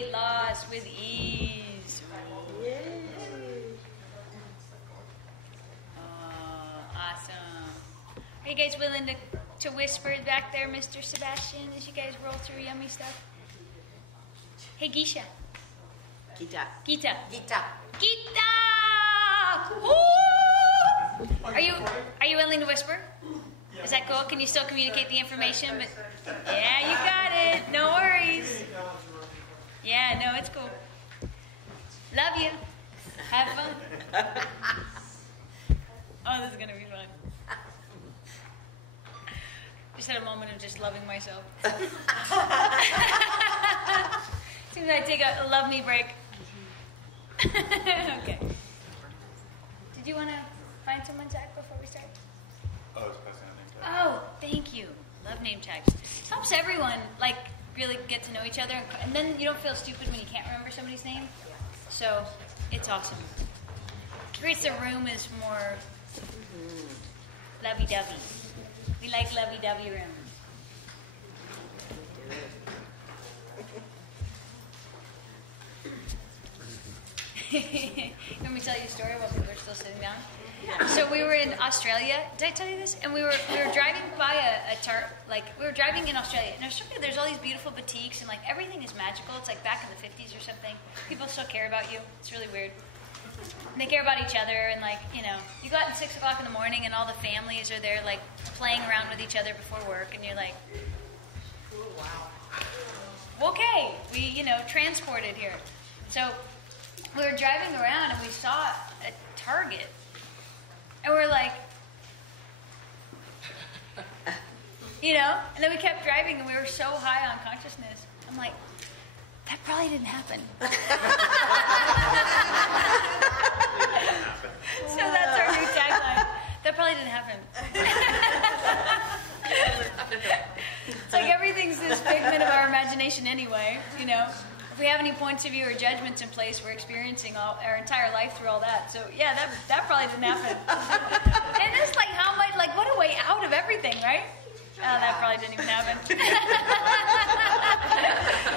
weight loss with ease. Yay. Awesome. Are you guys willing to whisper back there, Mr. Sebastian, as you guys roll through yummy stuff? Hey, Geisha. Gita. Gita. Gita. Gita! Woo! Are you willing to whisper? Is that cool? Can you still communicate the information? But yeah, you got it. No worries. Yeah, no, it's cool. Love you. Have fun. Oh, this is gonna be fun. Just had a moment of just loving myself. Seems like I take a love me break. Okay. Did you want to find someone, Zach, before we start? Oh, it's passing on name tag. Oh, thank you. Love name tags. Helps everyone like really get to know each other, and then you don't feel stupid when you can't remember somebody's name. So it's awesome. Creates the room is more lovey-dovey. We like lovey-dovey room. Let me tell you a story while people are still sitting down. So we were in Australia. Did I tell you this? And we were driving by we were driving in Australia. In Australia, there's all these beautiful boutiques and like everything is magical. It's like back in the 50s or something. People still care about you. It's really weird. And they care about each other and like, you know, you go out at 6 o'clock in the morning and all the families are there like playing around with each other before work and you're like, wow. Okay, we, you know, transported here. So we were driving around and we saw a Target. And we're like, you know, and then we kept driving and we were so high on consciousness. I'm like, that probably didn't happen. So that's our new tagline. That probably didn't happen. It's like everything's this figment of our imagination anyway, you know. If we have any points of view or judgments in place, we're experiencing our entire life through all that. So yeah, that probably didn't happen. And it's like how much, like what a way out of everything, right? Oh, that probably didn't even happen.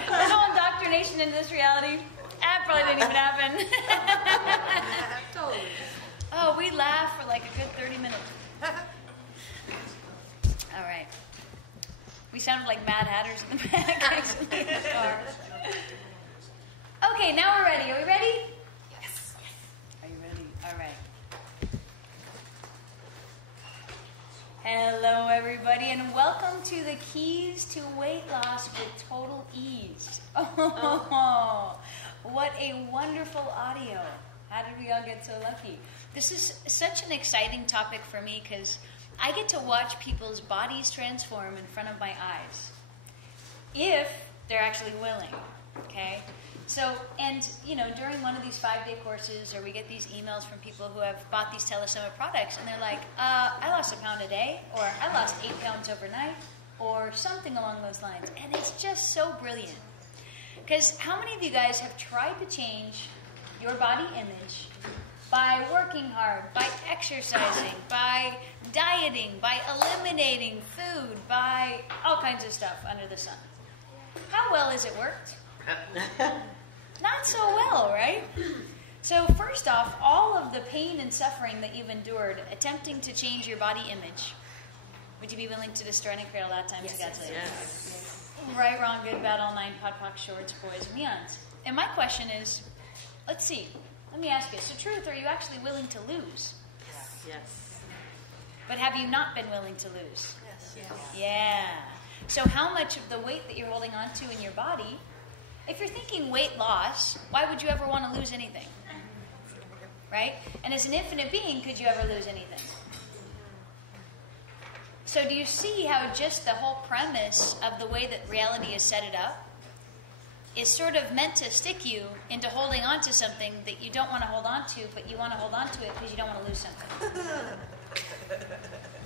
The whole indoctrination into this reality, that probably didn't even happen. Totally. Oh, we laughed for like a good 30 minutes. All right. We sounded like Mad Hatters in the back, actually, in the car. Okay, now we're ready. Are we ready? Yes. Are you ready? All right. Hello, everybody, and welcome to the Keys to Weight Loss with Total Ease. Oh, what a wonderful audio. How did we all get so lucky? This is such an exciting topic for me because I get to watch people's bodies transform in front of my eyes. If they're actually willing, okay? So, and, you know, during one of these 5-day courses, or we get these emails from people who have bought these Telesummit products, and they're like, I lost a pound a day, or I lost 8 pounds overnight, or something along those lines. And it's just so brilliant. Because how many of you guys have tried to change your body image by working hard, by exercising, by dieting, by eliminating food, by all kinds of stuff under the sun? How well has it worked? Not so well, right? So first off, all of the pain and suffering that you've endured attempting to change your body image, would you be willing to destroy and create all that time to God's later? Yes. Right, wrong, good, bad, all 9, pod, poc, shorts, boys, and neons. And my question is, let's see, let me ask you, so truth, are you actually willing to lose? Yes. Yes. But have you not been willing to lose? Yes. Yes. Yeah. So how much of the weight that you're holding on to in your body, if you're thinking weight loss, why would you ever want to lose anything? Right? And as an infinite being, could you ever lose anything? So do you see how just the whole premise of the way that reality has set it up is sort of meant to stick you into holding on to something that you don't want to hold on to, but you want to hold on to it because you don't want to lose something?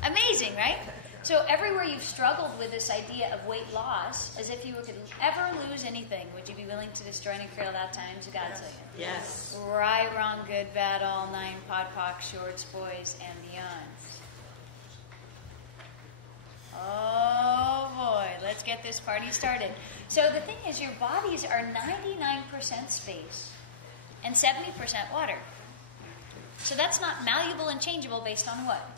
Amazing, right? So everywhere you've struggled with this idea of weight loss, as if you could ever lose anything, would you be willing to destroy and create all that times God's later? Yes. Right, wrong, good, bad, all 9, pod, poc, shorts, boys, and beyond. Oh boy, let's get this party started. So the thing is, your bodies are 99% space and 70% water. So that's not malleable and changeable based on what?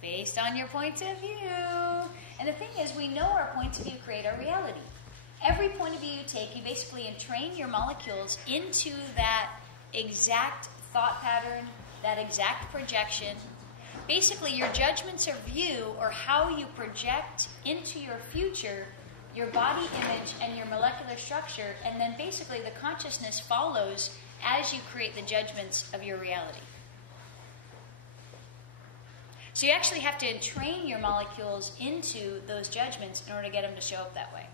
Based on your points of view. And the thing is, we know our points of view create our reality. Every point of view you take, you basically entrain your molecules into that exact thought pattern, that exact projection. Basically, your judgments of view, or how you project into your future, your body image and your molecular structure, and then basically the consciousness follows as you create the judgments of your reality. So you actually have to entrain your molecules into those judgments in order to get them to show up that way.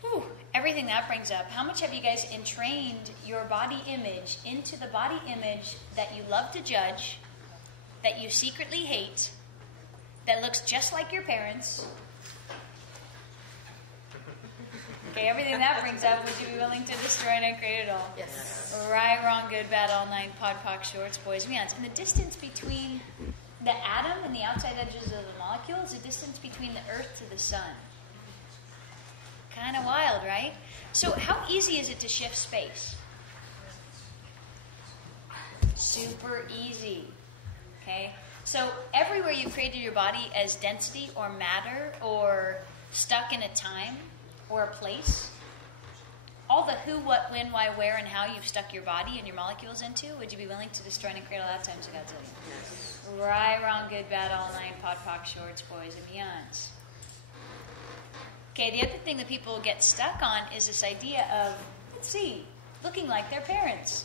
Whew, everything that brings up. How much have you guys entrained your body image into the body image that you love to judge, that you secretly hate, that looks just like your parents? Okay, everything that brings up, would you be willing to destroy and create it all? Yes. Right, wrong, good, bad, all nine, pod, poc, shorts, boys, meons. And the distance between the atom and the outside edges of the molecule is the distance between the earth to the sun. Kind of wild, right? So how easy is it to shift space? Super easy. Okay? So everywhere you created your body as density or matter or stuck in a time or a place, all the who, what, when, why, where, and how you've stuck your body and your molecules into, would you be willing to destroy and create all that times a godzillion? Right, wrong, good, bad, all nine, pod, poc, shorts, boys, and beyonds. Okay, the other thing that people get stuck on is this idea of, let's see, looking like their parents.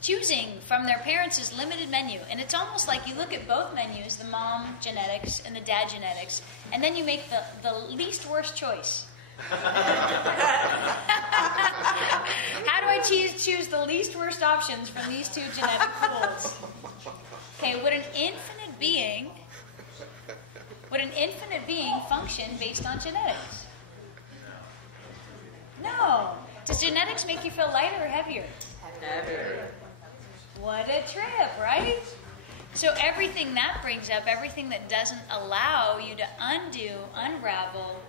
Choosing from their parents' limited menu. And it's almost like you look at both menus, the mom genetics and the dad genetics, and then you make the least worst choice. How do I choose the least worst options from these two genetic pools? Okay, would an infinite being function based on genetics? No. Does genetics make you feel lighter or heavier? Heavier. What a trip, right? So everything that brings up, everything that doesn't allow you to undo, unravel,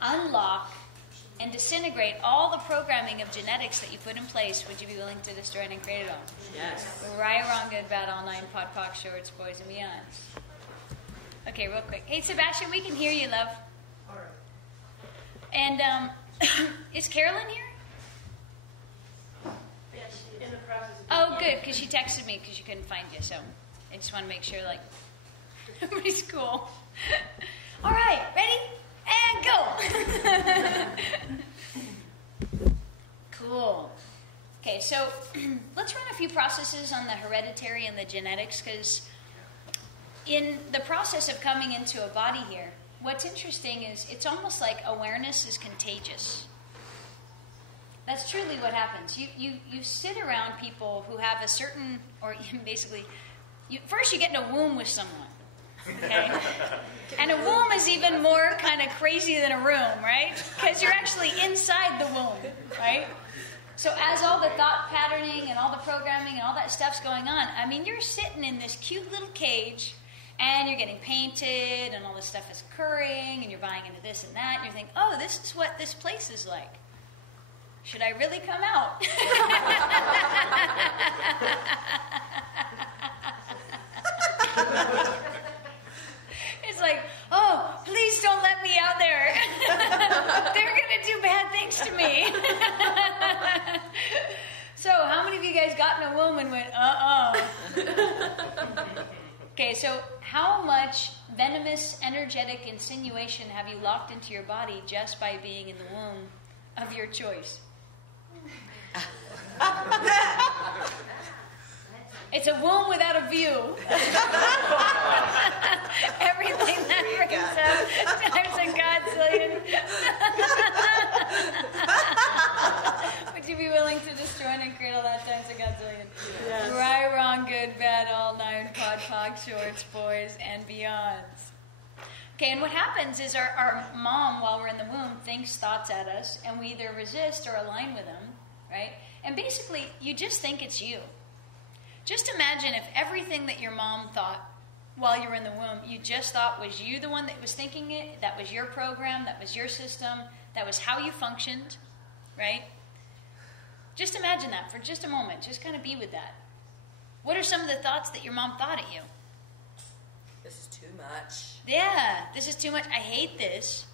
unlock, and disintegrate all the programming of genetics that you put in place, would you be willing to destroy it and create it all? Yes. Right, wrong, good, bad, all nine, pod, poc, shorts, boys, and beyonds. Okay, real quick. Hey, Sebastian, we can hear you, love. All right. And is Carolyn here? Yes, in the process of Oh, good, because she texted me because she couldn't find you, so I just want to make sure, like, everybody's cool. All right, ready? And go! Cool. Okay, so let's run a few processes on the hereditary and the genetics, because in the process of coming into a body here, what's interesting is it's almost like awareness is contagious. That's truly what happens. You sit around people who have a certain, or basically, first you get in a womb with someone, okay? And a womb is even more kind of crazy than a room, right? Because you're actually inside the womb, right? So as all the thought patterning and all the programming and all that stuff's going on, I mean, you're sitting in this cute little cage, and you're getting painted, and all this stuff is occurring, and you're buying into this and that, and you're thinking, oh, this is what this place is like. Should I really come out? It's like, oh, please don't let me out there. They're going to do bad things to me. So, how many of you guys got in a womb and went, Okay, so how much venomous, energetic insinuation have you locked into your body just by being in the womb of your choice? It's a womb without a view. Everything that brings up times a godzillion. Would you be willing to destroy and create all that times a godzillion? Yes. Right, wrong, good, bad, all nine, pod, poc, shorts, boys, and beyonds. Okay, and what happens is our mom, while we're in the womb, thinks thoughts at us, and we either resist or align with them, right? And basically, you just think it's you. Just imagine if everything that your mom thought while you were in the womb, you just thought was you the one that was thinking it, that was your program, that was your system, that was how you functioned, right? Just imagine that for just a moment. Just kind of be with that. What are some of the thoughts that your mom thought at you? This is too much. Yeah, this is too much. I hate this.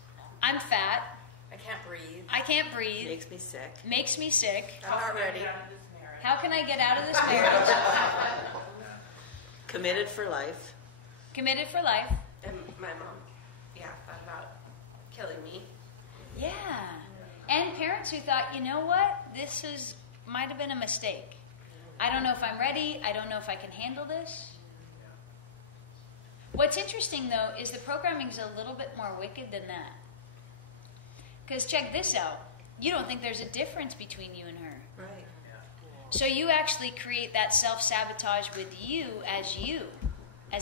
I'm fat. I can't breathe. I can't breathe. Makes me sick. Makes me sick. I'm not ready. How can I get out of this marriage? Committed for life. Committed for life. And my mom, thought about killing me. Yeah. And parents who thought, you know what? This might have been a mistake. I don't know if I'm ready. I don't know if I can handle this. What's interesting, though, is the programming's a little bit more wicked than that. Because check this out. You don't think there's a difference between you and her. Right. So you actually create that self-sabotage with you, as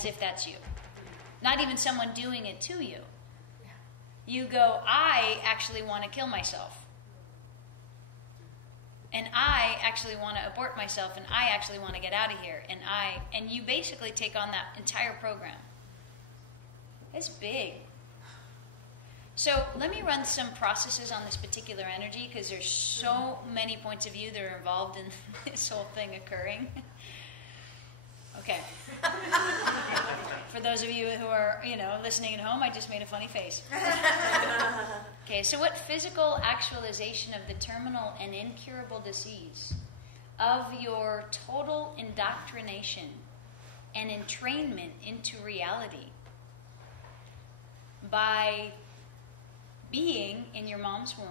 if that's you. Not even someone doing it to you. You go, I actually want to kill myself. And I actually want to abort myself, and I actually want to get out of here. And you basically take on that entire program. It's big. So let me run some processes on this particular energy, because there's so many points of view that are involved in this whole thing occurring. Okay. For those of you who are, listening at home, I just made a funny face. Okay, so what physical actualization of the terminal and incurable disease of your total indoctrination and entrainment into reality by being in your mom's womb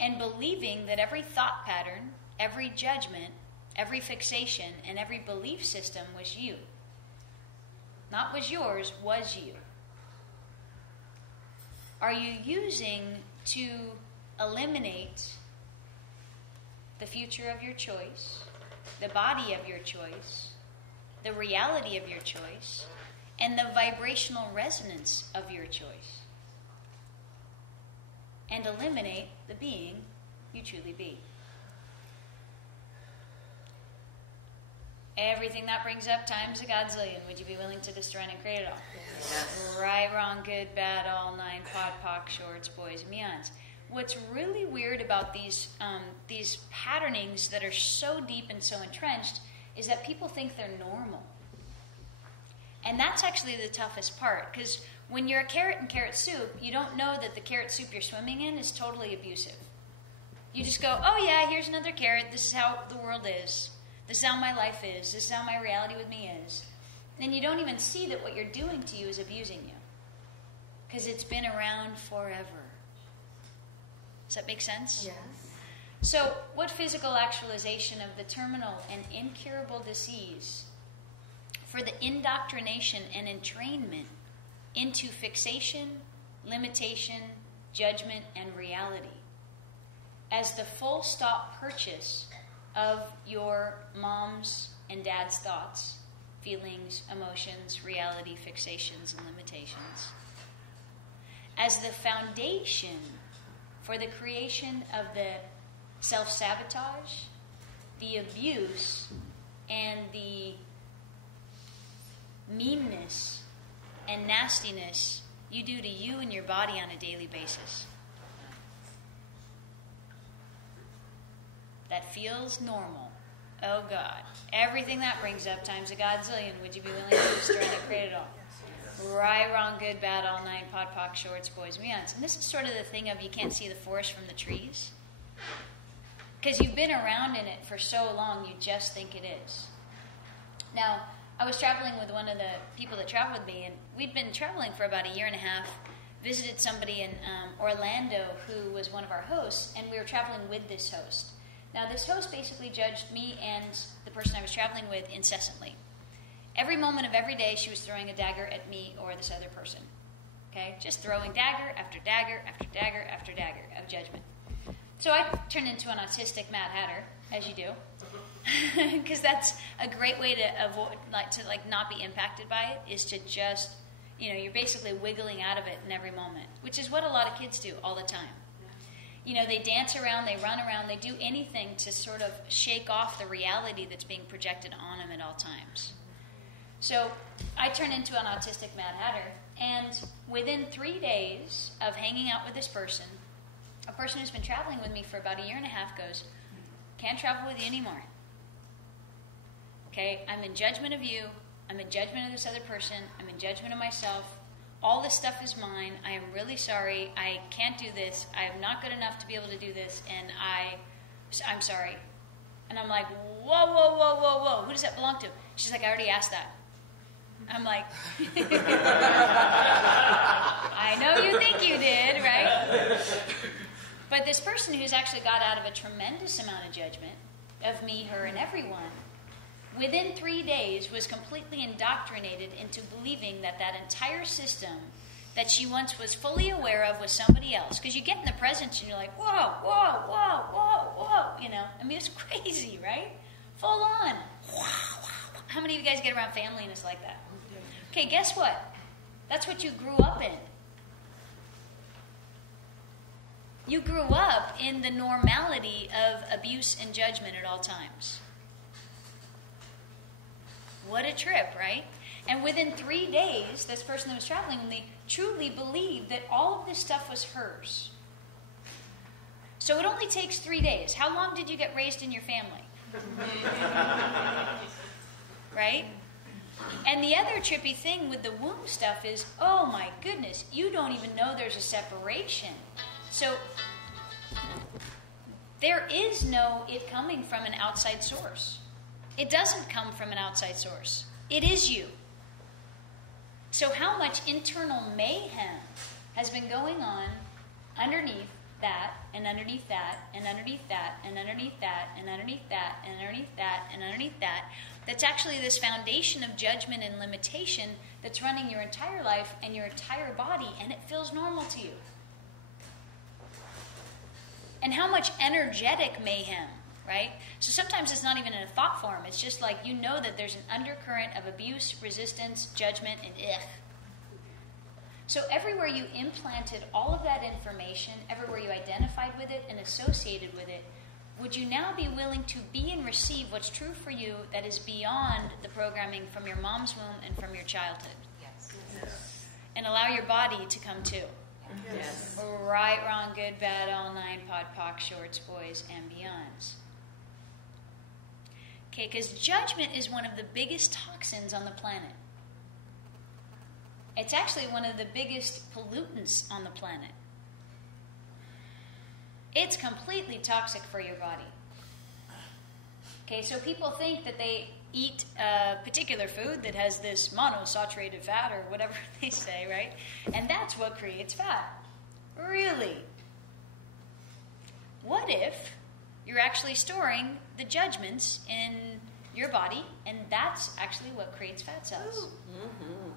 and believing that every thought pattern, every judgment, every fixation, and every belief system was you. Not was yours, was you. Are you using to eliminate the future of your choice, the body of your choice, the reality of your choice, and the vibrational resonance of your choice? And eliminate the being you truly be. Everything that brings up times a godzillion. Would you be willing to destroy and create it all? Yes. Right, wrong, good, bad, all nine, pod, poc, shorts, boys, and meons. What's really weird about these patternings that are so deep and so entrenched is that people think they're normal. And that's actually the toughest part, because when you're a carrot in carrot soup, you don't know that the carrot soup you're swimming in is totally abusive. You just go, oh yeah, here's another carrot. This is how the world is. This is how my life is. This is how my reality with me is. And you don't even see that what you're doing to you is abusing you, because it's been around forever. Does that make sense? Yes. So what physical actualization of the terminal and incurable disease for the indoctrination and entrainment into fixation, limitation, judgment, and reality as the full stop purchase of your mom's and dad's thoughts, feelings, emotions, reality, fixations, and limitations, as the foundation for the creation of the self-sabotage, the abuse, and the meanness and nastiness you do to you and your body on a daily basis. That feels normal. Oh God. Everything that brings up times a godzillion. Would you be willing to destroy and create it all? Right, wrong, good, bad, all nine, pod, poc, shorts, boys, meons. And this is sort of the thing of you can't see the forest from the trees. Because you've been around in it for so long, you just think it is. Now, I was traveling with one of the people that traveled with me, and we'd been traveling for about a year and a half, visited somebody in Orlando who was one of our hosts, and we were traveling with this host. Now, this host basically judged me and the person I was traveling with incessantly. Every moment of every day, she was throwing a dagger at me or this other person. Okay? Just throwing dagger after dagger after dagger after dagger of judgment. So I turned into an autistic Mad Hatter, as you do. Because that's a great way to avoid, not be impacted by it, is to just, you're basically wiggling out of it in every moment, which is what a lot of kids do all the time. they dance around, they run around, they do anything to sort of shake off the reality that's being projected on them at all times. So I turn into an autistic Mad Hatter, and within 3 days of hanging out with this person, a person who's been traveling with me for about 1.5 years goes, "Can't travel with you anymore. Okay, I'm in judgment of you, I'm in judgment of this other person, I'm in judgment of myself. All this stuff is mine. I am really sorry. I can't do this. I am not good enough to be able to do this, and I'm sorry." And I'm like, whoa, whoa, whoa, whoa, whoa. Who does that belong to? She's like, "I already asked that." I'm like, I know you think you did, right? But this person who's actually got out of a tremendous amount of judgment of me, her, and everyone, within 3 days was completely indoctrinated into believing that that entire system that she once was fully aware of was somebody else. Because you get in the presence and you're like, whoa, whoa, whoa, whoa, whoa. I mean, it's crazy, right? Full on. How many of you guys get around family and it's like that? Okay, guess what? That's what you grew up in. You grew up in the normality of abuse and judgment at all times. What a trip, right? And within 3 days, this person that was traveling with me truly believed that all of this stuff was hers. So it only takes 3 days. How long did you get raised in your family? Right? And the other trippy thing with the womb stuff is, oh my goodness, you don't even know there's a separation. So there is no it coming from an outside source. It doesn't come from an outside source. It is you. So how much internal mayhem has been going on underneath that, and underneath that, and underneath that, and underneath that, and underneath that, and underneath that, and underneath that, that's actually this foundation of judgment and limitation that's running your entire life and your entire body, and it feels normal to you. And how much energetic mayhem, right? So sometimes it's not even in a thought form. It's just like you know that there's an undercurrent of abuse, resistance, judgment, and So everywhere you implanted all of that information, everywhere you identified with it and associated with it, would you now be willing to be and receive what's true for you that is beyond the programming from your mom's womb and from your childhood? Yes. And allow your body to come too. Yes. Right, wrong, good, bad, all nine, pod, poc, shorts, boys, and beyonds. Okay, because judgment is one of the biggest toxins on the planet. It's actually one of the biggest pollutants on the planet. It's completely toxic for your body. Okay, so people think that they eat a particular food that has this monosaturated fat or whatever they say, right? And that's what creates fat. Really? What if you're actually storing the judgments in your body, and that's actually what creates fat cells? Mm-hmm.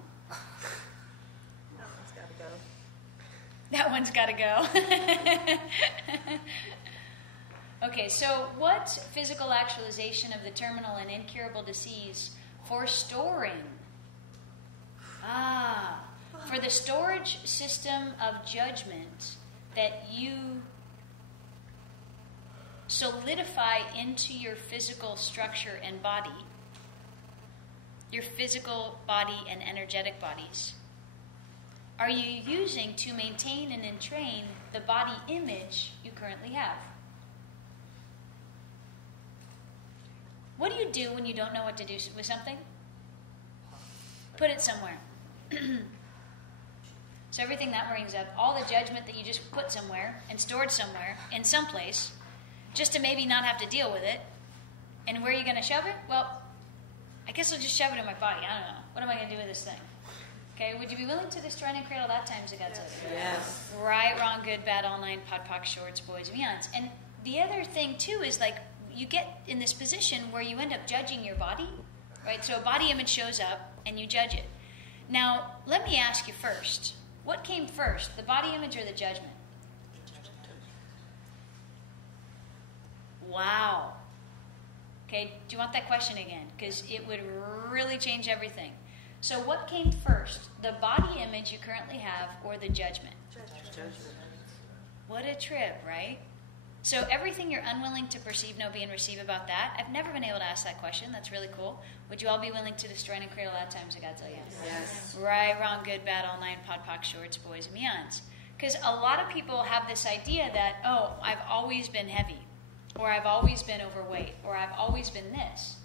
That one's got to go. Okay, so what physical actualization of the terminal and incurable disease for storing? For the storage system of judgment that you solidify into your physical structure and body, your physical body and energetic bodies, are you using to maintain and entrain the body image you currently have? What do you do when you don't know what to do with something? Put it somewhere. So everything that brings up, all the judgment that you just put somewhere and stored somewhere in some place, just to maybe not have to deal with it. And where are you going to shove it? Well, I guess I'll just shove it in my body. I don't know. What am I going to do with this thing? Okay, would you be willing to destroy and create all that times against it? Yes. Right, wrong, good, bad, all nine, pod, poc, shorts, boys, and beyonds. And the other thing, too, is like you get in this position where you end up judging your body, right? So a body image shows up and you judge it. Now, let me ask you first, what came first, the body image or the judgment? Wow. Okay, do you want that question again? Because it would really change everything. So what came first, the body image you currently have or the judgment? Judgment. What a trip, right? So everything you're unwilling to perceive, know, be, and receive about that, I've never been able to ask that question. That's really cool. Would you all be willing to destroy and create all that times of God's yes? Yes. Right, wrong, good, bad, all nine, pod, poc, shorts, boys, and beyonds. Because a lot of people have this idea that, oh, I've always been heavy, or I've always been overweight, or I've always been this.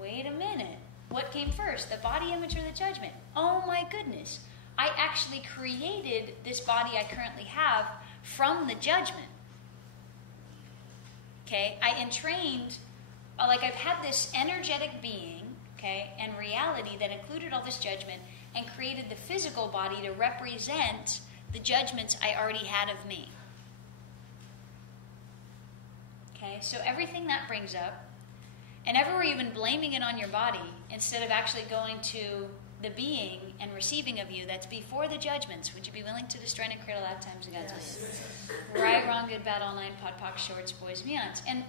Wait a minute. What came first, the body image or the judgment? Oh my goodness. I actually created this body I currently have from the judgment. Okay, I entrained, like I've had this energetic being, okay, and reality that included all this judgment and created the physical body to represent the judgments I already had of me. Okay, so everything that brings up, and ever even blaming it on your body instead of actually going to the being and receiving of you that's before the judgments, would you be willing to destroy and create all that times of God's will? Right, wrong, good, bad, all nine, pod, poc, shorts, boys, and beyonds. And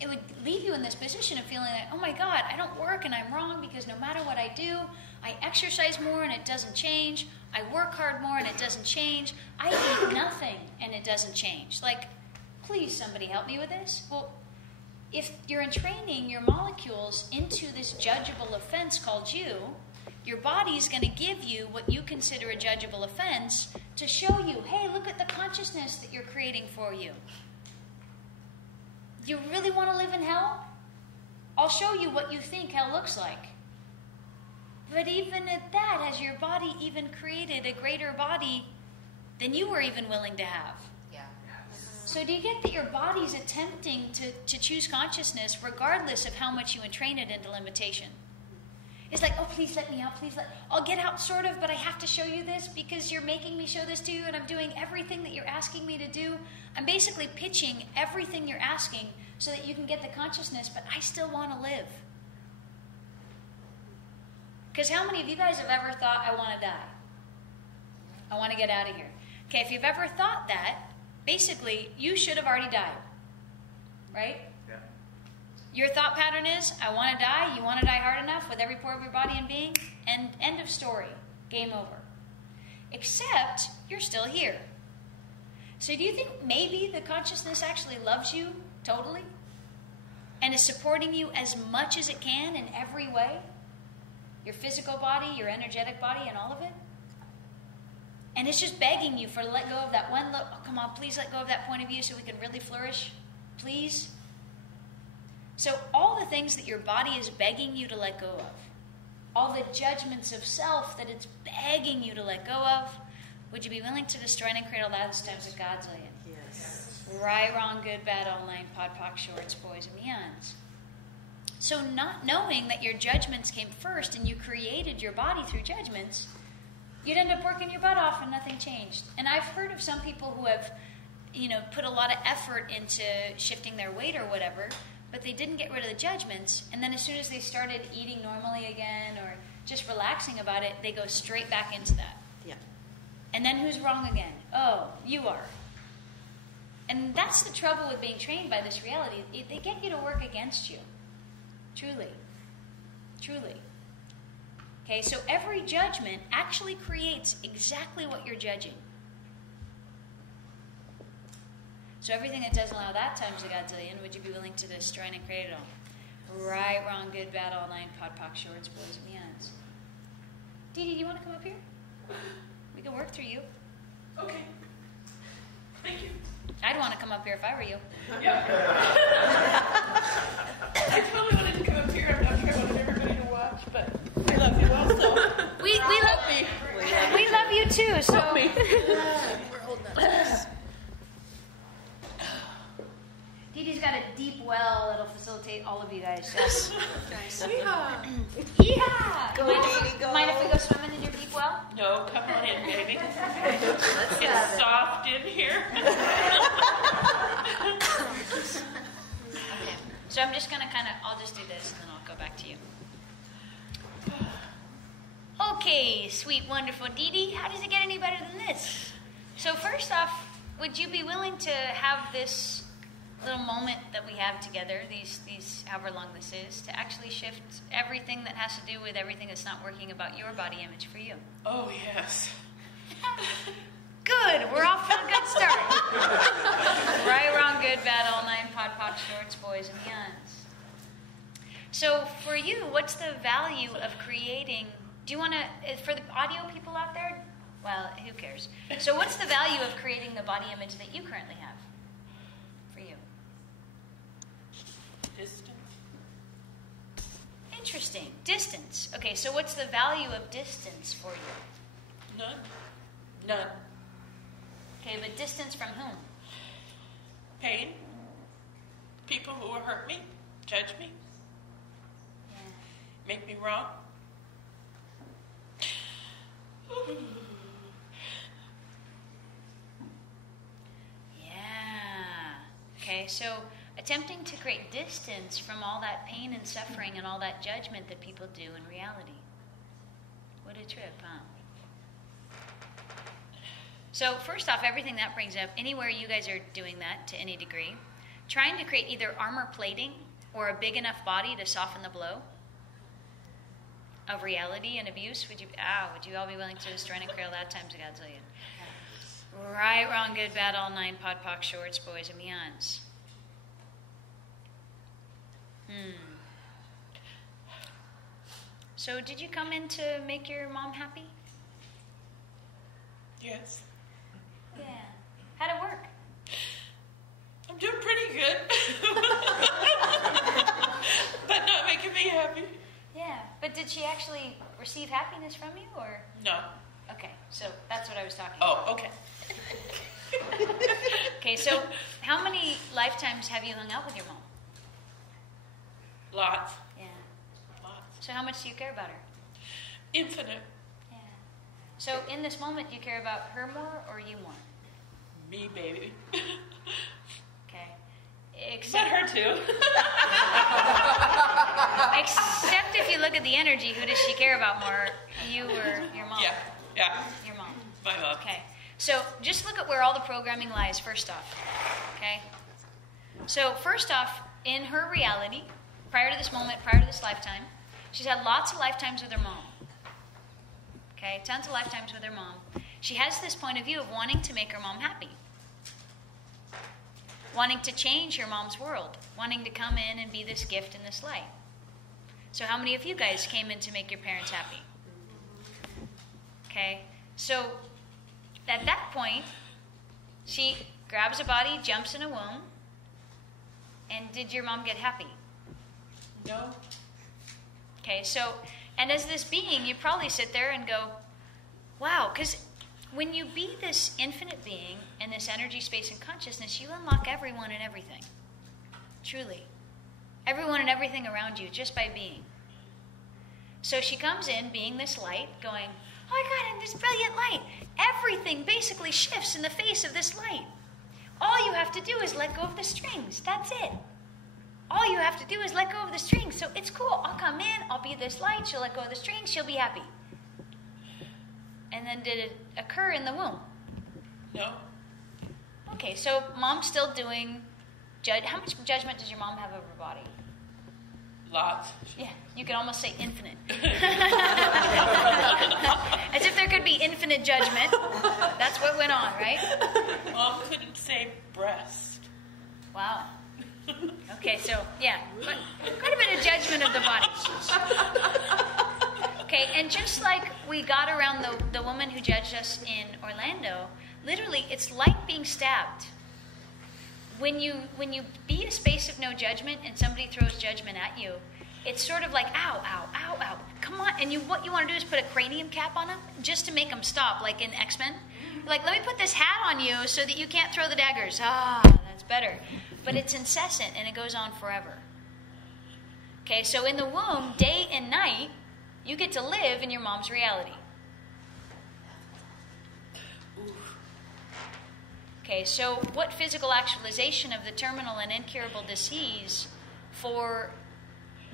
it would leave you in this position of feeling like, oh my God, I don't work and I'm wrong because no matter what I do, I exercise more and it doesn't change. I work hard more and it doesn't change. I eat nothing and it doesn't change. Like, please somebody help me with this. Well, if you're entraining your molecules into this judgeable offense called you, your body's going to give you what you consider a judgeable offense to show you, hey, look at the consciousness that you're creating for you. You really want to live in hell? I'll show you what you think hell looks like. But even at that, has your body even created a greater body than you were even willing to have? Yeah. So do you get that your body's attempting to choose consciousness regardless of how much you entrain it into limitation? It's like, oh, please let me out, I'll get out sort of, but I have to show you this because you're making me show this to you and I'm doing everything that you're asking me to do. I'm basically pitching everything you're asking so that you can get the consciousness, but I still want to live. Because how many of you guys have ever thought, I want to die? I want to get out of here. Okay, if you've ever thought that, basically, you should have already died. Right? Yeah. Your thought pattern is, I want to die, you want to die hard enough with every pore of your body and being, and end of story. Game over. Except, you're still here. So do you think maybe the consciousness actually loves you totally? And is supporting you as much as it can in every way? Your physical body, your energetic body, and all of it? And it's just begging you for let go of that one look. Oh, come on, please let go of that point of view so we can really flourish. Please. So all the things that your body is begging you to let go of, all the judgments of self that it's begging you to let go of, would you be willing to destroy and create all that times of God's land? Yes. Right, wrong, good, bad, all nine, pod, poc, shorts, boys, and beyonds. So not knowing that your judgments came first and you created your body through judgments, you'd end up working your butt off and nothing changed. And I've heard of some people who have, put a lot of effort into shifting their weight or whatever, but they didn't get rid of the judgments. And then as soon as they started eating normally again or just relaxing about it, they go straight back into that. Yeah. And then who's wrong again? Oh, you are. And that's the trouble with being trained by this reality. They get you to work against you. Truly. Truly. Okay, so every judgment actually creates exactly what you're judging. So everything that doesn't allow that times a godzillion, would you be willing to destroy and create it all? Right, wrong, good, bad, all nine, pod, poc, shorts, boys, and beyonds. Dee Dee, do you want to come up here? We can work through you. Okay. Thank you. I'd want to come up here if I were you. Yeah. I totally wanted to come up here. I'm not sure I wanted everybody to watch, but I love you also. We love you too. So Help me. We're holding on to this. Dee Dee's got a deep well that'll facilitate all of you guys. Yes. Nice. Yeehaw. Yeah. Go, Dee Dee, go. Mind if we go swimming in your deep well? No, come on in, baby. Let's have It's it. soft in here. Okay. So I'm just gonna I'll just do this and then I'll go back to you. Okay, sweet, wonderful Dee Dee. How does it get any better than this? So first off, would you be willing to have this little moment that we have together, these however long this is, to actually shift everything that has to do with everything that's not working about your body image for you? Oh, yes. Good. We're off to a good start. Right, wrong, good, bad, all nine, pod, poc, shorts, boys, and beyonds. So for you, what's the value of creating? Do you want to, for the audio people out there, well, who cares? So what's the value of creating the body image that you currently have for you? Distance. Interesting. Distance. Okay, so what's the value of distance for you? None. Okay, but distance from whom? Pain. People who will hurt me, judge me, Yeah. make me wrong. Yeah. Okay, so attempting to create distance from all that pain and suffering and all that judgment that people do in reality. What a trip, huh? So first off, everything that brings up, anywhere you guys are doing that to any degree, trying to create either armor plating or a big enough body to soften the blow of reality and abuse, would you all be willing to destroy and cradle that times a godzillion? Right, wrong, good, bad, all nine, pod, poc, shorts, boys, and beyonds. So did you come in to make your mom happy? Yes. Yeah. How'd it work? I'm doing pretty good. But not making me happy. Yeah. But did she actually receive happiness from you, or? No. Okay, so that's what I was talking about. Oh, okay. Okay, so how many lifetimes have you hung out with your mom? Lots. Yeah. Lots. So how much do you care about her? Infinite. Yeah. So in this moment, do you care about her more or you more? Me, baby. Okay. But Except, her too. except if you look at the energy, who does she care about more? You or your mom? Yeah. Your mom. My mom. Okay. So just look at where all the programming lies first off. Okay? So first off, in her reality, prior to this moment, prior to this lifetime, she's had lots of lifetimes with her mom. Okay? Tons of lifetimes with her mom. She has this point of view of wanting to make her mom happy. Wanting to change her mom's world. Wanting to come in and be this gift and this light. So how many of you guys came in to make your parents happy? Okay? So at that point, she grabs a body, jumps in a womb, and did your mom get happy? No. Okay, so, and as this being, you probably sit there and go, wow, because when you be this infinite being in this energy, space, and consciousness, you unlock everyone and everything. Truly. Everyone and everything around you just by being. So she comes in being this light, going, oh my God, and this brilliant light. Everything basically shifts in the face of this light. All you have to do is let go of the strings. That's it. All you have to do is let go of the strings. So it's cool. I'll come in. I'll be this light. She'll let go of the strings. She'll be happy. And then did it occur in the womb? No. Okay, so mom's still doing... How much judgment does your mom have over her body? Lots. Yeah, you could almost say infinite. As if there could be infinite judgment. That's what went on, right? Mom couldn't say breast. Wow. Okay, so, yeah, quite a bit of judgment of the body. Okay, and just like we got around the woman who judged us in Orlando, literally, it's like being stabbed. When you be a space of no judgment and somebody throws judgment at you, it's sort of like, ow, ow, ow, ow. Come on. And what you want to do is put a cranium cap on them just to make them stop, like in X-Men. Like, let me put this hat on you so that you can't throw the daggers. Ah, that's better. But it's incessant, and it goes on forever. Okay, so in the womb, day and night, you get to live in your mom's reality. Okay, so what physical actualization of the terminal and incurable disease for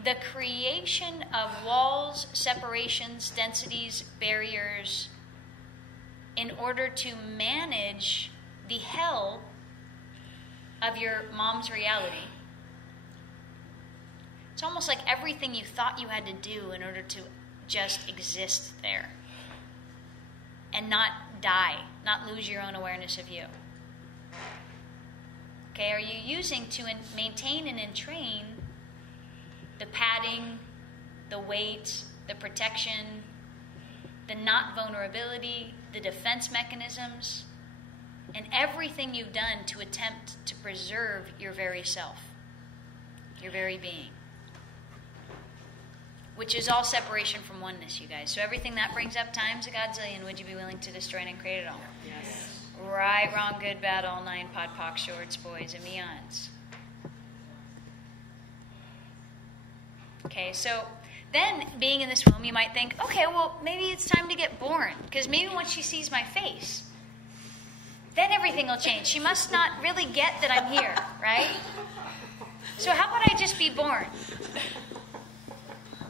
the creation of walls, separations, densities, barriers, in order to manage the hell of your mom's reality? It's almost like everything you thought you had to do in order to just exist there and not die, not lose your own awareness of you? Okay, are you using to maintain and entrain the padding, the weight, the protection, the not vulnerability, the defense mechanisms, and everything you've done to attempt to preserve your very self, your very being? Which is all separation from oneness, you guys. So everything that brings up times a godzillion, would you be willing to destroy and create it all? Yes. Right, wrong, good, bad, all nine, pod, poc, shorts, boys, and meons. Okay, so then being in this womb, you might think, okay, well, maybe it's time to get born. Because maybe once she sees my face, then everything will change. She must not really get that I'm here, right? So how about I just be born?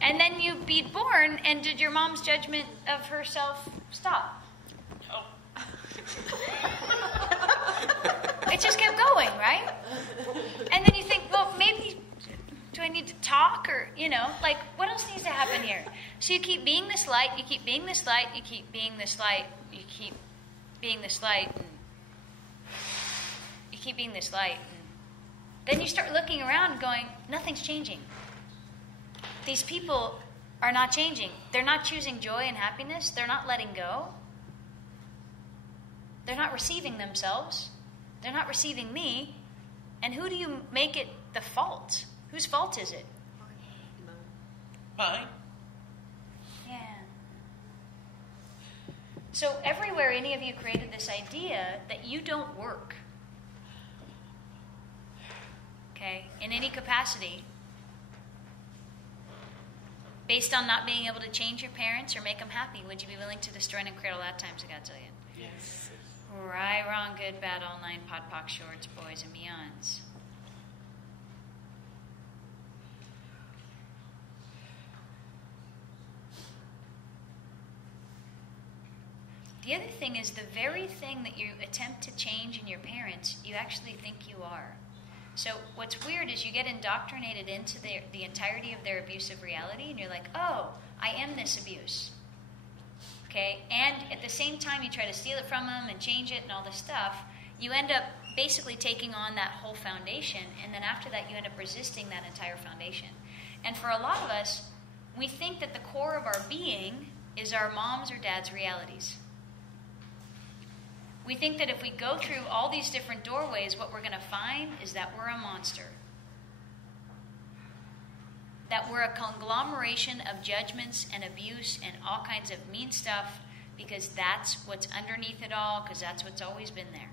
And then you be born, and did your mom's judgment of herself stop? No. It just kept going, right? And then you think, well, maybe, do I need to talk? Or, like, what else needs to happen here? So you keep being this light, you keep being this light, you keep being this light, you keep being this light, and you keep being this light. And then you start looking around and going, nothing's changing. These people are not changing. They're not choosing joy and happiness. They're not letting go. They're not receiving themselves. They're not receiving me. And who do you make it the fault? Whose fault is it? Mine. Yeah. So everywhere any of you created this idea that you don't work, okay, in any capacity, based on not being able to change your parents or make them happy, would you be willing to destroy and create all that times a godzillion? Yes. Right, wrong, good, bad, all nine, pod, poc, shorts, boys, and meons. The other thing is the very thing that you attempt to change in your parents, you actually think you are. So what's weird is you get indoctrinated into the entirety of their abusive reality, and you're like, oh, I am this abuse. Okay? And at the same time you try to steal it from them and change it and all this stuff, you end up basically taking on that whole foundation, and then after that you end up resisting that entire foundation. And for a lot of us, we think that the core of our being is our mom's or dad's realities. We think that if we go through all these different doorways, what we're going to find is that we're a monster. That we're a conglomeration of judgments and abuse and all kinds of mean stuff, because that's what's underneath it all, because that's what's always been there.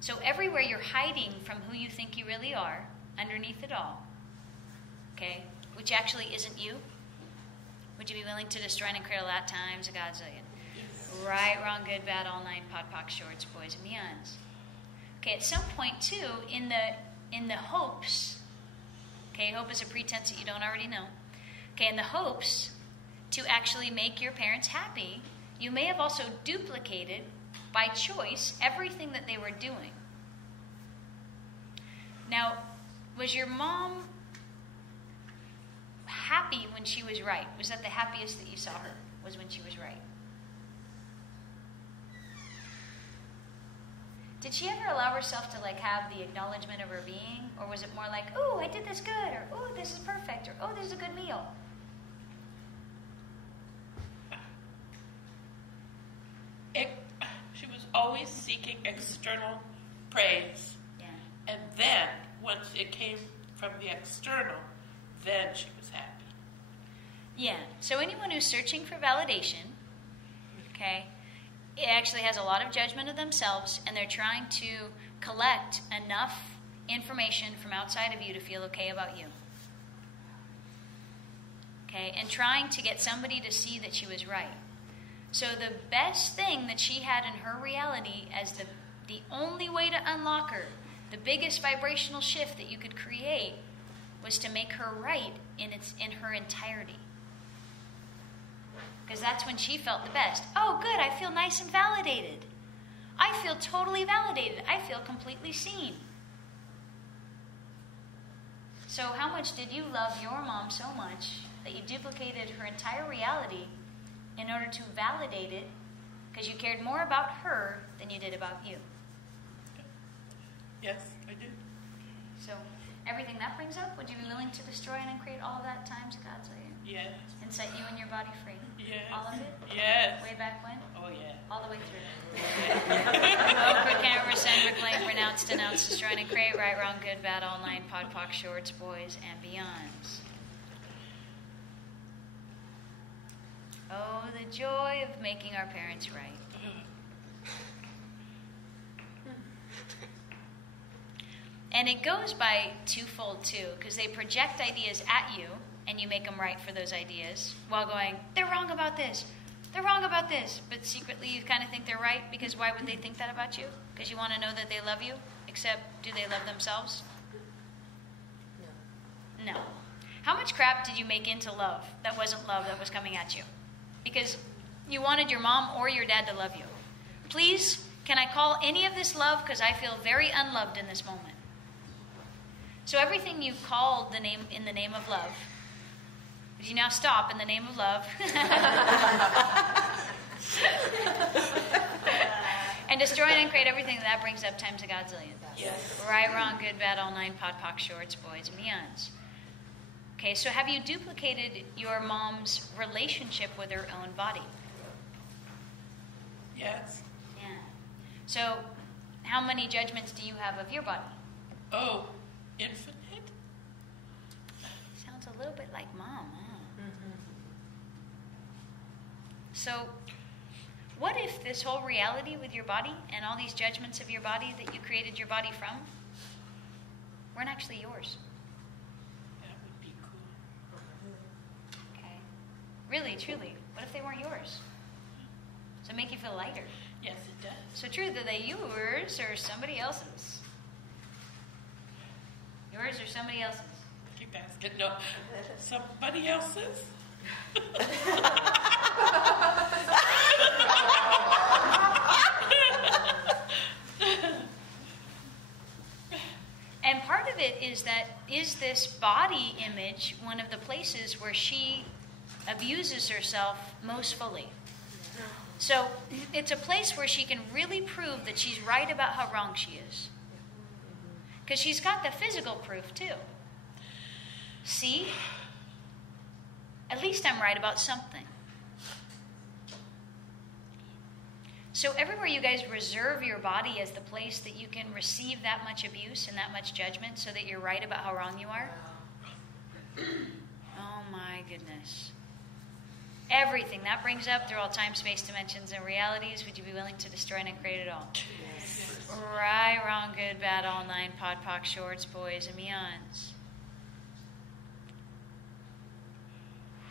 So everywhere you're hiding from who you think you really are, underneath it all, okay, which actually isn't you, would you be willing to destroy and create all that times a godzillion? Right, wrong, good, bad, all nine, pod, poc, shorts, boys, and meons. Okay, at some point, too, in the hopes, okay, hope is a pretense that you don't already know. Okay, in the hopes to actually make your parents happy, you may have also duplicated, by choice, everything that they were doing. Now, was your mom happy when she was right? Was that the happiest that you saw her, was when she was right? Did she ever allow herself to have the acknowledgement of her being? Or was it more like, ooh, I did this good, or ooh, this is perfect, or oh, this is a good meal? She was always seeking external praise. Yeah. And then, once it came from the external, then she was happy. Yeah. So anyone who's searching for validation, okay, it actually has a lot of judgment of themselves, and they're trying to collect enough information from outside of you to feel okay about you. Okay, and trying to get somebody to see that she was right. So the best thing that she had in her reality as the only way to unlock her, the biggest vibrational shift that you could create, was to make her right in her entirety. Because that's when she felt the best. Oh, good, I feel nice and validated. I feel totally validated. I feel completely seen. So how much did you love your mom so much that you duplicated her entire reality in order to validate it because you cared more about her than you did about you. Yes, I do. So everything that brings up, would you be willing to destroy and uncreate all of that times God's way Yes. and set you and your body free? Yes. All of it? Yes. Way back when? Oh, yeah. All the way through. Oh, recant, rescind, reclaim, renounce, denounce, destroy, and create, right, wrong, good, bad, all nine, pod, poc, shorts, boys, and beyonds. Oh, the joy of making our parents right. And it goes by twofold, too, because they project ideas at you, and you make them right for those ideas, while going, they're wrong about this. They're wrong about this. But secretly, you kind of think they're right, because why would they think that about you? Because you want to know that they love you? Except, do they love themselves? No. How much crap did you make into love that wasn't love that was coming at you? Because you wanted your mom or your dad to love you. Please, can I call any of this love? Because I feel very unloved in this moment. So everything you called the name in the name of love, you now stop in the name of love. And destroy and create everything that brings up times a godzillion. Yes. Right, wrong, good, bad, all nine, pod, poc, shorts, boys, and beyonds. Okay, so have you duplicated your mom's relationship with her own body? Yes. Yeah. So how many judgments do you have of your body? Oh, infinite? Sounds a little bit like mom, huh? So what if this whole reality with your body and all these judgments of your body that you created your body from weren't actually yours? That would be cool. Okay. Really, truly, what if they weren't yours? Does it make you feel lighter? Yes, it does. So true, are they yours or somebody else's? Yours or somebody else's? Keep asking. No, somebody else's? And part of it is that, is this body image one of the places where she abuses herself most fully? So it's a place where she can really prove that she's right about how wrong she is. Because she's got the physical proof too. See? At least I'm right about something. So everywhere you guys reserve your body as the place that you can receive that much abuse and that much judgment so that you're right about how wrong you are. Oh my goodness. Everything that brings up through all time, space, dimensions, and realities, would you be willing to destroy and create it all? Yes. Right, wrong, good, bad, all nine, pod, poc, shorts, boys, and beyonds.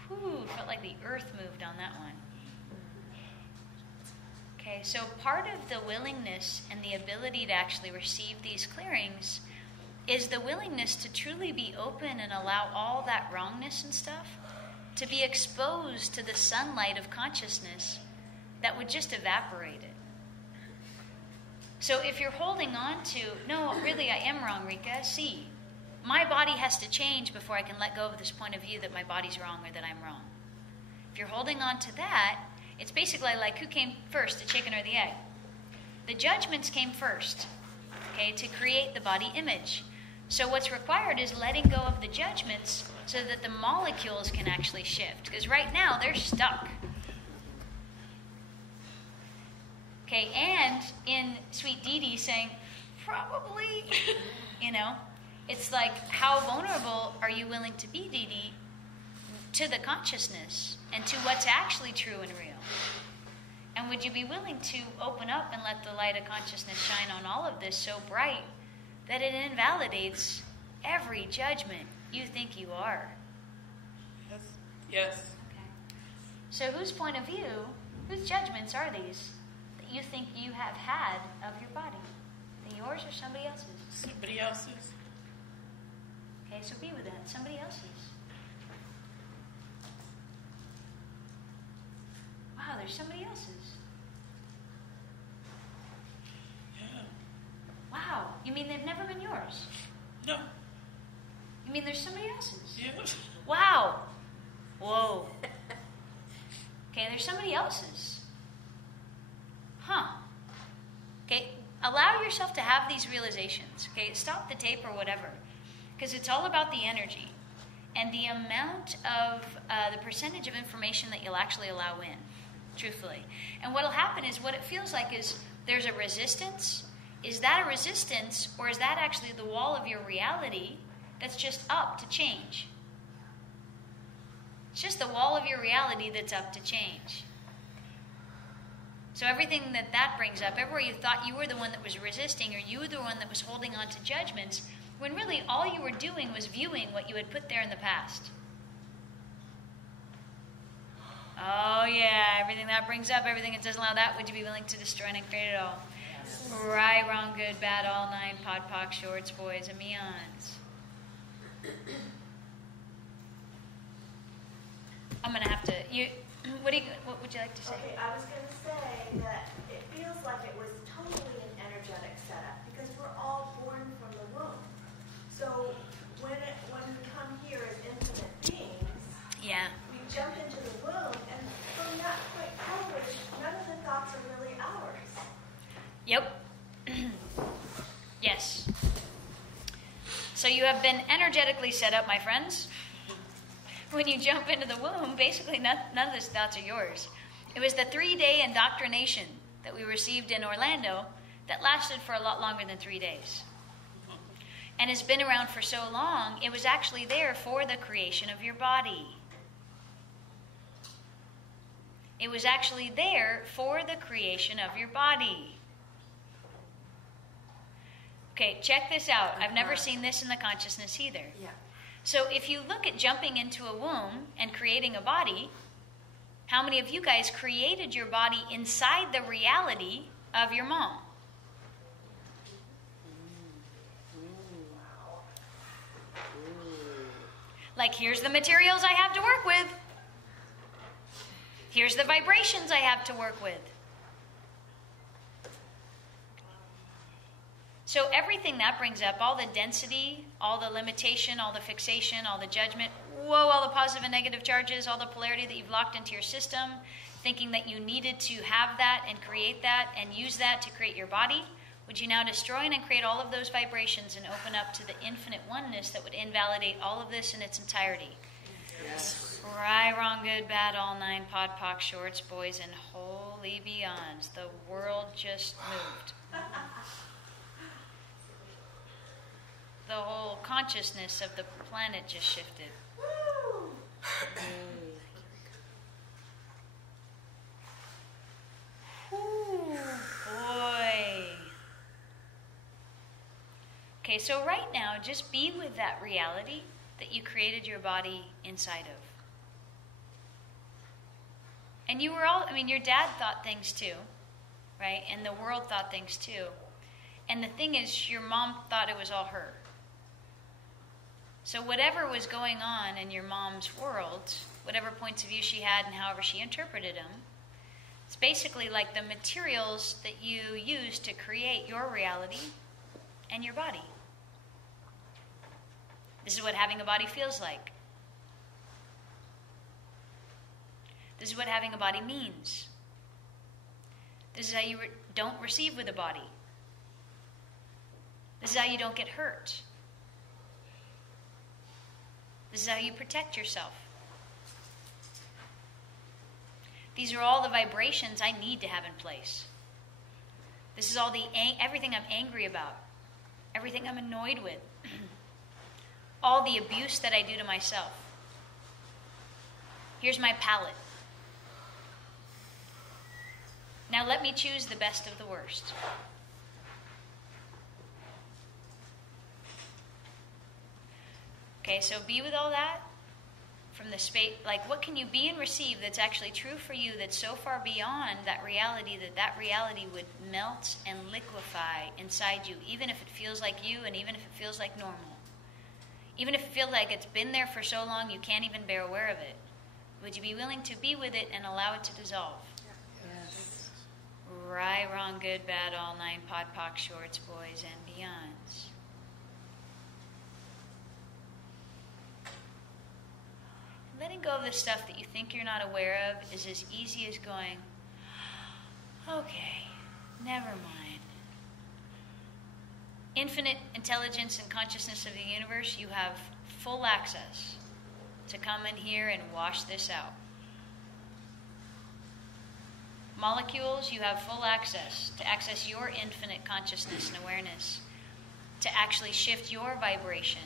Whew, felt like the earth moved on that one. Okay, so part of the willingness and the ability to actually receive these clearings is the willingness to truly be open and allow all that wrongness and stuff to be exposed to the sunlight of consciousness that would just evaporate it. So if you're holding on to, no, really I am wrong, Rikka, see, my body has to change before I can let go of this point of view that my body's wrong or that I'm wrong. If you're holding on to that, it's basically like who came first, the chicken or the egg? The judgments came first, okay, to create the body image. So what's required is letting go of the judgments so that the molecules can actually shift. Because right now, they're stuck. Okay, and in Sweet Dee Dee saying, probably, it's like, how vulnerable are you willing to be, Dee Dee, to the consciousness and to what's actually true and real? And would you be willing to open up and let the light of consciousness shine on all of this so bright that it invalidates every judgment you think you are? Yes. Yes. Okay. So whose point of view, whose judgments are these that you think you have had of your body? Are they yours or somebody else's? Somebody else's. Okay, so be with that. Somebody else's. Wow, there's somebody else's. Yeah. Wow, you mean they've never been yours? No. You mean there's somebody else's? Yeah. Wow. Whoa. Okay, there's somebody else's. Okay, allow yourself to have these realizations. Okay, stop the tape or whatever, because it's all about the energy and the amount of the percentage of information that you'll actually allow in, truthfully. And what'll happen is what it feels like is there's a resistance. Is that a resistance, or is that actually the wall of your reality that's just up to change? It's just the wall of your reality that's up to change. So everything that brings up, everywhere you thought you were the one that was resisting, or you were the one that was holding on to judgments, when really all you were doing was viewing what you had put there in the past. Oh yeah, everything that brings up, everything that doesn't allow that, would you be willing to destroy and create it all? Yes. Right, wrong, good, bad, all nine, pod, poc, shorts, boys, and meons. I'm going to have to... What would you like to say? Okay, I was going to say that it feels like it was totally an energetic setup because we're all born from the womb. So when we come here as infinite beings, we jump into the womb, and from that point forward, none of the thoughts are really ours. Yep. Yes. So you have been energetically set up, my friends. When you jump into the womb, basically none of those thoughts are yours. It was the 3-day indoctrination that we received in Orlando that lasted for a lot longer than 3 days. And has been around for so long, it was actually there for the creation of your body. It was actually there for the creation of your body. Okay, check this out. I've never seen this in the consciousness either. Yeah. So if you look at jumping into a womb and creating a body, how many of you guys created your body inside the reality of your mom? Like, here's the materials I have to work with. Here's the vibrations I have to work with. So everything that brings up, all the density, all the limitation, all the fixation, all the judgment, all the positive and negative charges, all the polarity that you've locked into your system, thinking that you needed to have that and create that and use that to create your body, would you now destroy and create all of those vibrations and open up to the infinite oneness that would invalidate all of this in its entirety? Yes. Right, wrong, good, bad, all nine, pod, poc, shorts, boys, and holy beyonds. The world just moved. The whole consciousness of the planet just shifted. Woo! Ooh, boy. Okay, so right now, just be with that reality that you created your body inside of. And you were all, your dad thought things too, right? And the world thought things too. And the thing is, your mom thought it was all her. So whatever was going on in your mom's world, whatever points of view she had and however she interpreted them, it's basically like the materials that you use to create your reality and your body. This is what having a body feels like. This is what having a body means. This is how you don't receive with a body. This is how you don't get hurt. This is how you protect yourself. These are all the vibrations I need to have in place. This is all everything I'm angry about, everything I'm annoyed with, all the abuse that I do to myself. Here's my palette. Now let me choose the best of the worst. Okay, so be with all that from the space. Like, what can you be and receive that's actually true for you, that's so far beyond that reality would melt and liquefy inside you, even if it feels like you and even if it feels like normal. Even if it feels like it's been there for so long you can't even bear aware of it. Would you be willing to be with it and allow it to dissolve? Yes. Right, wrong, good, bad, all nine, pod, poc, shorts, boys, and beyonds. Letting go of the stuff that you think you're not aware of is as easy as going, okay, Never mind. Infinite intelligence and consciousness of the universe, you have full access to come in here and wash this out. Molecules, you have full access to access your infinite consciousness and awareness, to actually shift your vibration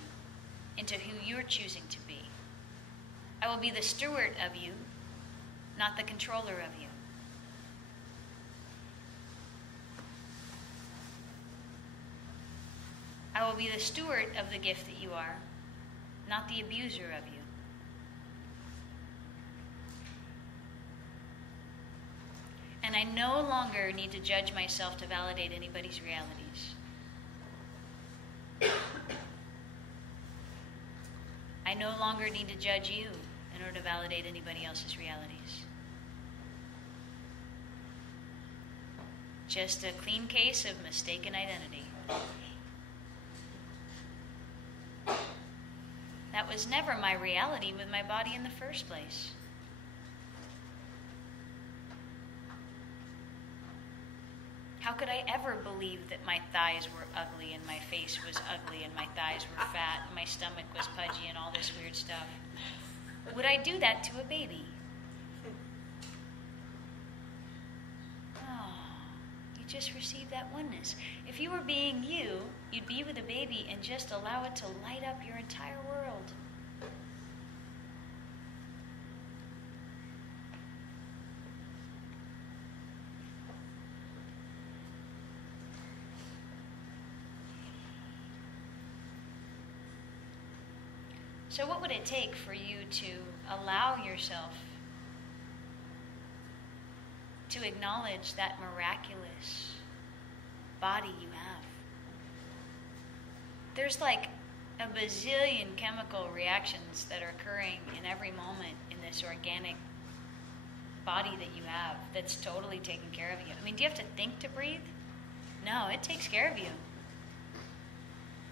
into who you're choosing to be. I will be the steward of you, not the controller of you. I will be the steward of the gift that you are, not the abuser of you. And I no longer need to judge myself to validate anybody's realities. I no longer need to judge you in order to validate anybody else's realities. Just a clean case of mistaken identity. That was never my reality with my body in the first place. How could I ever believe that my thighs were ugly and my face was ugly and my thighs were fat and my stomach was pudgy and all this weird stuff? Would I do that to a baby? Oh, you just received that oneness. If you were being you, you'd be with a baby and just allow it to light up your entire world. So what would it take for you to allow yourself to acknowledge that miraculous body you have? There's like a bazillion chemical reactions that are occurring in every moment in this organic body that you have that's totally taking care of you. I mean, do you have to think to breathe? No, it takes care of you.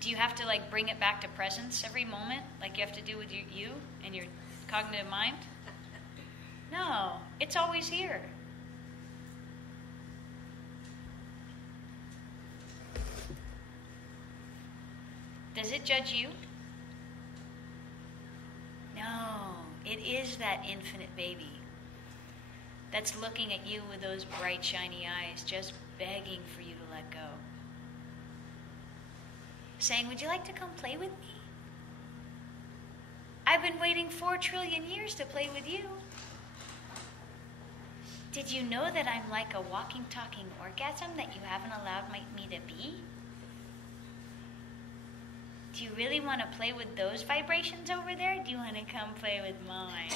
Do you have to like bring it back to presence every moment, like you have to do with you and your cognitive mind? No, it's always here. Does it judge you? No, it is that infinite baby that's looking at you with those bright, shiny eyes, just begging for you to let go. Saying, would you like to come play with me? I've been waiting 4 trillion years to play with you. Did you know that I'm like a walking, talking orgasm that you haven't allowed me to be? Do you really want to play with those vibrations over there? Do you want to come play with mine?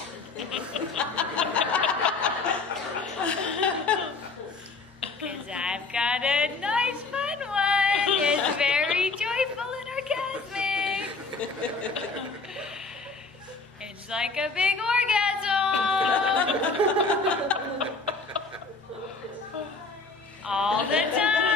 Because I've got a nice fun one. It's very joyful and orgasmic. It's like a big orgasm. All the time.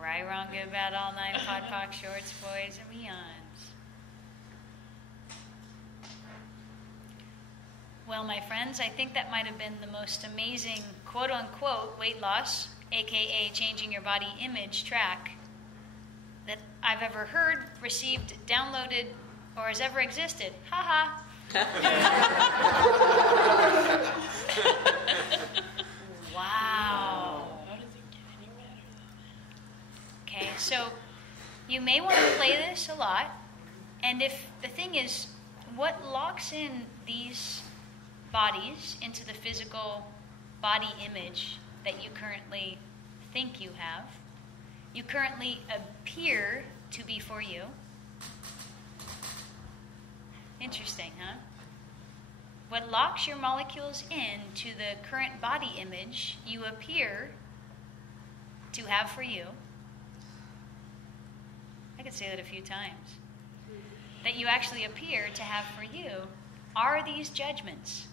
Right, wrong, good, bad, all nine, pod, poc, shorts, boys, and beyonds. Well, my friends, I think that might have been the most amazing quote-unquote weight loss, aka changing your body image track, that I've ever heard, received, downloaded, or has ever existed. Ha ha. Wow. How does it get any better than Okay, so you may want to play this a lot, and if the thing is, what locks in these bodies into the physical body image that you currently think you have, you currently appear to be for you. Interesting, huh? What locks your molecules into the current body image you appear to have for you, I could say that a few times, that you actually appear to have for you, are these judgments.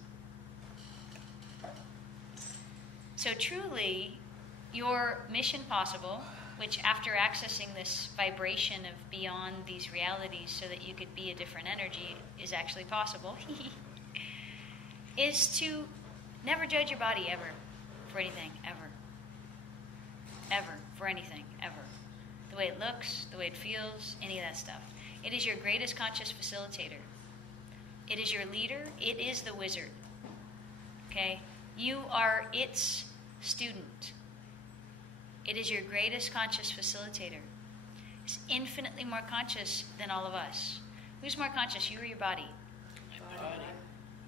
So truly, your mission possible which after accessing this vibration of beyond these realities so that you could be a different energy is actually possible, is to never judge your body ever for anything, ever. Ever, for anything, ever. The way it looks, the way it feels, any of that stuff. It is your greatest conscious facilitator. It is your leader. It is the wizard. Okay? You are its student. It is your greatest conscious facilitator. It's infinitely more conscious than all of us. Who's more conscious, you or your body? My body.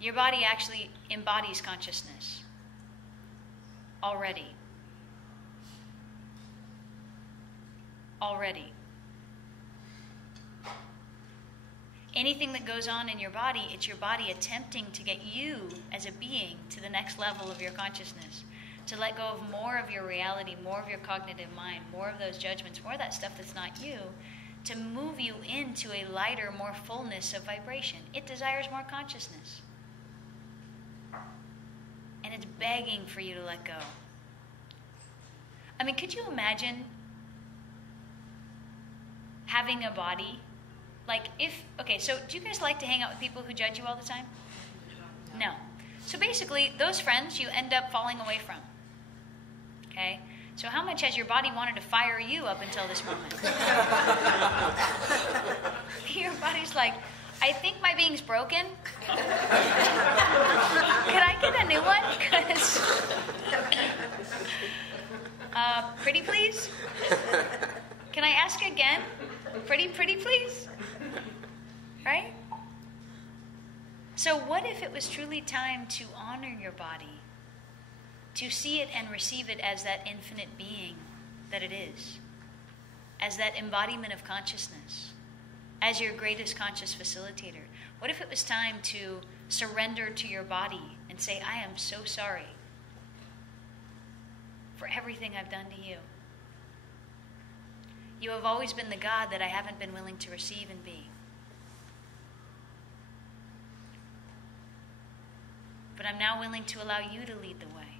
Your body actually embodies consciousness already. Already. Anything that goes on in your body, it's your body attempting to get you as a being to the next level of your consciousness. To let go of more of your reality, more of your cognitive mind, more of those judgments, more of that stuff that's not you, to move you into a lighter, more fullness of vibration. It desires more consciousness. And it's begging for you to let go. I mean, could you imagine having a body? Like okay, so do you guys like to hang out with people who judge you all the time? No. So basically, those friends you end up falling away from. Okay? So how much has your body wanted to fire you up until this moment? Your body's like, I think my being's broken. Can I get a new one? 'Cause pretty please? Can I ask again? Pretty please? Right? So what if it was truly time to honor your body, to see it and receive it as that infinite being that it is, as that embodiment of consciousness, as your greatest conscious facilitator? What if it was time to surrender to your body and say, I am so sorry for everything I've done to you. You have always been the God that I haven't been willing to receive and be. But I'm now willing to allow you to lead the way.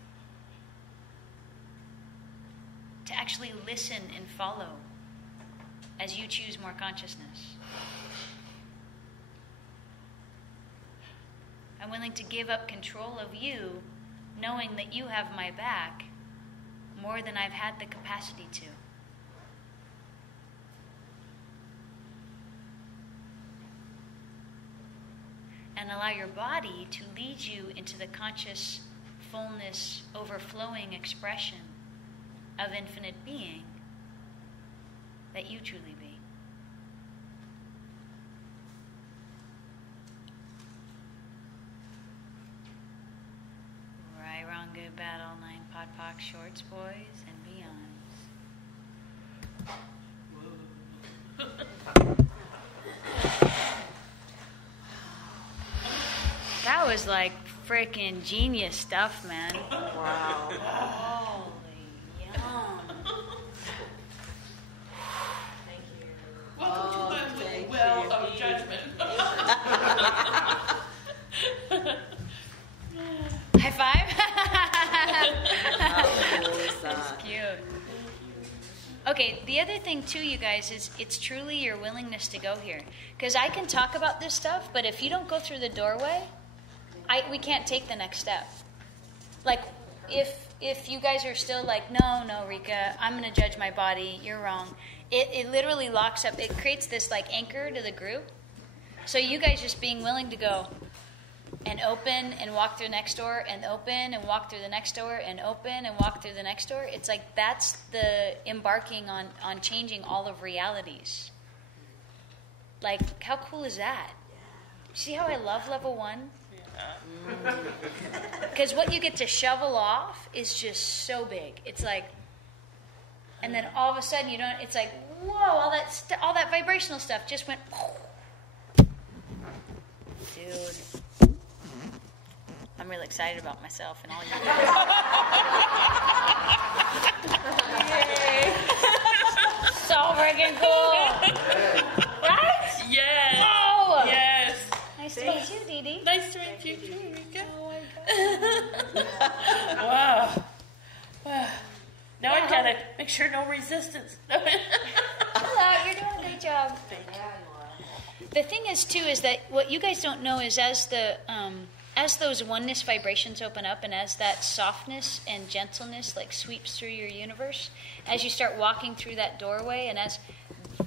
To actually listen and follow as you choose more consciousness. I'm willing to give up control of you, knowing that you have my back more than I've had the capacity to. And allow your body to lead you into the conscious fullness, overflowing expression of infinite being that you truly be. Right, wrong, good, bad, all nine, pod, poc, shorts, boys, and beyonds. That was like freaking genius stuff, man. Wow. Holy yum. Thank you. Welcome to the well of judgment. High five. How cool is That's that? cute. Okay, the other thing too, you guys, is it's truly your willingness to go here. Because I can talk about this stuff, but if you don't go through the doorway, we can't take the next step. Like, if you guys are still like, no, Rikka, I'm going to judge my body, you're wrong. It literally locks up. It creates this like anchor to the group. So you guys just being willing to go and open and walk through the next door and open and walk through the next door and open and walk through the next door. It's like that's the embarking on changing all of realities. Like, how cool is that? See how I love level 1? Because what you get to shovel off is just so big. It's like, and then all of a sudden you don't. It's like, whoa! All that vibrational stuff just went. Dude, I'm really excited about myself and all you guys. Yay! So freaking cool, right? Yes. Oh! Yes. Nice to meet you, Dee Dee. Nice to meet you too, Rikka. Oh my God. Wow. Wow. Now I I kind of make sure no resistance. Hello, you're doing a great job. The thing is, too, is that what you guys don't know is as those oneness vibrations open up and as that softness and gentleness like sweeps through your universe, as you start walking through that doorway, and as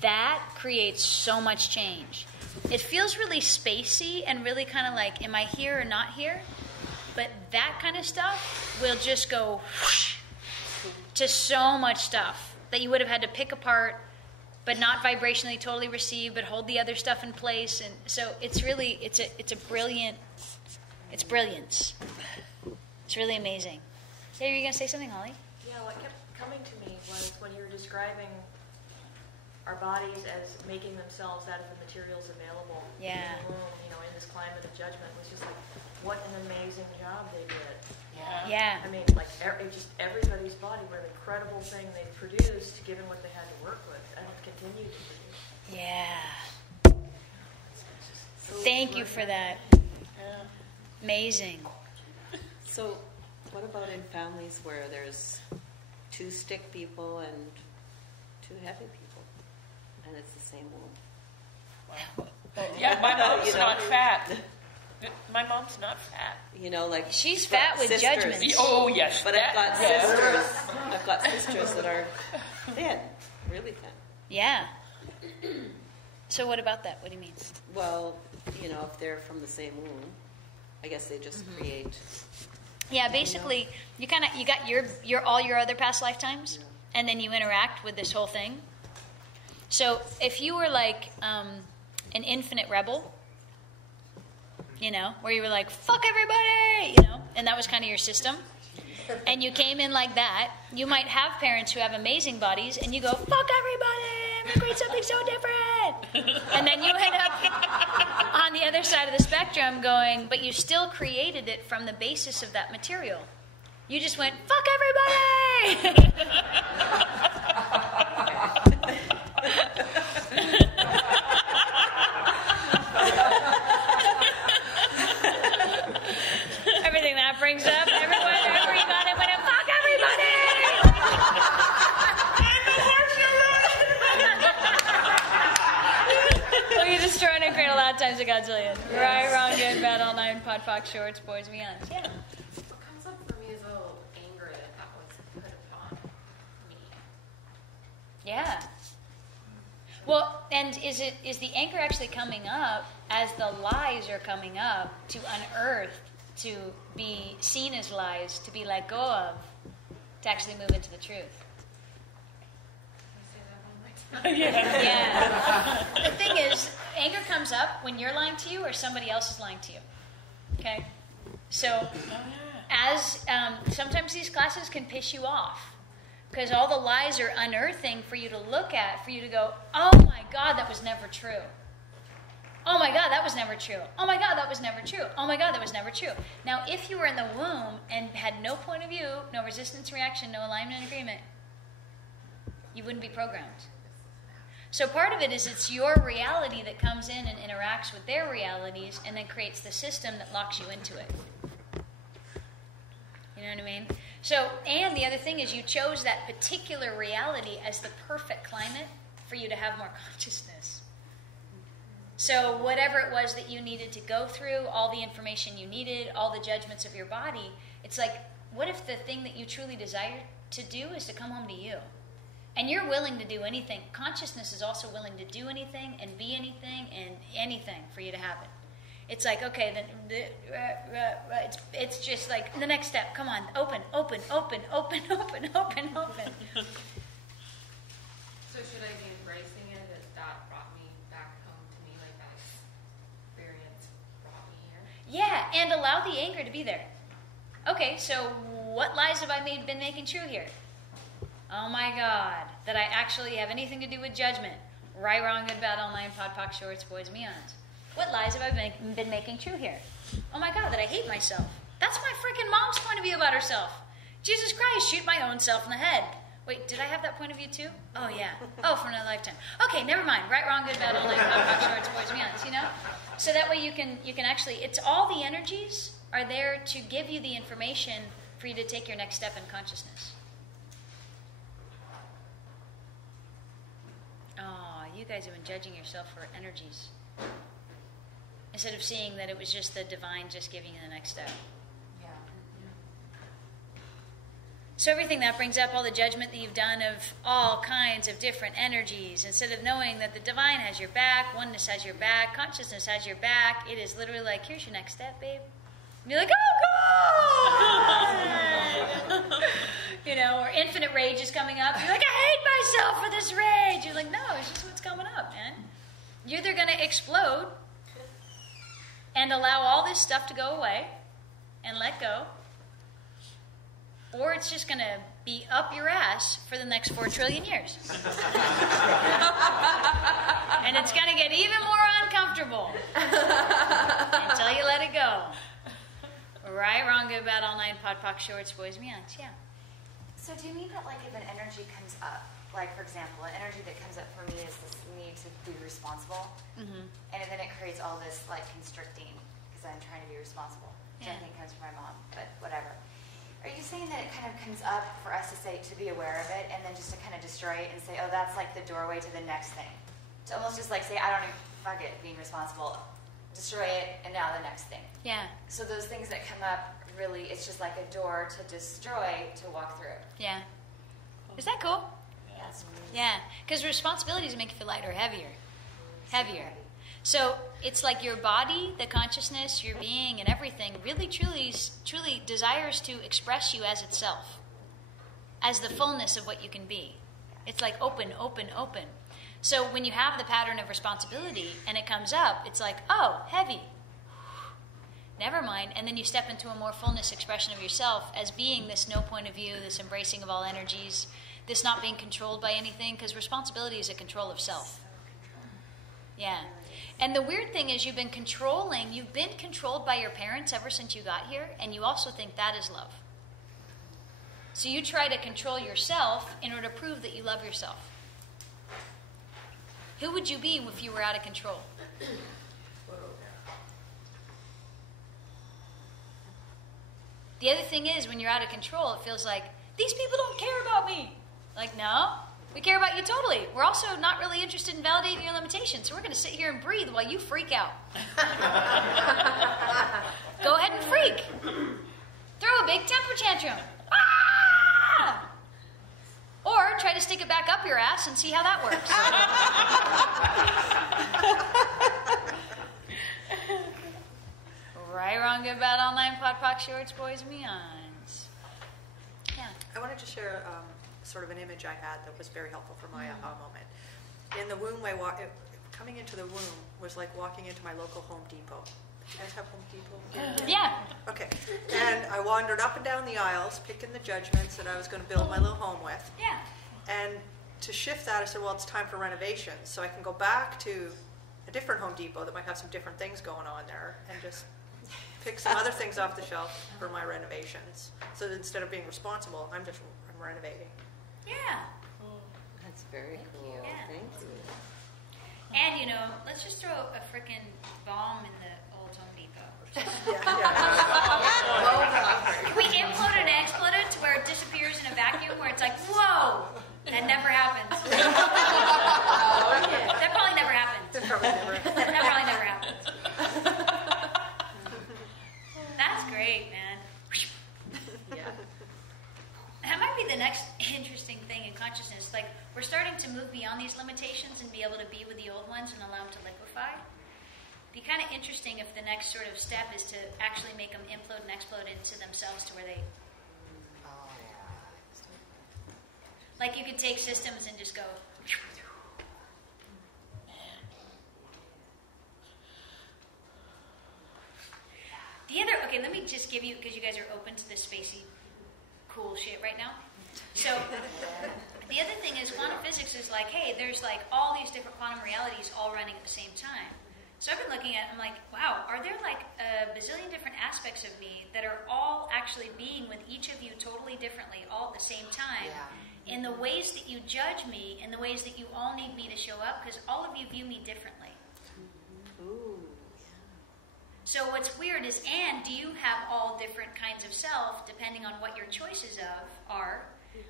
that creates so much change. It feels really spacey and really kind of like, am I here or not here? But that kind of stuff will just go whoosh to so much stuff that you would have had to pick apart, but not vibrationally totally receive, but hold the other stuff in place. And so it's really, it's brilliance. It's really amazing. Yeah, you going to say something, Holly? Yeah, what kept coming to me was when you were describing our bodies as making themselves out of the materials available in the womb, in this climate of judgment, was just like, what an amazing job they did. Yeah. I mean, like, just everybody's body, what an incredible thing they produced, given what they had to work with, and have continued to produce. Yeah. So Thank you for that. Yeah. Amazing. So, what about in families where there's 2 stick people and 2 heavy people, and it's the same womb? Yeah, my mom's not fat. My mom's not fat. Like She's fat with sisters. judgment. Oh, yes. But I've got sisters that are thin, really thin. Yeah. So what about that? What do you mean? Well, if they're from the same womb, I guess they just create. Yeah, basically, you got your all your other past lifetimes, and then you interact with this whole thing. So if you were like an infinite rebel, where you were like, fuck everybody, and that was kind of your system, and you came in like that, you might have parents who have amazing bodies, and you go, fuck everybody, I'm going to create something so different. And then you end up on the other side of the spectrum going, but you still created it from the basis of that material. You just went, fuck everybody! Everything that brings up, wherever you got it, went, fuck everybody! Well, you destroyed and create a lot of times a godzillion. Right, wrong, good, bad, all nine, pot, fox, shorts, boys, beyonds. Yeah. What comes up for me is a little anger that was put upon me. Yeah. Well, and is the anchor actually coming up as the lies are coming up to unearth, to be seen as lies, to be let go of, to actually move into the truth? Yeah. The thing is, anger comes up when you're lying to you or somebody else is lying to you. Okay? So, as sometimes these classes can piss you off because all the lies are unearthing for you to look at, for you to go, oh my God, that was never true. Oh my God, that was never true. Oh my God, that was never true. Oh my God, that was never true. Now, if you were in the womb and had no point of view, no resistance reaction, no alignment and agreement, you wouldn't be programmed. So part of it is it's your reality that comes in and interacts with their realities and then creates the system that locks you into it. You know what I mean? So, and the other thing is you chose that particular reality as the perfect climate for you to have more consciousness. So whatever it was that you needed to go through, all the information you needed, all the judgments of your body, it's like, what if the thing that you truly desire to do is to come home to you? And you're willing to do anything. Consciousness is also willing to do anything and be anything for you to have it. It's like, okay, then it's just like the next step. Come on, open. So should I be embracing it as that brought me back home to me, like that experience brought me here? Yeah, and allow the anger to be there. Okay, so what lies have I been making true here? Oh my God, that I actually have anything to do with judgment. Right, wrong, good, bad, all nine, pod, poc, shorts, boys, meons. What lies have I been making true here? Oh my God, that I hate myself. That's my freaking mom's point of view about herself. Jesus Christ, shoot my own self in the head. Wait, did I have that point of view too? Oh yeah. Oh, from another lifetime. Okay, never mind. Right, wrong, good, bad, all nine, pod, poc, shorts, boys, meons. So that way you can actually. It's all the energies are there to give you the information for you to take your next step in consciousness. you guys have been judging yourself for energies. Instead of seeing that it was just the divine just giving you the next step. Yeah. So everything that brings up all the judgment that you've done of all kinds of different energies, instead of knowing that the divine has your back, oneness has your back, consciousness has your back, it is literally like, here's your next step, babe. And you're like, oh, God! Or infinite rage is coming up. You're like, I hate myself for this rage. You're like, no, it's just what's coming up, man. You're either going to explode and allow all this stuff to go away and let go, or it's just going to be up your ass for the next 4 trillion years. And it's going to get even more uncomfortable until you let it go. Right, wrong, good, bad, all night, pod, poc, shorts, boys, meows, yeah. So do you mean that, like, if an energy comes up, like, for example, an energy that comes up for me is this need to be responsible, and then it creates all this, like, constricting, because I'm trying to be responsible, which I think comes from my mom, but whatever. Are you saying that it kind of comes up for us to say, to be aware of it, and then just to kind of destroy it and say, oh, that's, like, the doorway to the next thing? To almost just, like, say, I don't even, fuck it, being responsible, destroy it, and now the next thing. Yeah. So those things that come up, really, it's just like a door to destroy, to walk through. Yeah. Is that cool? Yes. Yeah. Because responsibilities make you feel lighter, heavier. Heavier. So it's like your body, the consciousness, your being, and everything really, truly desires to express you as itself, as the fullness of what you can be. It's like open, open, open. So when you have the pattern of responsibility and it comes up, it's like, oh, heavy. Never mind. And then you step into a more fullness expression of yourself as being this no point of view, this embracing of all energies, this not being controlled by anything, because responsibility is a control of self. Yeah. And the weird thing is you've been controlled by your parents ever since you got here, and you also think that is love. So you try to control yourself in order to prove that you love yourself. Who would you be if you were out of control? The other thing is, when you're out of control, it feels like, these people don't care about me. Like, no, we care about you totally. We're also not really interested in validating your limitations, so we're going to sit here and breathe while you freak out. Go ahead and freak. Throw a big temper tantrum. Ah! Or try to stick it back up your ass and see how that works. Right, wrong, good, bad, all nine, pot, poc, shorts, boys, meons. Yeah. I wanted to share sort of an image I had that was very helpful for my aha moment. In the womb, coming into the womb was like walking into my local Home Depot. Do you guys have Home Depot? Yeah. Okay. And I wandered up and down the aisles, picking the judgments that I was going to build my little home with. Yeah. And to shift that, I said, well, it's time for renovation. So I can go back to a different Home Depot that might have some different things going on there and just pick some other things off the shelf for my renovations. So that instead of being responsible, I'm renovating. Yeah. That's very cool. Yeah. Thank you. And, let's just throw a freaking bomb in the old Home Depot. Can we implode and explode it to where it disappears in a vacuum, where it's like, whoa, that never happens. That probably never happens. That probably never happens. That's great, man. Yeah. That might be the next interesting thing in consciousness. Like, we're starting to move beyond these limitations and be able to be with the old ones and allow them to liquefy. It'd be kind of interesting if the next sort of step is to actually make them implode and explode into themselves to where they... Like, you could take systems and just go... Okay, let me just give you, because you guys are open to this spacey, cool shit right now. So, the other thing is quantum physics is like, hey, there's like all these different quantum realities all running at the same time. So I've been looking at it, I'm like, wow, are there like a bazillion different aspects of me that are all actually being with each of you totally differently, all at the same time, in the ways that you judge me, in the ways that you all need me to show up, because all of you view me differently. Ooh. So what's weird is, and do you have all different kinds of self, depending on what your choices are,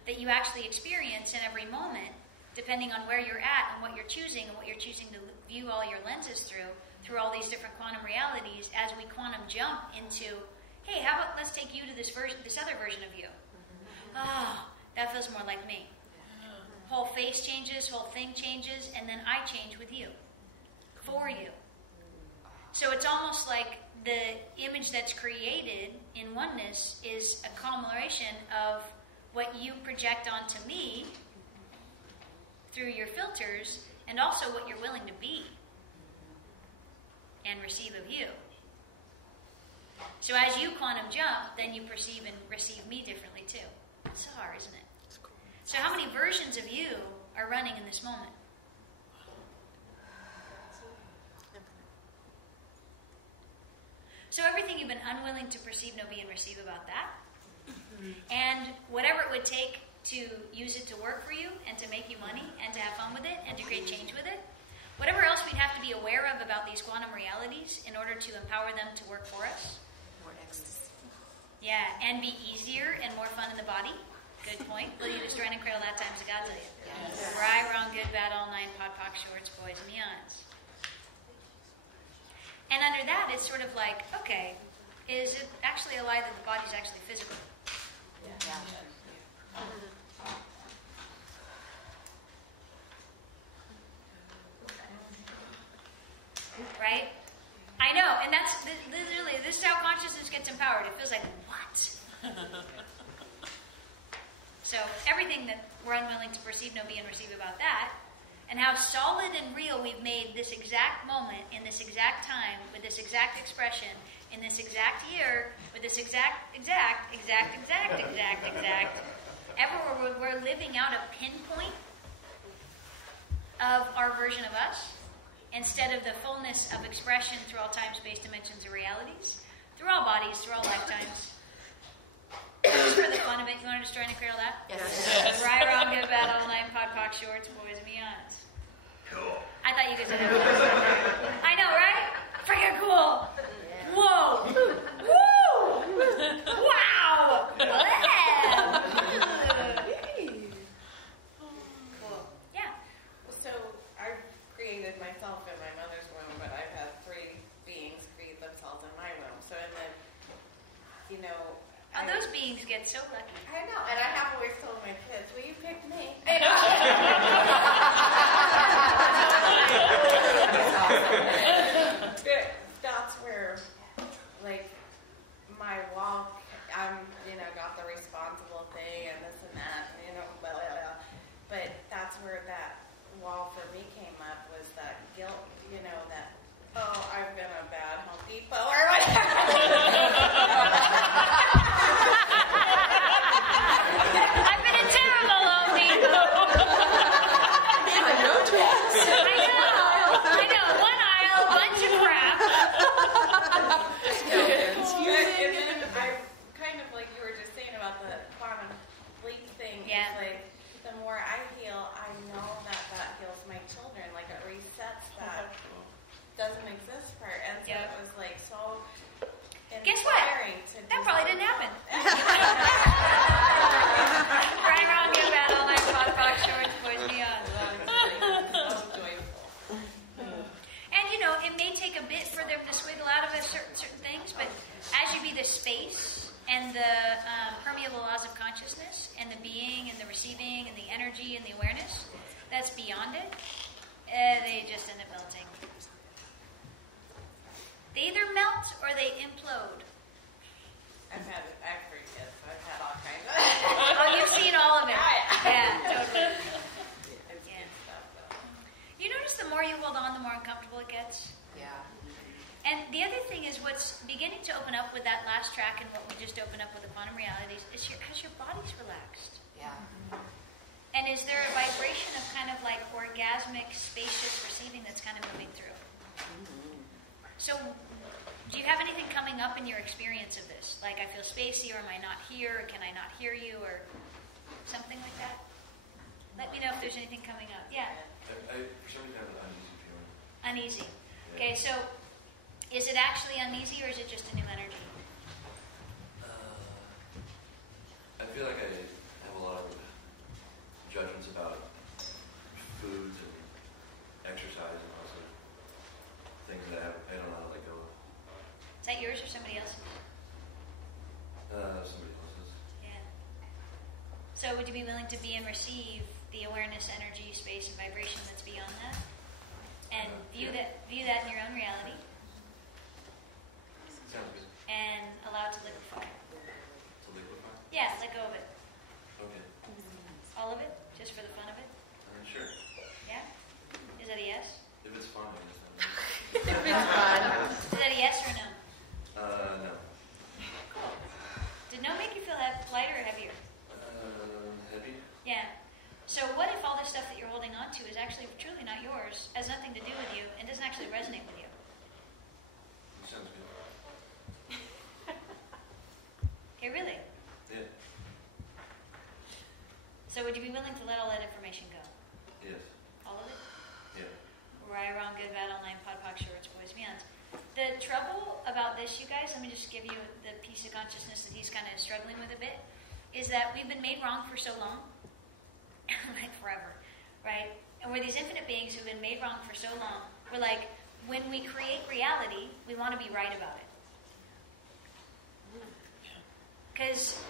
that you actually experience in every moment, depending on where you're at and what you're choosing and what you're choosing to view all your lenses through all these different quantum realities, as we quantum jump into, hey, how about let's take you to this other version of you. Ah, that feels more like me. Whole face changes, whole thing changes, and then I change with you, for you. So it's almost like the image that's created in oneness is a conglomeration of what you project onto me through your filters, and also what you're willing to be and receive of you. So as you quantum jump, then you perceive and receive me differently too. Bizarre, isn't it? So how many versions of you are running in this moment? So everything you've been unwilling to perceive, know, be, and receive about that, and whatever it would take to use it to work for you and to make you money and to have fun with it and to create change with it, whatever else we'd have to be aware of about these quantum realities in order to empower them to work for us. More ecstasy. Yeah, and be easier and more fun in the body. Good point. Will you destroy and cradle that times a God tell you? Yes. Right, wrong, good, bad, all nine, pot, pock, shorts, boys, and beyonds. And under that, it's sort of like, okay, is it actually a lie that the body's actually physical? Yeah. Right? I know, and that's literally, this is how consciousness gets empowered. It feels like, what? So everything that we're unwilling to perceive, know, be, and receive about that, and how solid and real we've made this exact moment, in this exact time, with this exact expression, in this exact year, with this exact, ever we're living out a pinpoint of our version of us, instead of the fullness of expression through all time, space, dimensions, and realities, through all bodies, through all lifetimes. Just for the fun of it, you want to destroy and cradle that? Yes. Right, wrong, good, bad, all nine, pod, pock, shorts, boys, and beyonds. Cool. I thought you guys had I know, right? Freaking cool. Yeah. Whoa. Woo. Wow. Yeah. Cool. Yeah. So I've created myself in my mother's womb, but I've had 3 beings create themselves in my womb. So and then, you know, Those beings get so lucky. I know, and I have always told my kids, "Will you pick me?" That's where, like, my wall, got the responsible thing and this and that, blah, blah, blah. But that's where that wall for me came up, was that guilt, that, oh, I've been a bad Home Depot or whatever. I've been a terrible Home Depot. I know. One aisle, bunch of crap. And then I kind of, like you were just saying about the quantum leap thing, Yeah. it's like, the more I heal, I know that heals my children. Like, it resets that doesn't exist part. And so it was like so Guess what? inspiring to That do probably something. didn't happen. Right, wrong, good, bad, all night, pod, pock, shorts, boys, beyond. So joyful. And it may take a bit for them to swiggle out of us certain things, but as you be the space and the permeable laws of consciousness and the being and the receiving and the energy and the awareness that's beyond it, they just end up melting. They either melt or they implode. I've 3 kids, so I've had all kinds of Oh, you've seen all of it. Yeah, totally. I've seen stuff, though. You notice the more you hold on, the more uncomfortable it gets? Yeah. And the other thing is what's beginning to open up with that last track and what we just opened up with the quantum realities is because your body's relaxed. Yeah. And is there a vibration of kind of like orgasmic, spacious receiving that's kind of moving through? So do you have anything coming up in your experience of this? Like, I feel spacey, or am I not here, or can I not hear you, or something like that? Let me know if there's anything coming up. Yeah? I for some reason have an uneasy feeling. Uneasy. Yeah. Okay, so is it actually uneasy, or is it just a new energy? I feel like I have a lot of judgments about foods and exercise and also things that I don't know how to let go of. Is that yours or somebody else's? Somebody else's. Yeah. So would you be willing to be and receive the awareness, energy, space, and vibration that's beyond that? And view that in your own reality? Sounds good. And allow it to liquefy. To liquefy? Yeah, let go of it. Okay. All of it? Just for the fun of it? Sure. Yeah? Is that a yes? If it's fun, I guess. Is that a yes or no? No. Cool. Did no make you feel lighter or heavier? Heavy? Yeah. So what if all this stuff that you're holding on to is actually truly not yours, has nothing to do with you, and doesn't actually resonate with you? Sounds good. Okay, really? Yeah. So would you be willing to let all that information go? Yes. All of it? Yeah. Right, wrong, good, bad, online, pod, poc, shorts, boys, beyonds. The trouble about this, you guys, let me just give you the piece of consciousness that he's kind of struggling with a bit, is that we've been made wrong for so long, like forever, right? And we're these infinite beings who've been made wrong for so long. We're like, when we create reality, we want to be right about it. Because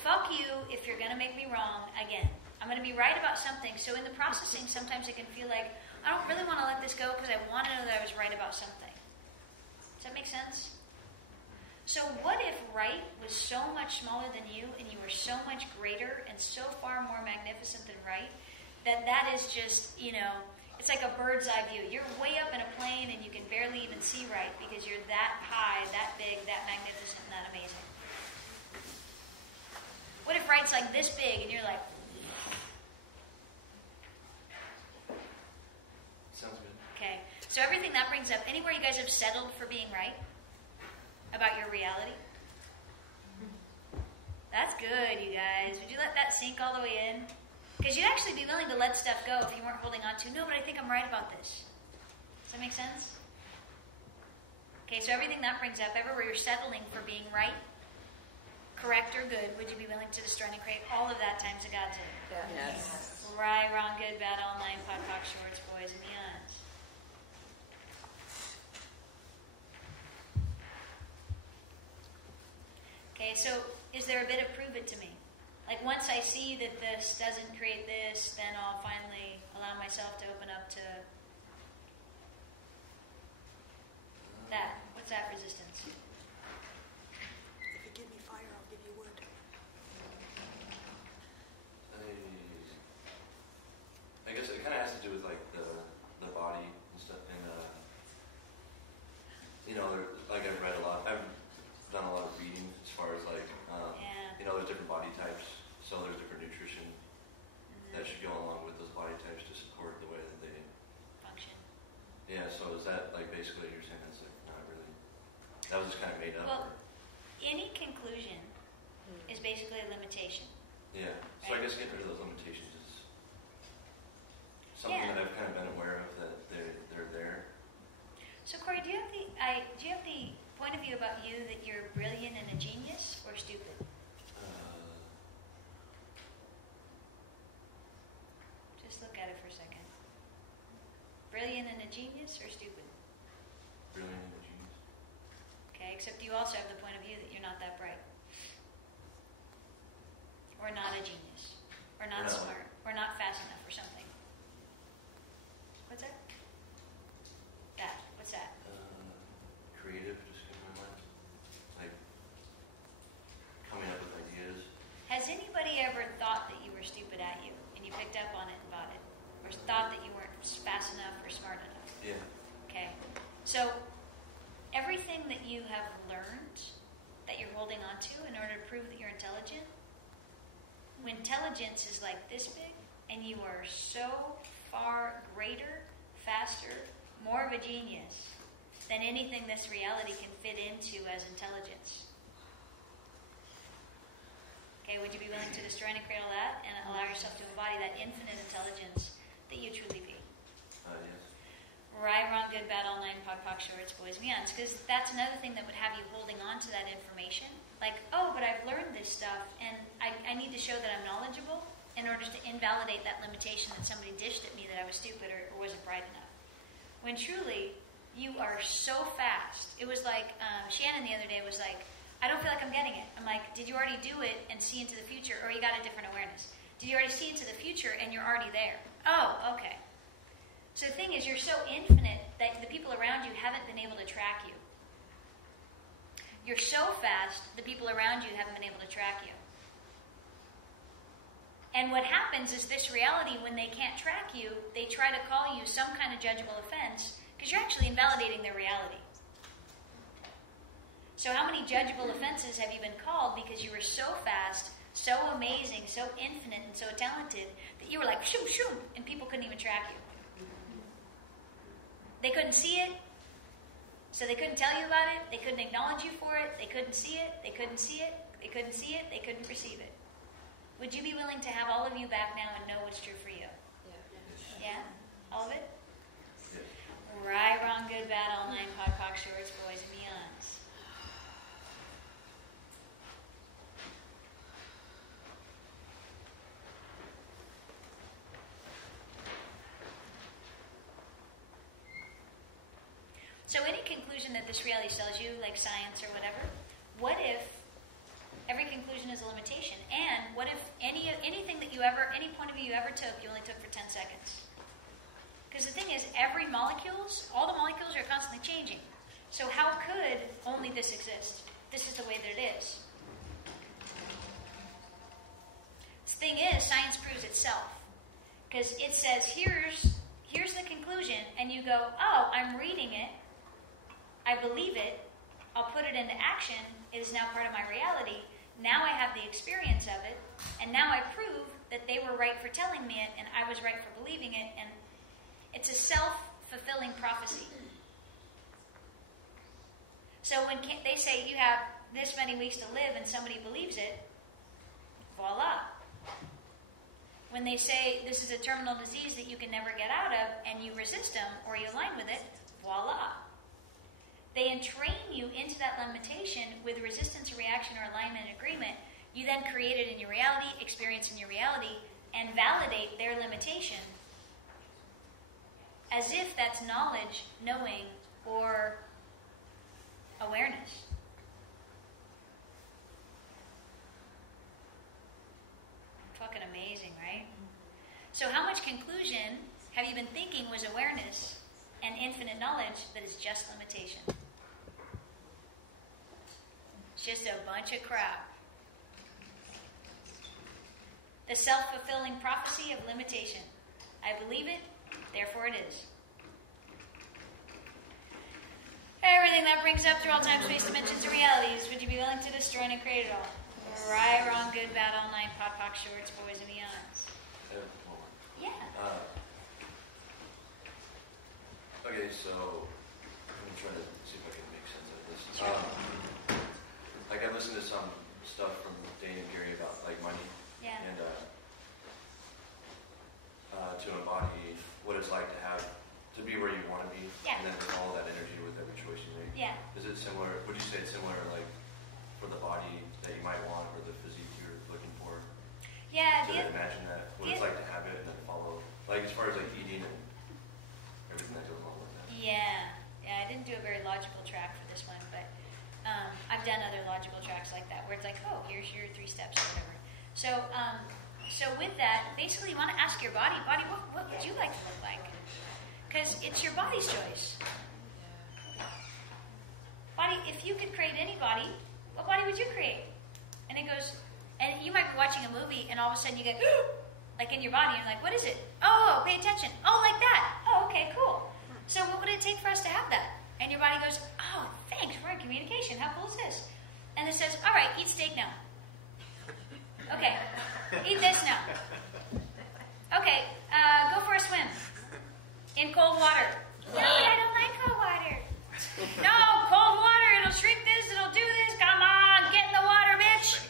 fuck you if you're going to make me wrong again. I'm going to be right about something. So in the processing, sometimes it can feel like, I don't really want to let this go because I want to know that I was right about something. Does that make sense? So what if right was so much smaller than you and you were so much greater and so far more magnificent than right that is just, it's like a bird's eye view. You're way up in a plane and you can barely even see right because you're that high, that big, that magnificent, and that amazing. What if right's like this big and you're like... Sounds good. Okay. So everything that brings up, anywhere you guys have settled for being right about your reality? That's good, you guys. Would you let that sink all the way in? Because you'd actually be willing to let stuff go if you weren't holding on to, no, but I think I'm right about this. Does that make sense? Okay, so everything that brings up, everywhere you're settling for being right, correct or good, would you be willing to destroy and create all of that times a godzillion? Yes. Right, wrong, good, bad, all nine, pod, poc, shorts, boys, and beyonds. Okay, so is there a bit of prove it to me? Like once I see that this doesn't create this, then I'll finally allow myself to open up to that. What's that resistance? If you give me fire, I'll give you wood. I guess it kind of has to do with like the body and stuff, and like I've read a lot. I've done a lot of reading as far as like there's different body types, so there's different nutrition that should go along with those body types to support the way that they function. Yeah. So is that like basically what you're saying? That's like not really. That was just kind of made up. Well, any conclusion is basically a limitation. Yeah. So I guess getting rid of those limitations is something that I've kind of been aware of, that they're there. So Corey, do you have the point of view about you that you're brilliant and a genius or stupid? Just look at it for a second. Brilliant and a genius or stupid? Brilliant and a genius. Okay, except you also have the point of view that you're not that bright. Or not a genius. Or not smart. Or not fast enough or something. What's that? What's that? Creative, just in my mind. Like, coming up with ideas. Has anybody ever thought that you were stupid at you, and you picked up on it and bought it? Or thought that you weren't fast enough or smart enough? Yeah. Okay. So, everything that you have learned that you're holding on to in order to prove that you're intelligent, when intelligence is like this big, and you are so far greater, faster, more of a genius than anything this reality can fit into as intelligence. Okay, would you be willing to destroy and create all that and allow yourself to embody that infinite intelligence that you truly be? Yes. Right, wrong, good, bad, all nine, pod, poc, shorts, boys, beyonds. Because that's another thing that would have you holding on to that information. Like, oh, but I've learned this stuff and I need to show that I'm knowledgeable. in order to invalidate that limitation that somebody dished at me that I was stupid or wasn't bright enough. When truly, you are so fast. It was like, Shannon the other day was like, I don't feel like I'm getting it. I'm like, did you already do it and see into the future, or you got a different awareness? Did you already see into the future and you're already there? Oh, okay. So the thing is, you're so infinite that the people around you haven't been able to track you. You're so fast, the people around you haven't been able to track you. And what happens is this reality, when they can't track you, they try to call you some kind of judgeable offense because you're actually invalidating their reality. So how many judgeable offenses have you been called because you were so fast, so amazing, so infinite, and so talented that you were like, shoo, shoo, and people couldn't even track you? They couldn't see it, so they couldn't tell you about it, they couldn't acknowledge you for it, they couldn't see it, they couldn't see it, they couldn't see it, they couldn't perceive it. Would you be willing to have all of you back now and know what's true for you? Yeah? All of it? Right, wrong, good, bad, all nine, pod, poc, shorts, boys, and beyonds. So any conclusion that this reality sells you, like science or whatever, what if every conclusion is a limitation? And what if anything that you ever, any point of view you ever took, you only took for 10 seconds? Because the thing is, all the molecules are constantly changing. So how could only this exist? This is the way that it is. The thing is, science proves itself. Because it says, here's the conclusion, and you go, oh, I'm reading it, I believe it, I'll put it into action, it is now part of my reality, now I have the experience of it, and now I prove that they were right for telling me it, and I was right for believing it, and it's a self-fulfilling prophecy. So when they say you have this many weeks to live and somebody believes it, voila. When they say this is a terminal disease that you can never get out of and you resist them or you align with it, voila. They entrain you into that limitation with resistance, reaction, or alignment and agreement. You then create it in your reality, experience in your reality, and validate their limitation as if that's knowledge, knowing, or awareness. Fucking amazing, right? So how much conclusion have you been thinking was awareness and infinite knowledge that is just limitation? It's just a bunch of crap. The self-fulfilling prophecy of limitation. I believe it, therefore it is. Everything that brings up through all time, space, dimensions, and realities, would you be willing to destroy and create it all? Right, wrong, good, bad, all nine, pod, poc, shorts, boys, and beyonds. Yeah. Okay, so I'm trying to see if I can make sense of this. Like I listened to some stuff from Dane and Gary about like money, and to embody what it's like to be where you want to be, and then to follow that energy with every choice you make. Yeah. Is it similar? Would you say it's similar, like for the body that you might want or the physique you're looking for? Yeah. Imagine that what it's like to have it and then follow, like as far as like eating and everything that goes along with that. Yeah. I didn't do a very logical track for this one, but I've done other logical tracks like that where it's like, oh, here's your 3 steps or whatever. So with that, basically you want to ask your body, what would you like to look like? Because it's your body's choice. Body, if you could create any body, what body would you create? And it goes, and you might be watching a movie and all of a sudden you get, like in your body, and you're like, what is it? Oh, pay attention. Oh, like that. Oh, okay, cool. So what would it take for us to have that? And your body goes, oh, thanks, we're in communication. How cool is this? And it says, all right, eat steak now. Okay, eat this now. Okay, go for a swim in cold water. No, I don't like cold water. No, cold water, it'll shrink this, it'll do this. Come on, get in the water, bitch.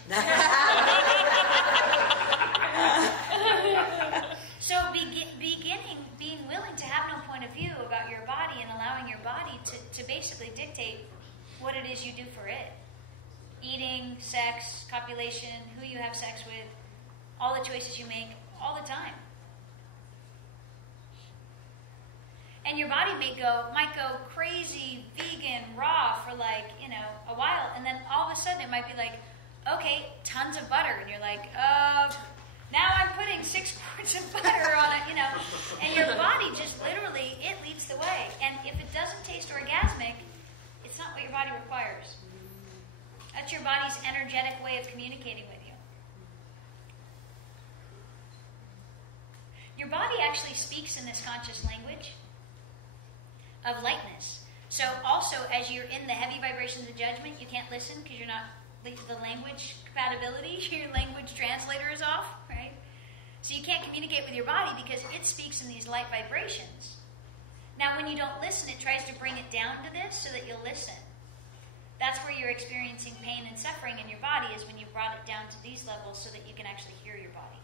So being willing to have no point of view about your body and allowing your body to basically dictate what it is you do for it. Eating, sex, copulation, who you have sex with, all the choices you make, all the time. And your body might go crazy, vegan, raw for like, a while, and then all of a sudden it might be like, okay, tons of butter, and you're like, now I'm putting 6 quarts of butter on it, and your body just literally, it leads the way. And if it doesn't taste orgasmic, it's not what your body requires. That's your body's energetic way of communicating with you. Your body actually speaks in this conscious language of lightness. So also, as you're in the heavy vibrations of judgment, you can't listen because you're not, the language compatibility, your language translator is off, right? So you can't communicate with your body because it speaks in these light vibrations. Now, when you don't listen, it tries to bring it down to this so that you'll listen. That's where you're experiencing pain and suffering in your body, is when you brought it down to these levels so that you can actually hear your body.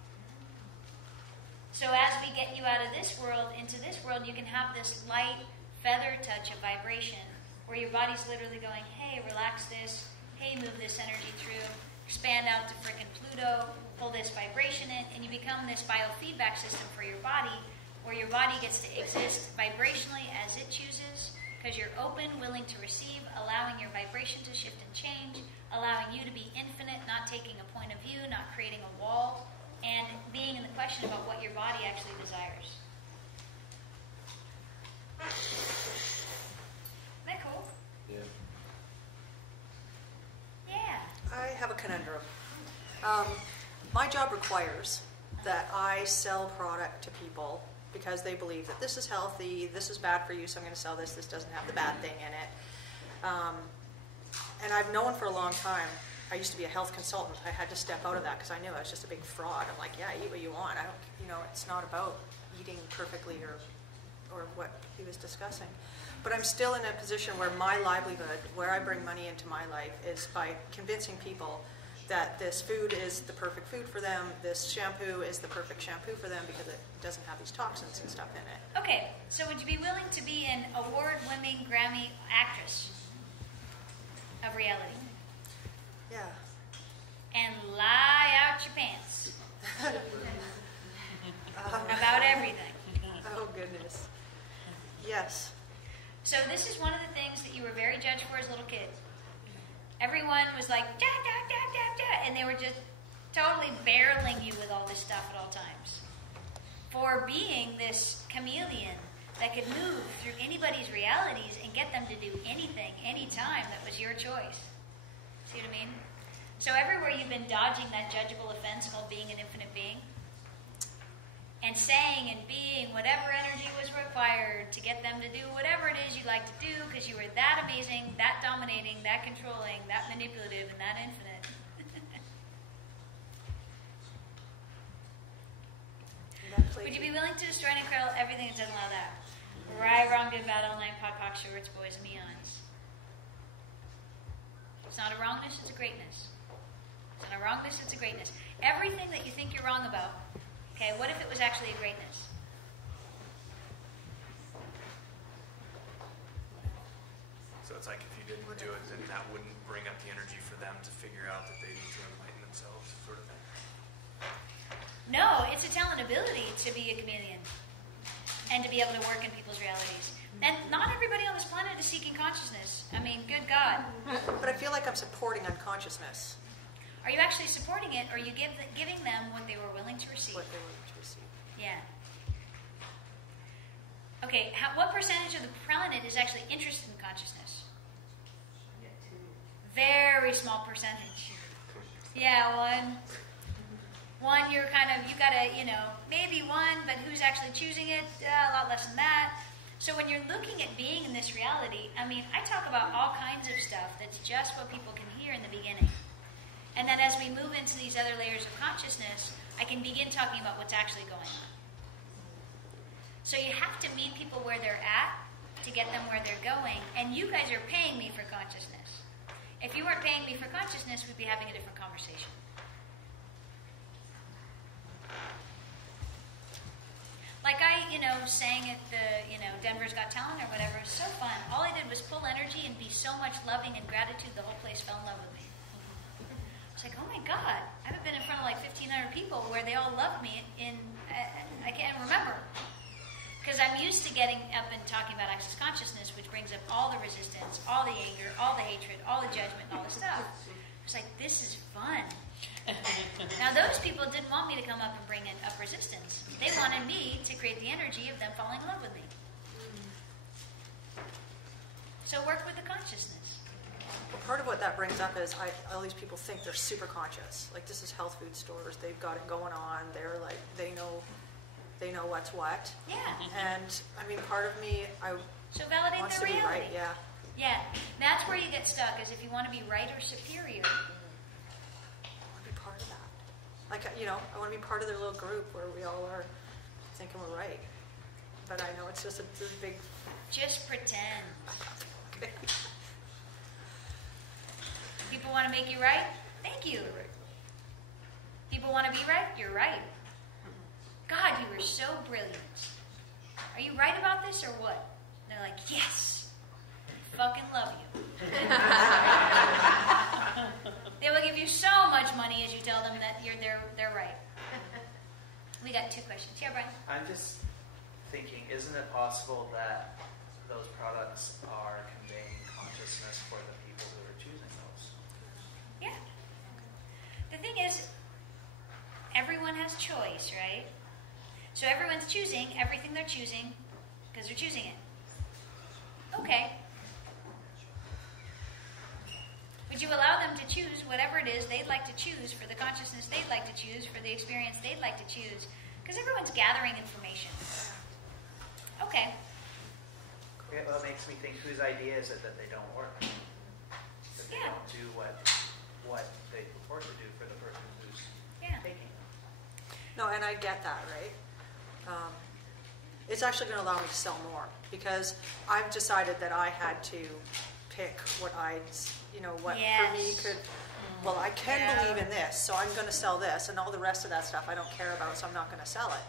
So as we get you out of this world into this world, you can have this light feather touch of vibration where your body's literally going, hey, relax this, hey, move this energy through, expand out to frickin' Pluto, pull this vibration in, and you become this biofeedback system for your body where your body gets to exist vibrationally as it chooses because you're open, willing to receive, allowing your vibration to shift and change, allowing you to be infinite, not taking a point of view, not creating a wall, and being in the question about what your body actually desires. Isn't that cool? Yeah. Yeah. I have a conundrum. My job requires that I sell product to people because they believe that this is healthy, this is bad for you, so I'm going to sell this doesn't have the bad thing in it. And I've known for a long time, I used to be a health consultant. I had to step out of that because I knew I was just a big fraud. I'm like, yeah, eat what you want. I don't, it's not about eating perfectly or what he was discussing. But I'm still in a position where my livelihood, where I bring money into my life, is by convincing people that this food is the perfect food for them, this shampoo is the perfect shampoo for them because it doesn't have these toxins and stuff in it. Okay, so would you be willing to be an award-winning Grammy actress of reality? Yeah. And lie out your pants about everything. Oh, goodness. Yes. So this is one of the things that you were very judged for as a little kid. Everyone was like, da, da, da, da, da, and they were just totally barreling you with all this stuff at all times. For being this chameleon that could move through anybody's realities and get them to do anything, anytime that was your choice. See what I mean? So everywhere you've been dodging that judgeable offense called being an infinite being, and saying and being whatever energy was required to get them to do whatever it is you like to do because you were that amazing, that dominating, that controlling, that manipulative, and that infinite. Would you be willing to destroy and kill everything that doesn't allow that? Right, wrong, good, bad, all nine, pot, pock, shorts, boys, and eons. It's not a wrongness, it's a greatness. It's not a wrongness, it's a greatness. Everything that you think you're wrong about, okay, what if it was actually a greatness? So it's like if you didn't do it, then that wouldn't bring up the energy for them to figure out that they need to enlighten themselves, sort of thing. No, it's a talent ability to be a chameleon and to be able to work in people's realities. And not everybody on this planet is seeking consciousness. I mean, good God. But I feel like I'm supporting unconsciousness. Are you actually supporting it, or are you giving them what they were willing to receive? What they were willing to receive. Yeah. Okay, what percentage of the planet is actually interested in consciousness? Very small percentage. Yeah, one you're kind of, you gotta, maybe one, but who's actually choosing it? A lot less than that. So when you're looking at being in this reality, I mean, I talk about all kinds of stuff that's just what people can hear in the beginning. And then as we move into these other layers of consciousness, I can begin talking about what's actually going on. So you have to meet people where they're at to get them where they're going. And you guys are paying me for consciousness. If you weren't paying me for consciousness, we'd be having a different conversation. Like I, sang at the, Denver's Got Talent or whatever, it was so fun. All I did was pull energy and be so much loving and gratitude, the whole place fell in love with me. It It's like, oh my God, I haven't been in front of like 1,500 people where they all love me I can't remember. Because I'm used to getting up and talking about access consciousness, which brings up all the resistance, all the anger, all the hatred, all the judgment, and all the stuff. It's like, this is fun. Now, those people didn't want me to come up and bring up resistance. They wanted me to create the energy of them falling in love with me. So work with the consciousness. Well, part of what that brings up is all these people think they're super conscious. Like, this is health food stores. They've got it going on. They're like, they know what's what. Yeah. And I mean, part of me, so validate wants their to be reality. right. Yeah. Yeah. That's where you get stuck, is if you want to be right or superior. I want to be part of that. Like, I want to be part of their little group where we all are thinking we're right. But I know it's just a big. Just pretend. Okay. People want to make you right? Thank you. People want to be right? You're right. God, you were so brilliant. Are you right about this or what? And they're like, yes. Fucking love you. They will give you so much money as you tell them that they're right. We got 2 questions. Yeah, Brian? I'm just thinking, isn't it possible that those products are conveying consciousness for the people who are choosing those? Yeah. The thing is, everyone has choice, right? So everyone's choosing everything they're choosing because they're choosing it. Okay. Would you allow them to choose whatever it is they'd like to choose for the consciousness they'd like to choose, for the experience they'd like to choose? Because everyone's gathering information. Okay. Yeah, well, it makes me think, whose idea is it that they don't work? That they don't do what they purport to do for the person who's taking them. No, and I get that, right? It's actually going to allow me to sell more because I've decided that I had to pick what for me could. Well, I can believe in this, so I'm going to sell this, and all the rest of that stuff I don't care about, so I'm not going to sell it.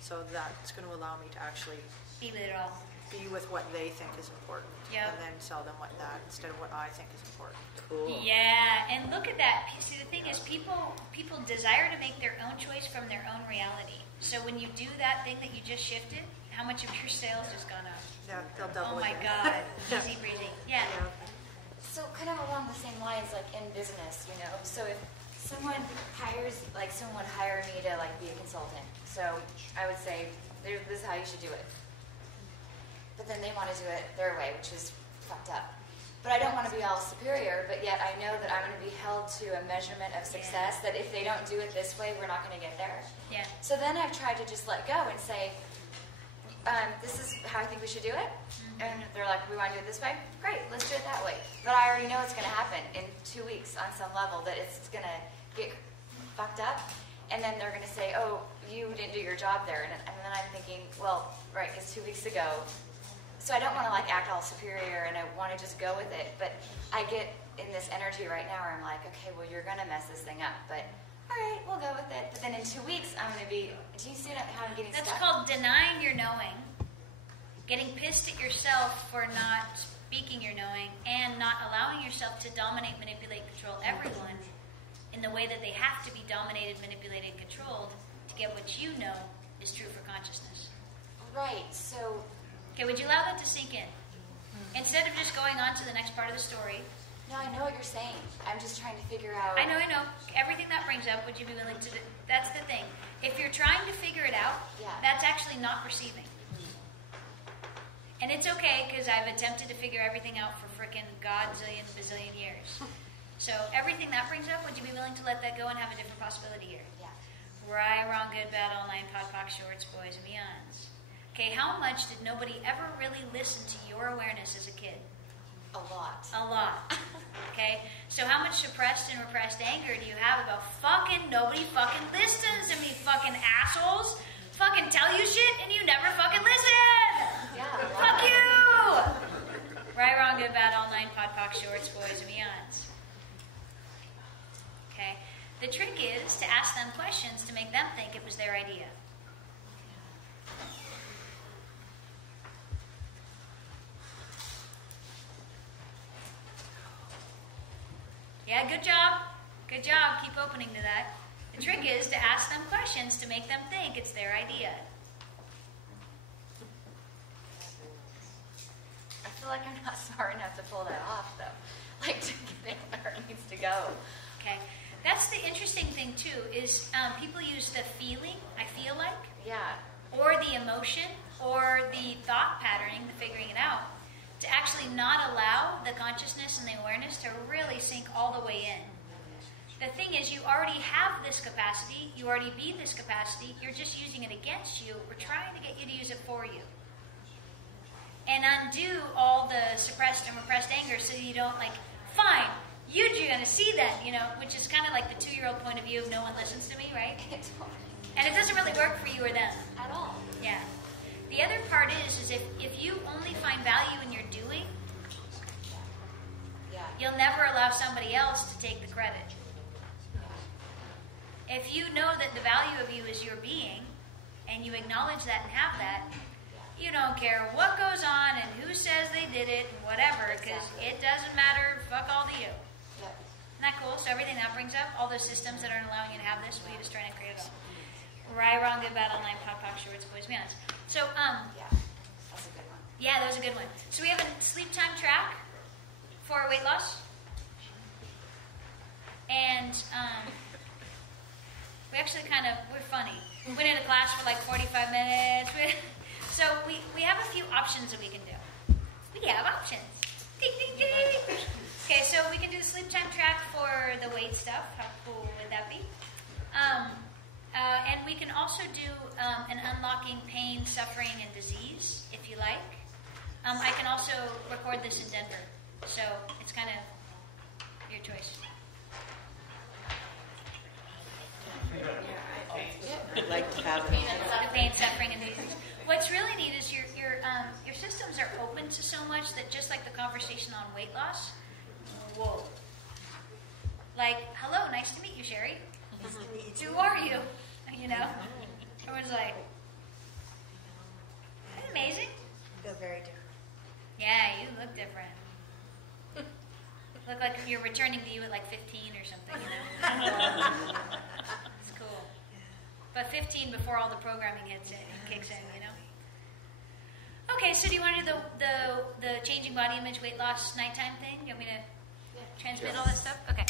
So that's going to allow me to actually be with it all. Be with what they think is important, and then sell them that instead of what I think is important. Cool. Yeah, and look at that. See, the thing is, people desire to make their own choice from their own reality. So when you do that thing that you just shifted, how much of your sales just gone up? Yeah, they'll double. Oh my God, easy breezy. Yeah. So kind of along the same lines, like in business, So if someone someone would hire me to be a consultant. So I would say, this is how you should do it. But then they want to do it their way, which is fucked up. But I don't want to be all superior, but yet I know that I'm going to be held to a measurement of success, that if they don't do it this way, we're not going to get there. Yeah. So then I've tried to just let go and say, this is how I think we should do it. Mm-hmm. And they're like, we want to do it this way? Great, let's do it that way. But I already know it's going to happen in 2 weeks on some level, that it's going to get fucked up. And then they're going to say, oh, you didn't do your job there. And then I'm thinking, well, right, because 2 weeks ago. So I don't want to act all superior, and I want to just go with it. But I get in this energy right now where I'm like, okay, well, you're going to mess this thing up. But all right, we'll go with it. But then in 2 weeks, I'm going to be, do you see how I'm getting That's stuck? called denying your knowing. Getting pissed at yourself for not speaking your knowing and not allowing yourself to dominate, manipulate, control everyone in the way that they have to be dominated, manipulated, controlled to get what you know is true for consciousness. Right, so... Okay, would you allow that to sink in? Instead of just going on to the next part of the story. No, I know what you're saying. I'm just trying to figure out... I know. Everything that brings up, would you be willing to do? That's the thing. If you're trying to figure it out, that's actually not receiving. And it's okay, because I've attempted to figure everything out for frickin' godzillion, bazillion years. So everything that brings up, would you be willing to let that go and have a different possibility here? Yeah. Right, wrong, good, bad, all nine, pod, poc, shorts, boys, and beyonds. Okay, how much did nobody ever really listen to your awareness as a kid? A lot. A lot. Okay? So how much suppressed and repressed anger do you have about nobody fucking listens to me, fucking assholes? Fucking tell you shit and you never fucking listen! Yeah. Fuck you! Right, wrong, good, bad, all nine, pod, poc, shorts, boys, and beyonds. Okay? The trick is to ask them questions to make them think it was their idea. Yeah, good job. Good job. Keep opening to that. The trick is to ask them questions to make them think it's their idea. I feel like I'm not smart enough to pull that off, though. Like, to get it where it needs to go. Okay. That's the interesting thing, too, is people use the feeling, I feel like. Yeah. Or the emotion, or the thought patterning, the figuring it out, to actually not allow the consciousness and the awareness to really sink all the way in. The thing is, you already have this capacity, you already be this capacity, you're just using it against you. We're trying to get you to use it for you. And undo all the suppressed and repressed anger so you don't, like, fine, you're going to see that, you know, which is kind of like the 2-year-old point of view of no one listens to me, right? And it doesn't really work for you or them. At all. Yeah. The other part is if you only find value in your doing, you'll never allow somebody else to take the credit. If you know that the value of you is your being, and you acknowledge that and have that, you don't care what goes on and who says they did it and whatever, because it doesn't matter, fuck all to you. Isn't that cool? So everything that brings up, all those systems that aren't allowing you to have this, we just trying to create it all. Right, wrong, good, bad, online, pop, shorts, boys, beyonds. So, yeah, that's a good one. Yeah, that was a good one. So we have a sleep time track for weight loss. And we actually we're funny. We went into class for like 45 minutes. So we have a few options that we can do. We have options. Ding, ding, ding. Okay, so we can do the sleep time track for the weight stuff. How cool would that be? And we can also do an unlocking pain, suffering, and disease, if you like. I can also record this in Denver. So it's kind of your choice. I'd like to have it. The pain, suffering, and disease. What's really neat is your systems are open to so much that just like the conversation on weight loss, whoa. Like, hello, nice to meet you, Sherry. Nice to meet you. Who are you? You know? Everyone's like, isn't that amazing? You feel very different. Yeah, you look different. Look like you're returning to you at like 15 or something, you know? It's cool. But 15 before all the programming kicks in, you know? Okay, so do you want to do the changing body image, weight loss, nighttime thing? You want me to transmit all this stuff? Okay.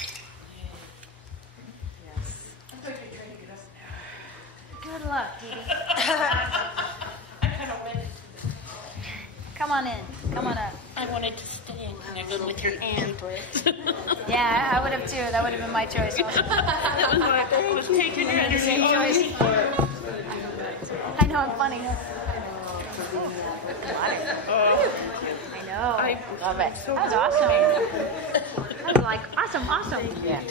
Yes. Good luck, Dee Dee. I kind of went into this. Come on in. Come on up. I wanted to stay and kind of go with your anklets. Yeah, I would have too. That would have been my choice also. I was taking your Same choice. I know, I'm funny. I know. I love it. That was awesome. That was like awesome. Yeah.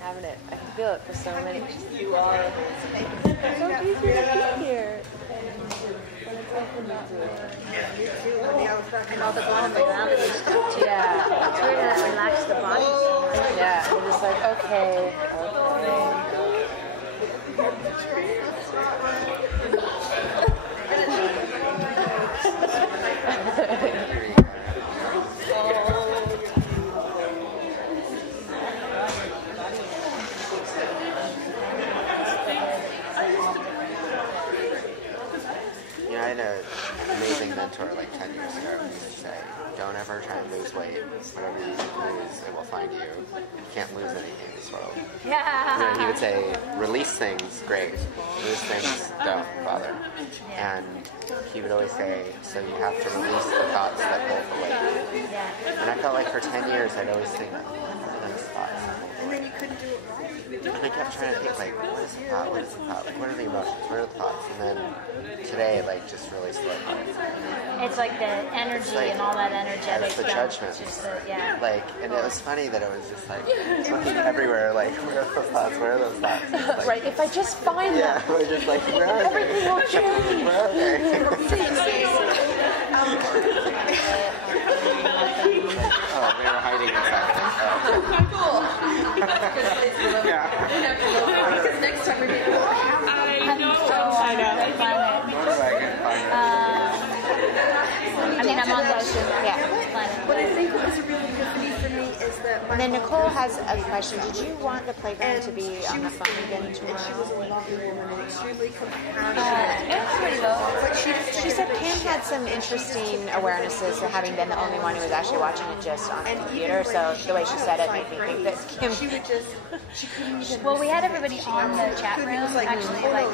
Having it. I can feel it for so many. You are. It's so easy to be here. When it's open up to it. And all the blood on the ground is just Yeah. it's weird to relax the body. Yeah. I'm just like, okay. You know, I had an amazing mentor like 10 years ago who would say, don't ever try and lose weight. Whatever you lose, it will find you. You can't lose anything in this world. Yeah. You know, he would say, release things, great. Lose things, don't bother. And he would always say, so you have to release the thoughts that hold the weight. And I felt like for 10 years I'd always think, those thoughts. And then you couldn't do it right. And I kept trying to think, like, what is the thought? What is the thought? Like, what are the emotions? What are the thoughts? And then today, like, just really slowed down. It's like the energy like, and all that energetic it's the stuff. judgment. Just yeah. Like, and it was funny that it was just like looking everywhere. Like, where are those thoughts? Where are those thoughts? Like, Right. If I just find them. Yeah, we're just like, where are they? Everything will change. Where are they? Oh, we were hiding inside. Cool. Yeah. Because next time we're going to I know. I mean, I'm on question. Yeah. What I think was a really good thing for me is that And then Nicole has a question. Did you want the playground to be on the phone again tomorrow? She was a lovely woman and extremely compassionate. But she said Pam had some interesting awarenesses, having been the only one who was actually watching it just on the computer. So the way she said it made me think that Kim. Well, we had everybody on the chat room actually, like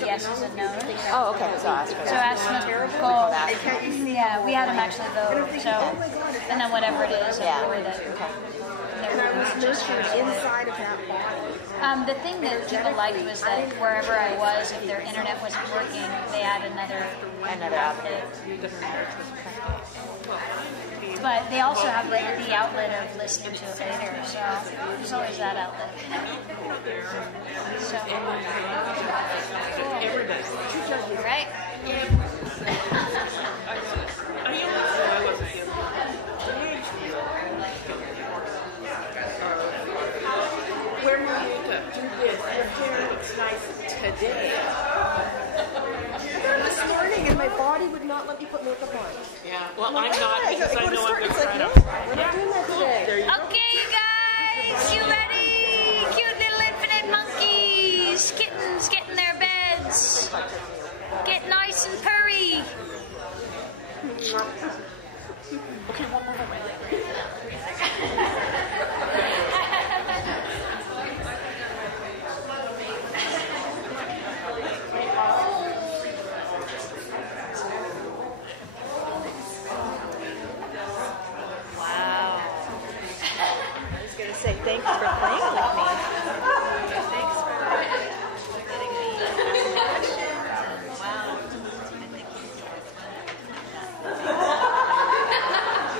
yeses and nos. Oh, okay. So I'll ask her So ask Nicole. Yeah, we had them actually vote. So, and then whatever it is, yeah. And I was nurtured inside of that body. The thing that people liked was that wherever I was, if their internet wasn't working, they had another outlet. But they also have the outlet of listening to it later, so there's always that outlet. So, cool. Right? Where do you do this? Your hair looks nice today. This morning, and my body would not let me put makeup on. Yeah, well, I'm not because I know I'm going to try to. We're not doing that today. Okay, you guys, you ready? Cute little infinite monkeys, kittens get in their beds, get nice and purry. Okay, one more. Say thanks for playing with me. Thanks for getting me questions. Wow.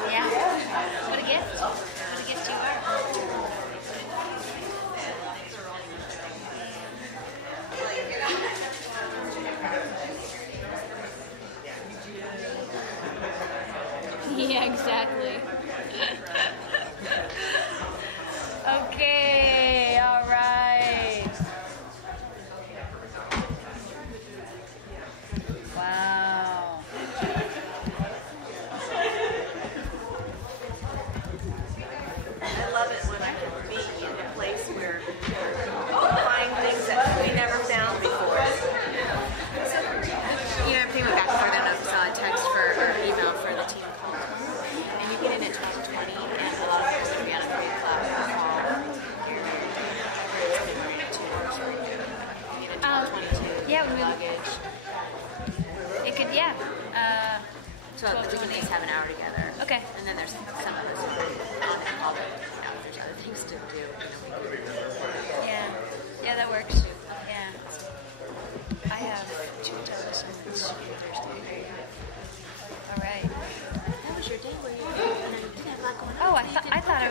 Yeah. What a gift. What a gift you are. Yeah, exactly. Okay, all right. Wow. I love it when I can be in a place where we find things that we never found before. You know, everything went back and forth. I don't know if you saw a text or email for the team call tomorrow. And you get in at 12:20, and a lot of people are going to be on a 3 o'clock call. Yeah, we will. It could, yeah. So we can just have an hour together. Okay. And then there's some of us on the call, but if there's other things to do, we can. Yeah. Yeah, that works. Yeah. I have 2 televisions Thursday. All right. That was your day where you didn't have a lot going on. Oh, I thought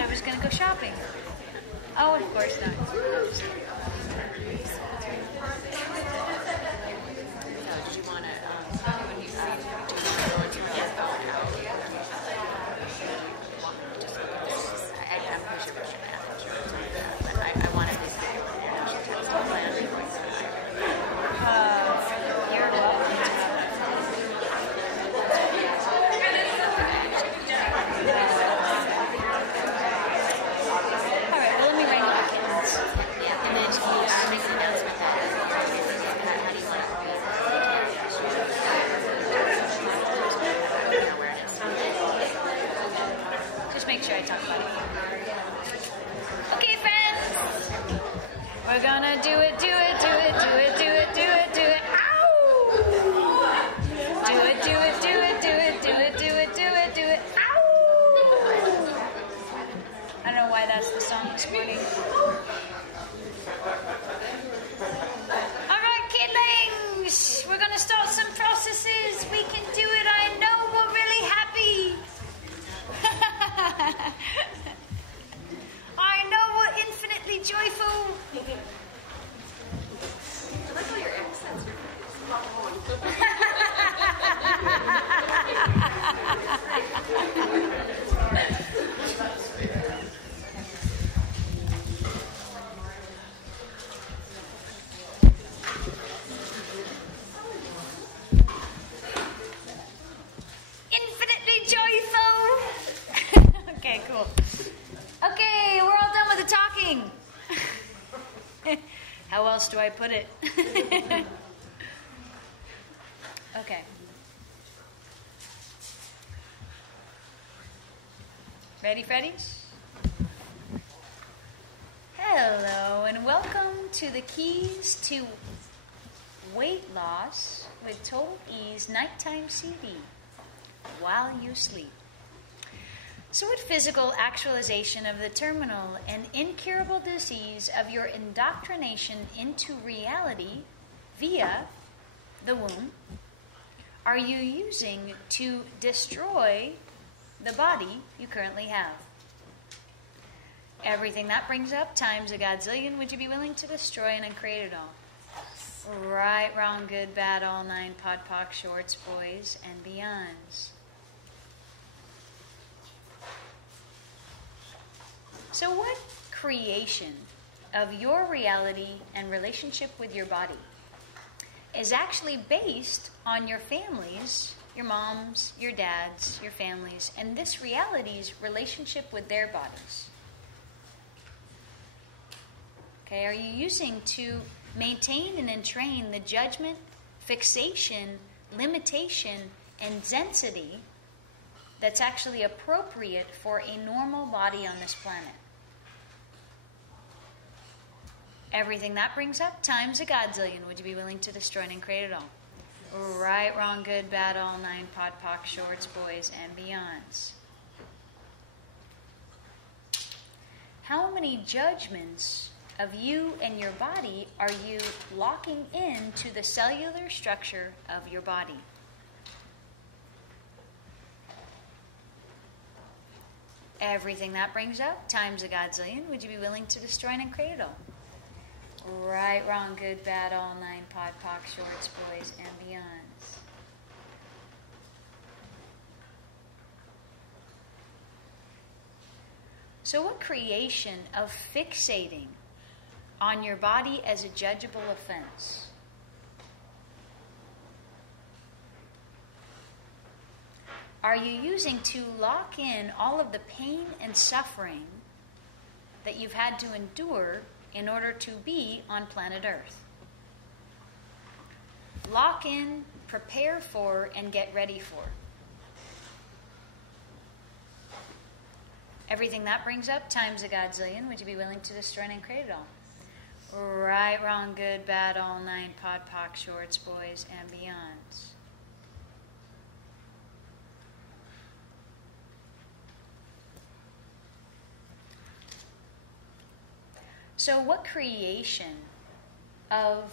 I was going to go shopping. Oh, of course not. Did you want to, when you see I'm pretty sure Mr. Math insurance like that, but I wanted this to be international tax plan. You're welcome. All right, well, let me ring up the kittens. Yeah, and then you make an announcement that how do you want it to be? else do I put it? Okay. Ready, Freddies? Hello, and welcome to the Keys to Weight Loss with Total Ease Nighttime CD while you sleep. So what physical actualization of the terminal and incurable disease of your indoctrination into reality via the womb are you using to destroy the body you currently have? Everything that brings up times a godzillion, would you be willing to destroy and uncreate it all? Right, wrong, good, bad, all nine, pod, poc, shorts, boys, and beyonds. So what creation of your reality and relationship with your body is actually based on your families, your moms, your dads, your families, and this reality's relationship with their bodies? Okay, are you using to maintain and entrain the judgment, fixation, limitation, and density that's actually appropriate for a normal body on this planet? Everything that brings up times a godzillion, would you be willing to destroy and create it all? Right, wrong, good, bad, all nine, pod, poc, shorts, boys, and beyonds. How many judgments of you and your body are you locking into the cellular structure of your body? Everything that brings up times a godzillion, would you be willing to destroy and create it all? Right, wrong, good, bad, all nine, pod, poc, shorts, boys, and beyonds. So what creation of fixating on your body as a judgeable offense are you using to lock in all of the pain and suffering that you've had to endure in order to be on planet Earth? Lock in, prepare for, and get ready for. Everything that brings up times a godzillion, would you be willing to destroy and create it all? Right, wrong, good, bad, all nine, pod, poc, shorts, boys, and beyonds. So what creation of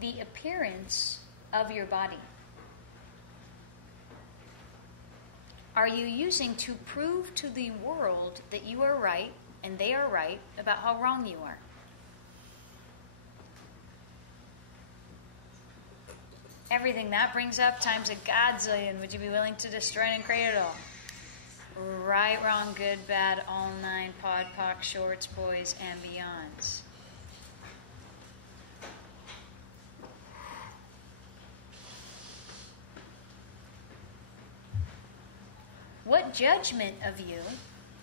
the appearance of your body are you using to prove to the world that you are right and they are right about how wrong you are? Everything that brings up times a godzillion, would you be willing to destroy and create it all? Right, wrong, good, bad, all nine, pod, poc, shorts, boys, and beyonds. What judgment of you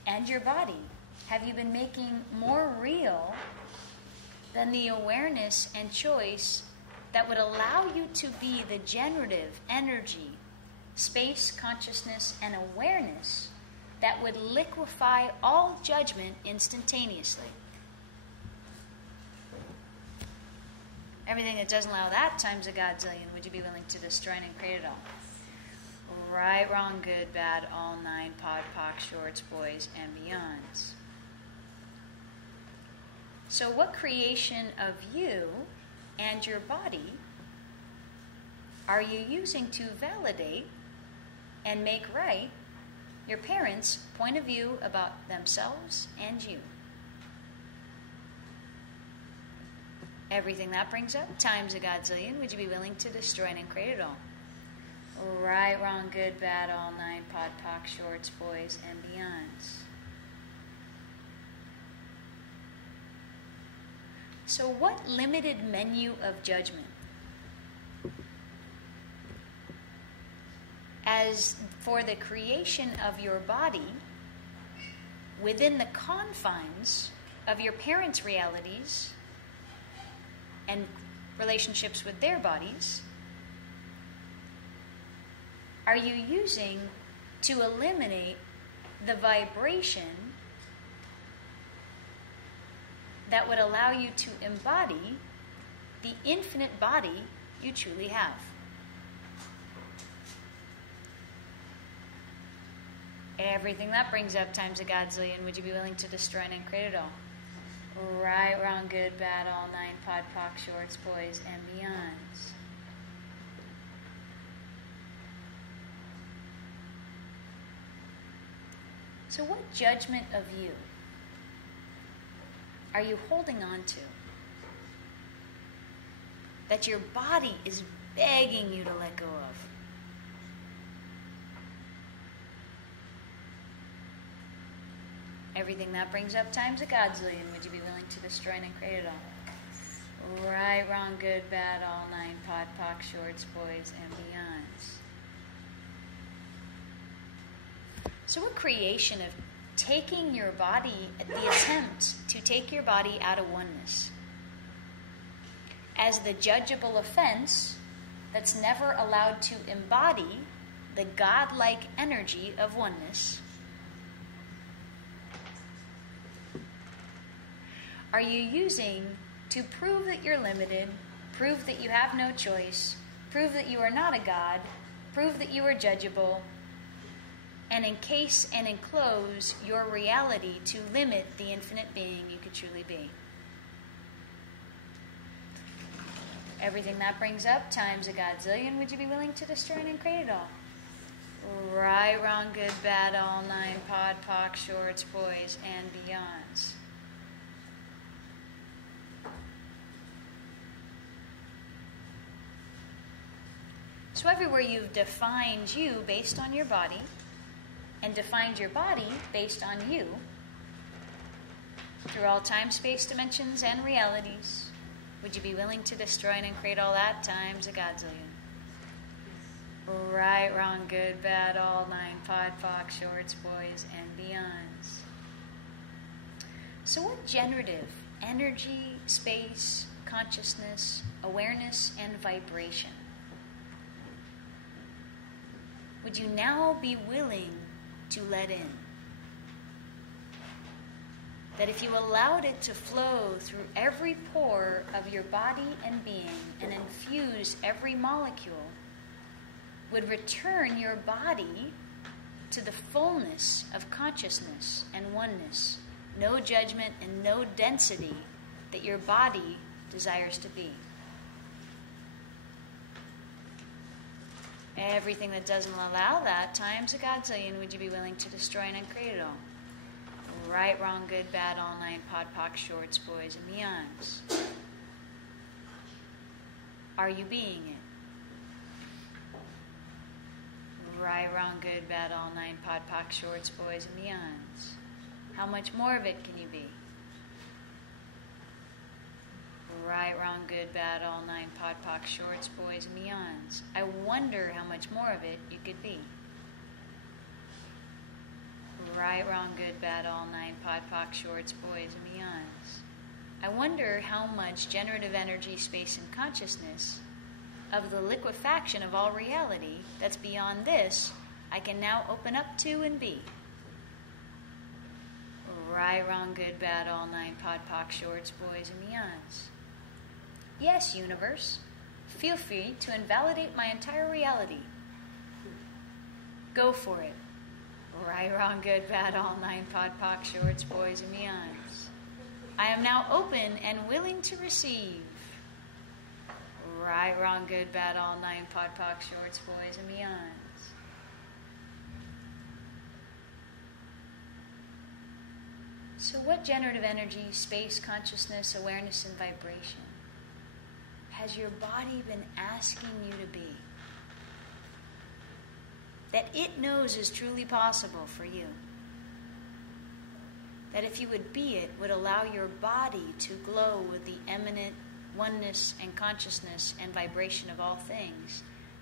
and your body have you been making more real than the awareness and choice that would allow you to be the generative energy, space, consciousness, and awareness that would liquefy all judgment instantaneously? Everything that doesn't allow that times a godzillion, would you be willing to destroy and create it all? Right, wrong, good, bad, all nine, pod, poc, shorts, boys, and beyonds. So what creation of you and your body are you using to validate and make right your parents' point of view about themselves and you? Everything that brings up times a godzillion, would you be willing to destroy and create it all? Right, wrong, good, bad, all nine, pod, poc, shorts, boys, and beyonds. So what limited menu of judgment? As for the creation of your body within the confines of your parents' realities and relationships with their bodies are you using to eliminate the vibration that would allow you to embody the infinite body you truly have? Everything that brings up times a godzillion, would you be willing to destroy and uncreate it all? Right, wrong, good, bad, all nine, pod, poc, shorts, boys, and beyonds. So what judgment of you are you holding on to that your body is begging you to let go of? Everything that brings up times a godzillion, would you be willing to destroy and uncreate it all? Right, wrong, good, bad, all nine, pod, poc, shorts, boys, and beyonds. So what creation of taking your body, the attempt to take your body out of oneness as the judgeable offense that's never allowed to embody the godlike energy of oneness, are you using to prove that you're limited, prove that you have no choice, prove that you are not a god, prove that you are judgeable, and encase and enclose your reality to limit the infinite being you could truly be? Everything that brings up times a godzillion, would you be willing to destroy and uncreate it all? Right, wrong, good, bad, all nine, pod, poc, shorts, boys, and beyonds. So everywhere you've defined you based on your body, and defined your body based on you, through all time, space, dimensions, and realities, would you be willing to destroy and uncreate all that times a godzillion? Right, wrong, good, bad, all nine, pod, poc, shorts, boys, and beyonds. So what generative energy, space, consciousness, awareness, and vibration would you now be willing to let in? That if you allowed it to flow through every pore of your body and being and infuse every molecule, would return your body to the fullness of consciousness and oneness, no judgment and no density that your body desires to be. Everything that doesn't allow that times a godzillion, would you be willing to destroy and uncreate it all? Right, wrong, good, bad, all nine, pod, poc, shorts, boys, and beyonds. Are you being it? Right, wrong, good, bad, all nine, pod, poc, shorts, boys, and beyonds. How much more of it can you be? Right, wrong, good, bad, all nine, pod, poc, shorts, boys, and beyonds. I wonder how much more of it you could be. Right, wrong, good, bad, all nine, pod, poc, shorts, boys, and beyonds. I wonder how much generative energy, space, and consciousness of the liquefaction of all reality that's beyond this I can now open up to and be. Right, wrong, good, bad, all nine, pod, poc, shorts, boys, and beyonds. Yes, universe, feel free to invalidate my entire reality. Go for it. Right, wrong, good, bad, all nine, pod, poc, shorts, boys, and beyonds. I am now open and willing to receive. Right, wrong, good, bad, all nine, pod, poc, shorts, boys, and beyonds. So what generative energy, space, consciousness, awareness, and vibration has your body been asking you to be? That it knows is truly possible for you. That if you would be it, would allow your body to glow with the eminent oneness and consciousness and vibration of all things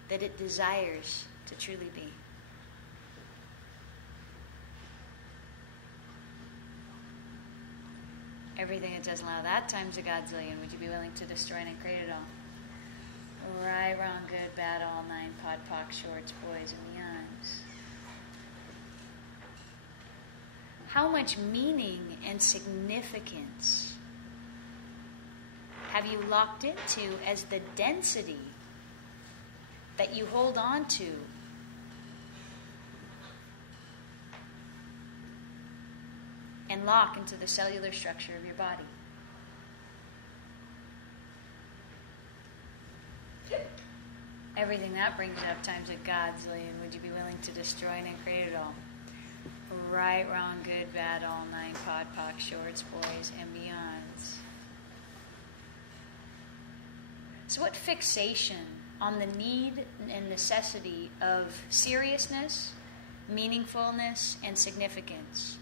that it desires to truly be. Everything that doesn't allow that times a godzillion. Would you be willing to destroy and create it all? Right, wrong, good, bad, all 9, pod, poc, shorts, boys, and beyonds. How much meaning and significance have you locked into as the density that you hold on to and lock into the cellular structure of your body? Everything that brings up times a godzillion. Would you be willing to destroy and create it all? Right, wrong, good, bad, all 9, pod, poc, shorts, boys, and beyonds. So what fixation on the need and necessity of seriousness, meaningfulness, and significance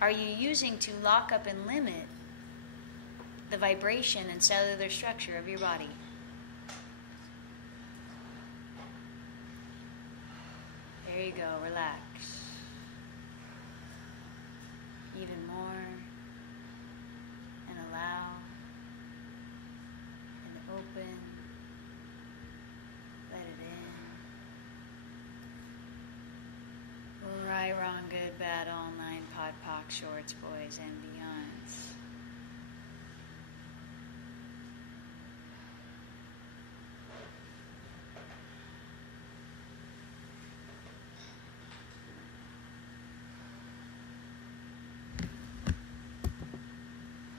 are you using to lock up and limit the vibration and cellular structure of your body? There you go, relax. Even more. And allow. And open. Let it in. Right, wrong, good, bad, all 9, pod, poc, shorts, boys, and beyonds.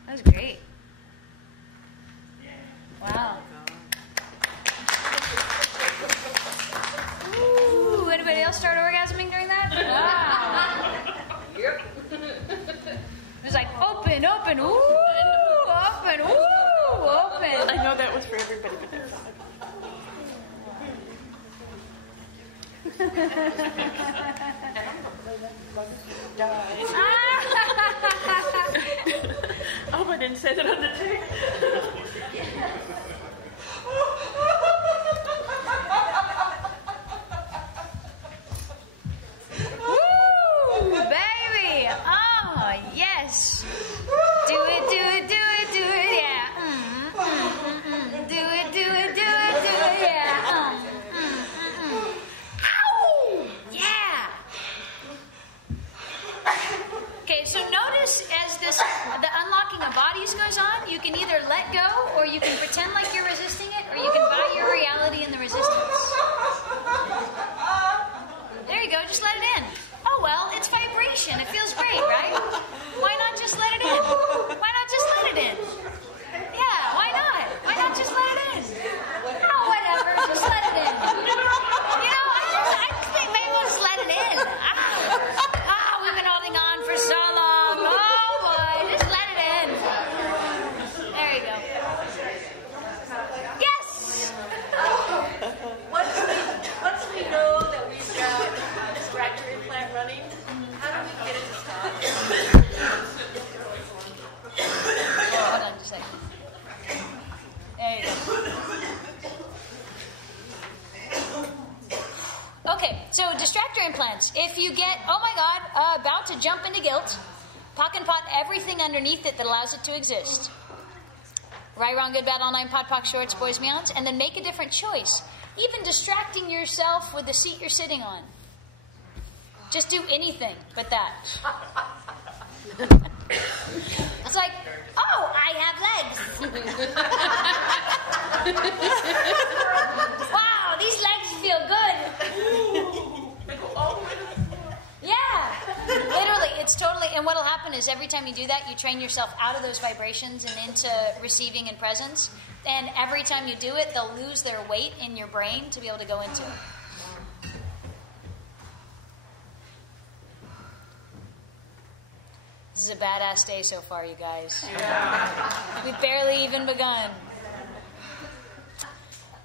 That was great. Wow. Ooh, anybody else start orgasming during that? Wow. Yep. It was like open, open, ooh, open, ooh, open. I know that was for everybody, but that's not. Oh, I didn't say that on the tape. Woo, baby! Oh, yes. Do it, do it, do it, do it, yeah. Do it, do it, do it, do it, yeah. Ow! Yeah. Okay, so notice as the unlocking of bodies goes on, you can either let go, or you can pretend like you're resisting it, or you can buy your reality in the resistance. There you go, just let it in. Oh well, it's vibration. It feels great, right? Why not just let it in? Why not just let it in? Yeah, why not? Why not just let it in? Oh, whatever, just let it in. You know, I think maybe we'll just let it in. We've been holding on for so long. Oh boy, just let it in. There you go. Yes! Once we know that we've got this distractor implant running, how do we get it to stop? Hold on just a second. There you go. Okay, so distractor implants. If you get, oh my God, about to jump into guilt, pock and pot everything underneath it that allows it to exist. Right, wrong, good, bad, all 9, pot, pock, shorts, boys, meons, and then make a different choice. Even distracting yourself with the seat you're sitting on. Just do anything but that. It's like, oh, I have legs. Wow, these legs feel good. Yeah, literally, it's totally, and what'll happen is every time you do that, you train yourself out of those vibrations and into receiving and presence. And every time you do it, they'll lose their weight in your brain to be able to go into it. This is a badass day so far, you guys. Yeah. We've barely even begun.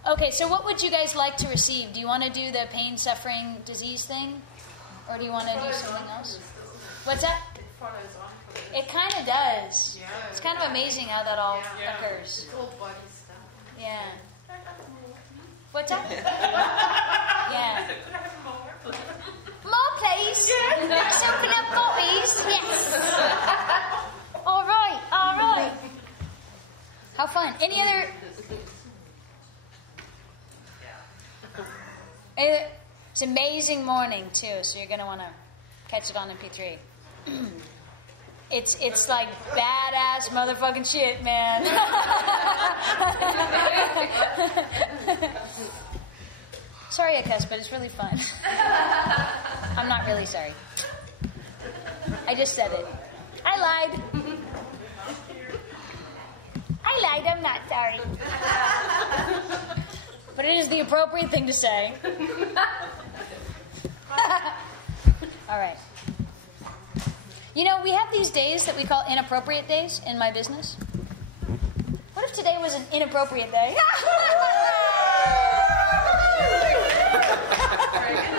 Okay, so what would you guys like to receive? Do you want to do the pain, suffering, disease thing? Or do you want to do something else? What's that? It kind of does. It's kind of amazing how that all occurs. Yeah. What's that? Yeah. More, please. Something up, please. Yes. All right. It's an amazing morning too, so you're gonna want to catch it on MP3. It's like badass motherfucking shit, man. Sorry I cuss, but it's really fun. I'm not really sorry. I just said it. I lied. I'm not sorry. But it is the appropriate thing to say. All right. You know, we have these days that we call inappropriate days in my business. What if today was an inappropriate day?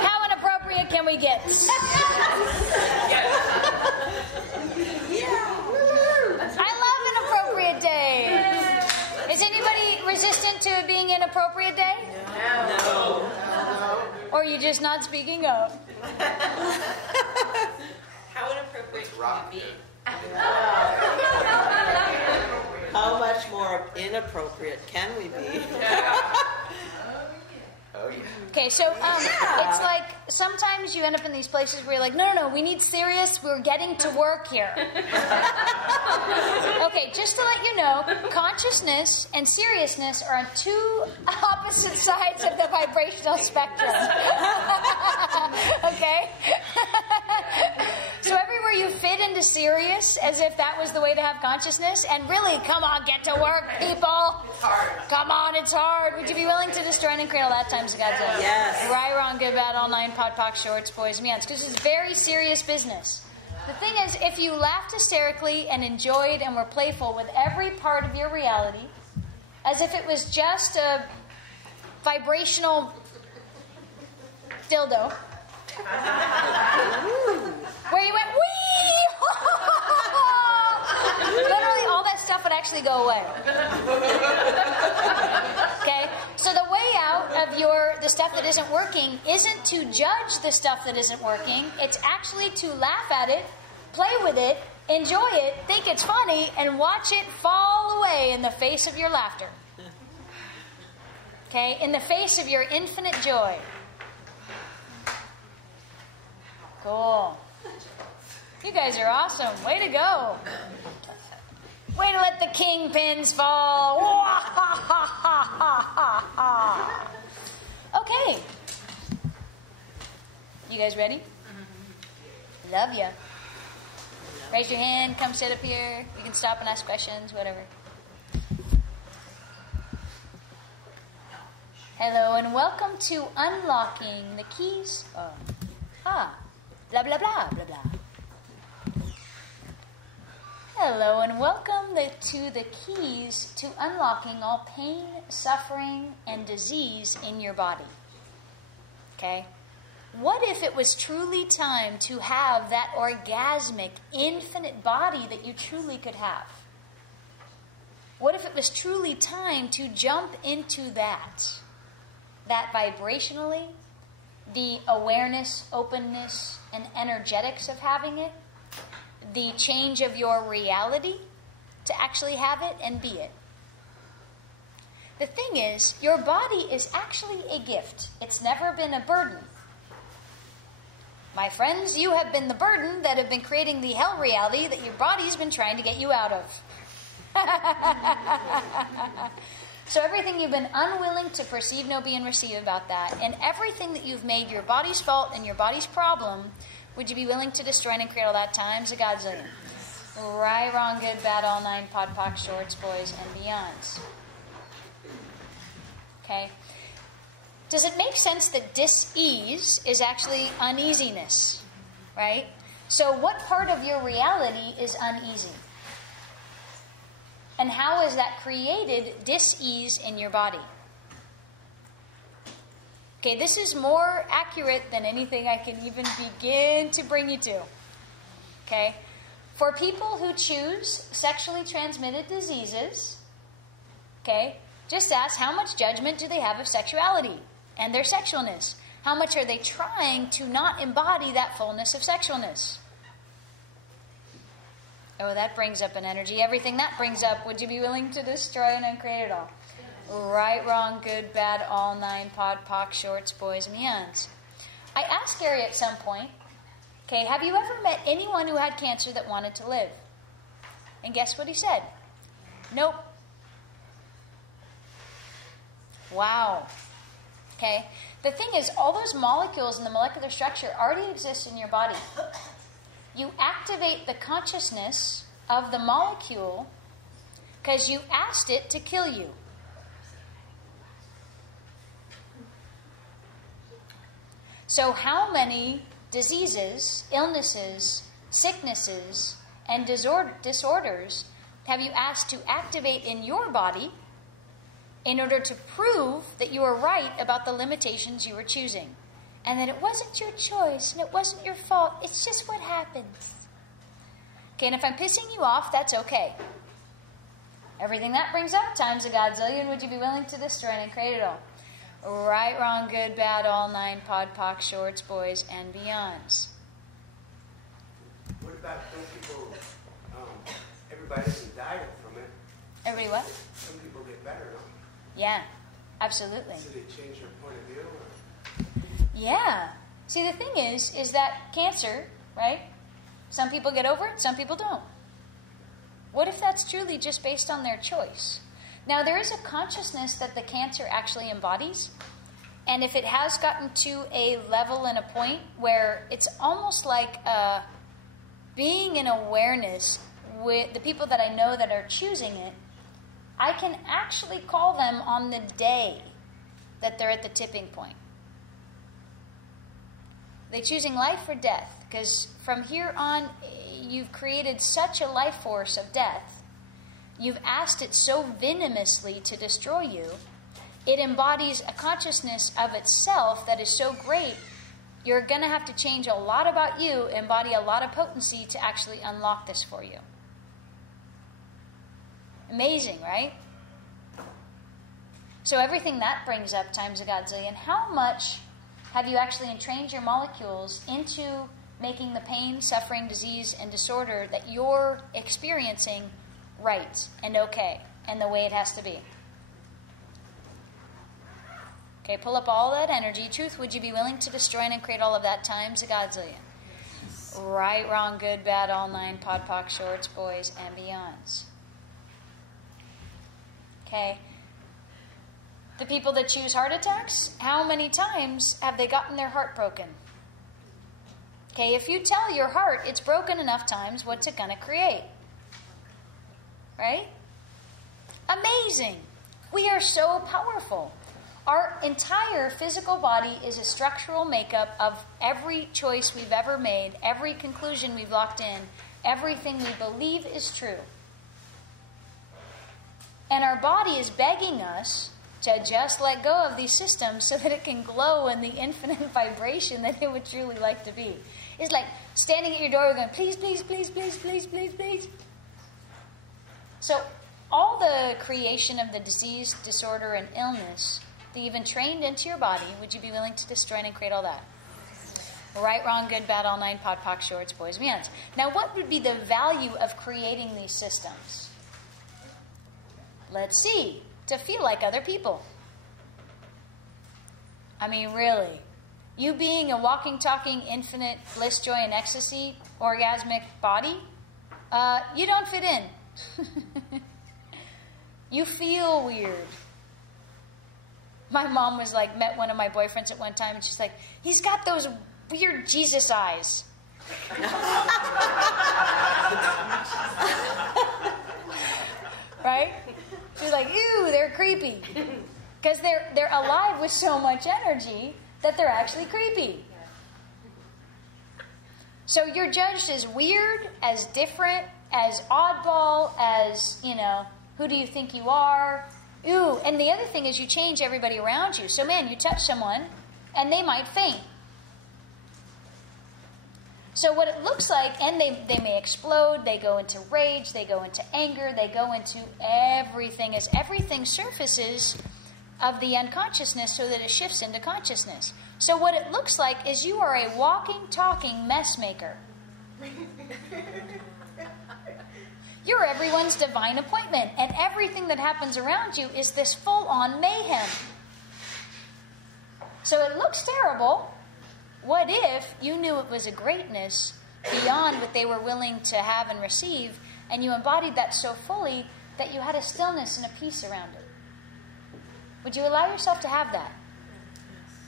How inappropriate can we get? I love inappropriate days. Is anybody resistant to it being an inappropriate day? No. Or are you just not speaking up? How inappropriate can we be? How much more inappropriate can we be? Oh, yeah. Okay, so it's like sometimes you end up in these places where you're like, no, we need serious, we're getting to work here. Okay, just to let you know, consciousness and seriousness are on two opposite sides of the vibrational spectrum. Okay? So everywhere you fit into serious, as if that was the way to have consciousness, and really, come on, get to work, people. It's hard. Come on, it's hard. Would you be willing to destroy and create all that times of God's own? Yes. Right, wrong, good, bad, all nine, pod, poc, shorts, boys, meons. Because it's very serious business. The thing is, if you laughed hysterically and enjoyed and were playful with every part of your reality, as if it was just a vibrational dildo, where you went, wee! Literally, all that stuff would actually go away. Okay? So the way out of the stuff that isn't working isn't to judge the stuff that isn't working. It's actually to laugh at it, play with it, enjoy it, think it's funny, and watch it fall away in the face of your laughter. Okay? In the face of your infinite joy. Cool. You guys are awesome. Way to go. Way to let the kingpins fall. Okay. You guys ready? Love ya. Raise your hand. Come sit up here. You can stop and ask questions, whatever. Hello and welcome to Unlocking the Keys. Blah, blah, blah, blah, blah. Hello and welcome to the keys to unlocking all pain, suffering, and disease in your body. Okay? What if it was truly time to have that orgasmic, infinite body that you truly could have? What if it was truly time to jump into that vibrationally, the awareness, openness, and energetics of having it, the change of your reality to actually have it and be it. The thing is, your body is actually a gift. It's never been a burden. My friends, you have been the burden that have been creating the hell reality that your body's been trying to get you out of. So everything you've been unwilling to perceive, know, be, and receive about that, and everything that you've made your body's fault and your body's problem, would you be willing to destroy and create all that times a godzillion? Right, wrong, good, bad, all nine, pod, poc, shorts, boys, and beyonds. Okay? Does it make sense that dis-ease is actually uneasiness? Right? So what part of your reality is uneasy? And how has that created dis-ease in your body? Okay, this is more accurate than anything I can even begin to bring you to. Okay? For people who choose sexually transmitted diseases, okay, just ask how much judgment do they have of sexuality and their sexualness? How much are they trying to not embody that fullness of sexualness? Oh, that brings up an energy. Everything that brings up, would you be willing to destroy and uncreate it all? Right, wrong, good, bad, all 9, pod, poc, shorts, boys, and beyonds. I asked Gary at some point, okay, have you ever met anyone who had cancer that wanted to live? And guess what he said? Nope. Wow. Okay. The thing is, all those molecules in the molecular structure already exist in your body. You activate the consciousness of the molecule because you asked it to kill you. So how many diseases, illnesses, sicknesses, and disorders have you asked to activate in your body in order to prove that you were right about the limitations you were choosing? And that it wasn't your choice and it wasn't your fault. It's just what happens. Okay, and if I'm pissing you off, that's okay. Everything that brings up times a godzillion, would you be willing to destroy and create it all? Right, wrong, good, bad, all 9, pod, poc, shorts, boys, and beyonds. What about some people, everybody doesn't die from it. Everybody what? Some people get better, no? Yeah, absolutely. So they change their point of view? Yeah. See, the thing is that cancer, right? Some people get over it, some people don't. What if that's truly just based on their choice? Now, there is a consciousness that the cancer actually embodies. And if it has gotten to a level and a point where it's almost like being in awareness with the people that I know that are choosing it, I can actually call them on the day that they're at the tipping point. They're choosing life or death, because from here on, you've created such a life force of death. You've asked it so venomously to destroy you. It embodies a consciousness of itself that is so great, you're going to have to change a lot about you, embody a lot of potency to actually unlock this for you. Amazing, right? So everything that brings up times a godzillion, how much have you actually entrained your molecules into making the pain, suffering, disease, and disorder that you're experiencing right and okay and the way it has to be? Okay, pull up all that energy. Truth, would you be willing to destroy and create all of that times a godzillion? Right, wrong, good, bad, all 9, pod, poc, shorts, boys, and beyonds. Okay. The people that choose heart attacks, how many times have they gotten their heart broken? Okay, if you tell your heart it's broken enough times, what's it going to create? Right? Amazing. We are so powerful. Our entire physical body is a structural makeup of every choice we've ever made, every conclusion we've locked in, everything we believe is true. And our body is begging us to just let go of these systems so that it can glow in the infinite vibration that it would truly like to be. It's like standing at your door going, please, please, please, please, please, please, please. So all the creation of the disease, disorder, and illness that you've entrained into your body, would you be willing to destroy and create all that? Right, wrong, good, bad, all 9, pod, poc, shorts, boys, and beyonds. Now, what would be the value of creating these systems? Let's see. To feel like other people. I mean, really. You being a walking, talking, infinite bliss, joy, and ecstasy, orgasmic body, you don't fit in. You feel weird. My mom was like, met one of my boyfriends at one time, and she's like, he's got those weird Jesus eyes. Right? She's like, ew, they're creepy. Because they're alive with so much energy that they're actually creepy. So you're judged as weird, as different, as oddball, as, who do you think you are? Ooh, and the other thing is you change everybody around you. So, man, you touch someone, and they might faint. So what it looks like, and they may explode, they go into rage, they go into anger, they go into everything as everything surfaces of the unconsciousness so that it shifts into consciousness. So what it looks like is you are a walking, talking mess maker. You're everyone's divine appointment, and everything that happens around you is this full-on mayhem. So it looks terrible. What if you knew it was a greatness beyond what they were willing to have and receive, and you embodied that so fully that you had a stillness and a peace around it? Would you allow yourself to have that?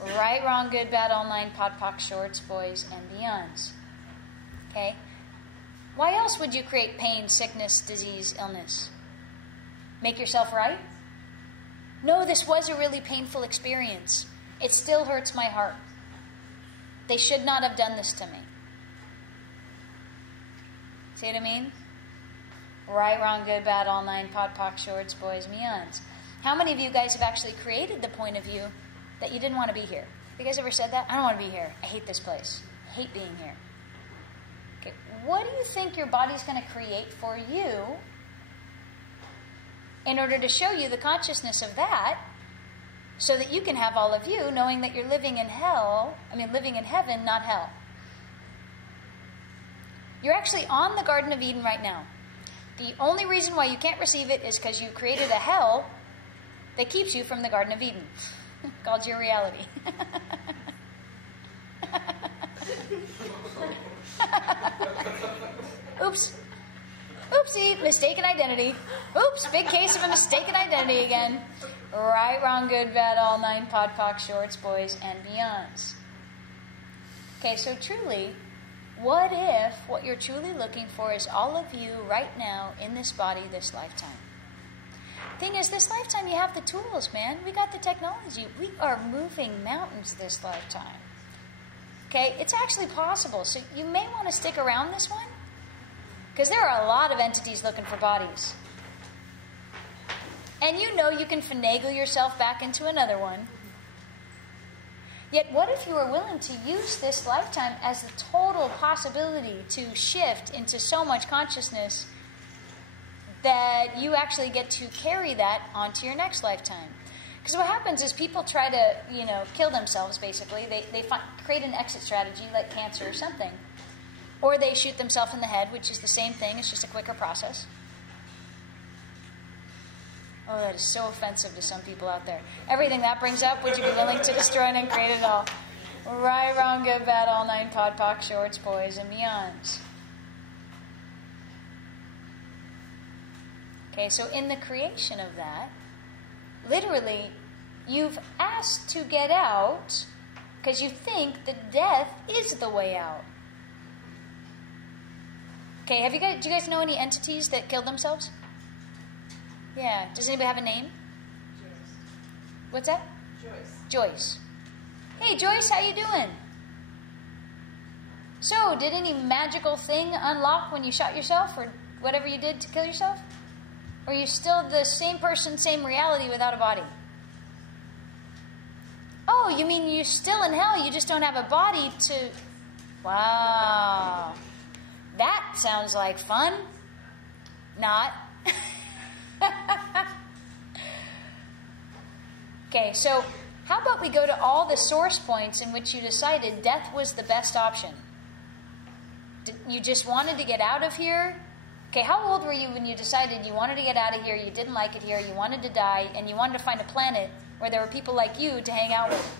Right, wrong, good, bad, all nine, pod, poc, shorts, boys, and beyonds. Okay? Why else would you create pain, sickness, disease, illness? Make yourself right? No, this was a really painful experience. It still hurts my heart. They should not have done this to me. See what I mean? Right, wrong, good, bad, all nine, pod, poc, shorts, boys, beyonds. How many of you guys have actually created the point of view that you didn't want to be here? Have you guys ever said that? I don't want to be here. I hate this place. I hate being here. Okay, what do you think your body's going to create for you in order to show you the consciousness of that, so that you can have all of you knowing that you're living in living in heaven, not hell? You're actually on the Garden of Eden right now. The only reason why you can't receive it is because you created a hell that keeps you from the Garden of Eden, called your reality. Oops. Oopsie, mistaken identity. Oops, big case of a mistaken identity again. Right, wrong, good, bad, all nine, pod, poc, shorts, boys, and beyonds. Okay, so truly, what if what you're truly looking for is all of you right now in this body, this lifetime? Thing is, this lifetime you have the tools, man. We got the technology. We are moving mountains this lifetime. Okay, it's actually possible. So you may want to stick around this one, because there are a lot of entities looking for bodies. And you know you can finagle yourself back into another one. Yet what if you were willing to use this lifetime as the total possibility to shift into so much consciousness that you actually get to carry that onto your next lifetime? Because what happens is people try to, kill themselves, basically. They create an exit strategy like cancer or something. Or they shoot themselves in the head, which is the same thing. It's just a quicker process. Oh, that is so offensive to some people out there. Everything that brings up, would you be willing to destroy and uncreate it all? Right, wrong, good, bad, all nine, pod, poc, shorts, boys, and beyonds. Okay, so in the creation of that, literally, you've asked to get out because you think that death is the way out. Okay, do you guys know any entities that killed themselves? Yeah. Does anybody have a name? Joyce. What's that? Joyce. Hey, Joyce, how you doing? So, did any magical thing unlock when you shot yourself or whatever you did to kill yourself? Or are you still the same person, same reality without a body? Oh, you mean you're still in hell, you just don't have a body to... Wow. That sounds like fun. Not. Okay, so how about we go to all the source points in which you decided death was the best option? You just wanted to get out of here? Okay, how old were you when you decided you wanted to get out of here, you didn't like it here, you wanted to die, and you wanted to find a planet where there were people like you to hang out with?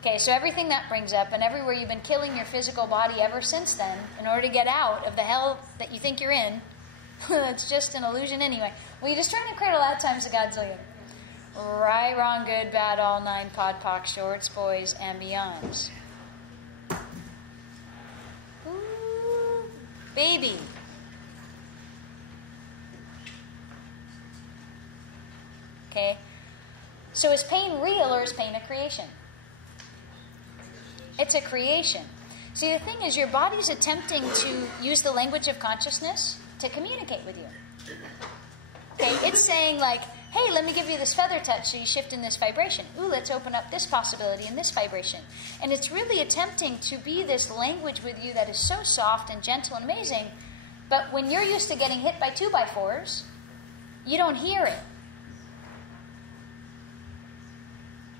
Okay, so everything that brings up, and everywhere you've been killing your physical body ever since then, in order to get out of the hell that you think you're in, it's just an illusion anyway. Well, you're destroying the cradle out times a godzillion. Right, wrong, good, bad, all nine, pod, poc, shorts, boys, and beyonds. Ooh, baby. Okay, so is pain real or is pain a creation? It's a creation. See, the thing is, your body's attempting to use the language of consciousness to communicate with you. Okay, it's saying like, hey, let me give you this feather touch so you shift in this vibration. Ooh, let's open up this possibility in this vibration. And it's really attempting to be this language with you that is so soft and gentle and amazing, but when you're used to getting hit by 2x4s, you don't hear it.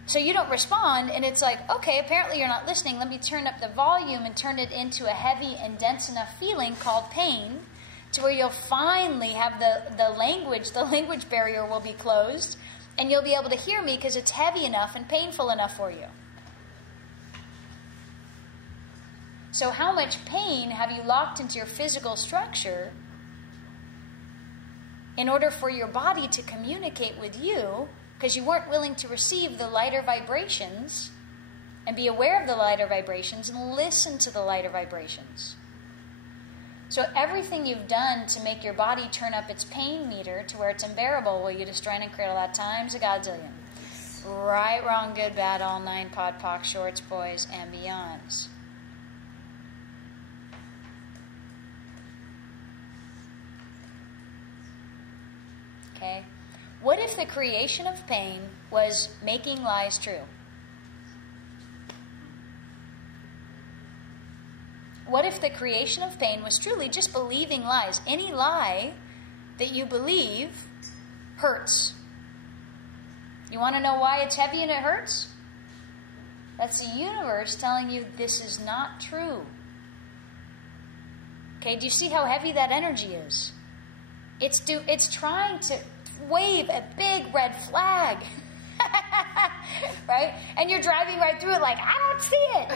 So you don't respond, and it's like, okay, apparently you're not listening. Let me turn up the volume and turn it into a heavy and dense enough feeling called pain, to where you'll finally have the language barrier will be closed, and you'll be able to hear me because it's heavy enough and painful enough for you. So how much pain have you locked into your physical structure in order for your body to communicate with you, because you weren't willing to receive the lighter vibrations and be aware of the lighter vibrations and listen to the lighter vibrations. So everything you've done to make your body turn up its pain meter to where it's unbearable, will you destroy and cradle that times a godzillion? Right, wrong, good, bad, all 9, pod, poc, shorts, boys, and beyonds. Okay? What if the creation of pain was making lies true? What if the creation of pain was truly just believing lies? Any lie that you believe hurts. You want to know why it's heavy and it hurts? That's the universe telling you this is not true. Okay, do you see how heavy that energy is? It's trying to wave a big red flag. Right? And you're driving right through it like, I don't see it.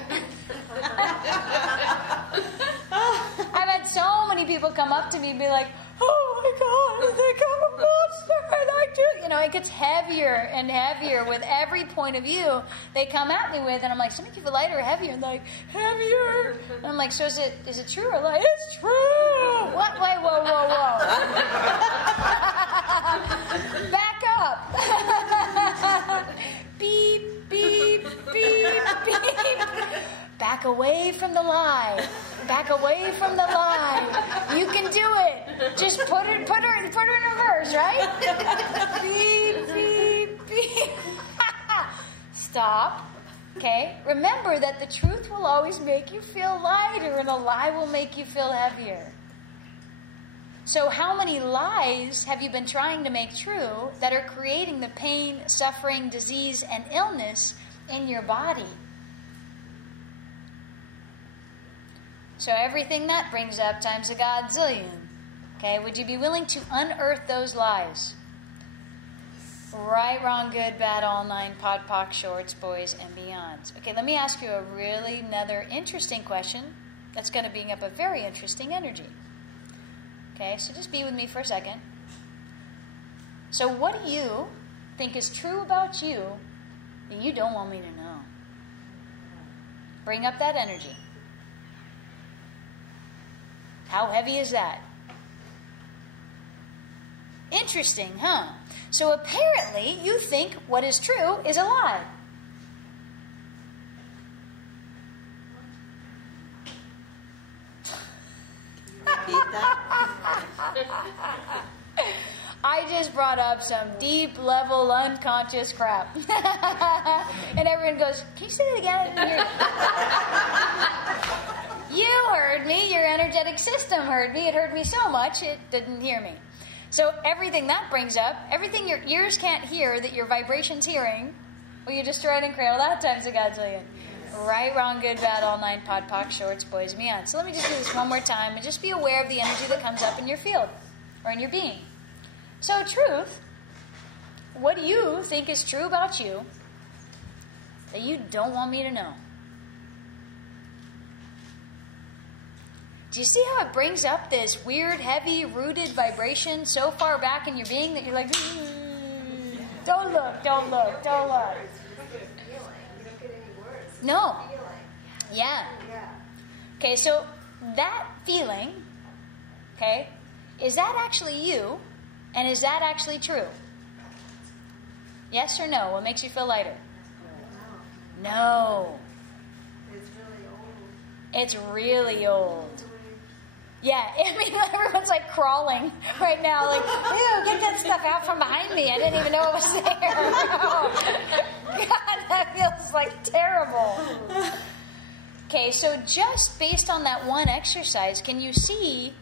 I've had so many people come up to me and be like, oh my God, I think I'm a monster. And I do. You know, it gets heavier and heavier with every point of view they come at me with. And I'm like, so make you feel lighter or heavier? And they're like, heavier. And I'm like, so is it true or like, it's true. What? Wait, whoa. Back up. Beep, beep, beep, beep. Back away from the lie. Back away from the lie. You can do it. Just put her in reverse, right? Beep, beep, beep. Stop. Okay? Remember that the truth will always make you feel lighter and a lie will make you feel heavier. So how many lies have you been trying to make true that are creating the pain, suffering, disease, and illness in your body? So everything that brings up times a godzillion. Okay, would you be willing to unearth those lies? Right, wrong, good, bad, all 9, pod, poc, shorts, boys, and beyonds. Okay, let me ask you another interesting question that's going to bring up a very interesting energy. Okay, so just be with me for a second. So what do you think is true about you that you don't want me to know? Bring up that energy. How heavy is that? Interesting, huh? So apparently you think what is true is a lie. Repeat that. I just brought up some deep level unconscious crap. And everyone goes, can you say that again? I didn't hear you. You heard me. Your energetic system heard me. It heard me so much it didn't hear me. So everything that brings up, everything your ears can't hear that your vibration's hearing, well, you destroyed and cradle that times a godzillion. Right, wrong, good, bad, all 9, pod, poc, shorts, boys, and beyond. So let me just do this one more time and just be aware of the energy that comes up in your field or in your being. So truth, what do you think is true about you that you don't want me to know? Do you see how it brings up this weird, heavy, rooted vibration so far back in your being that you're like, don't look. No. Yeah. Okay, so that feeling, okay, is that actually you? And is that actually true? Yes or no? What makes you feel lighter? No. It's really old. Yeah, I mean, everyone's like crawling right now, like, ew, get that stuff out from behind me. I didn't even know it was there. God, that feels like terrible. Okay, so just based on that one exercise, can you see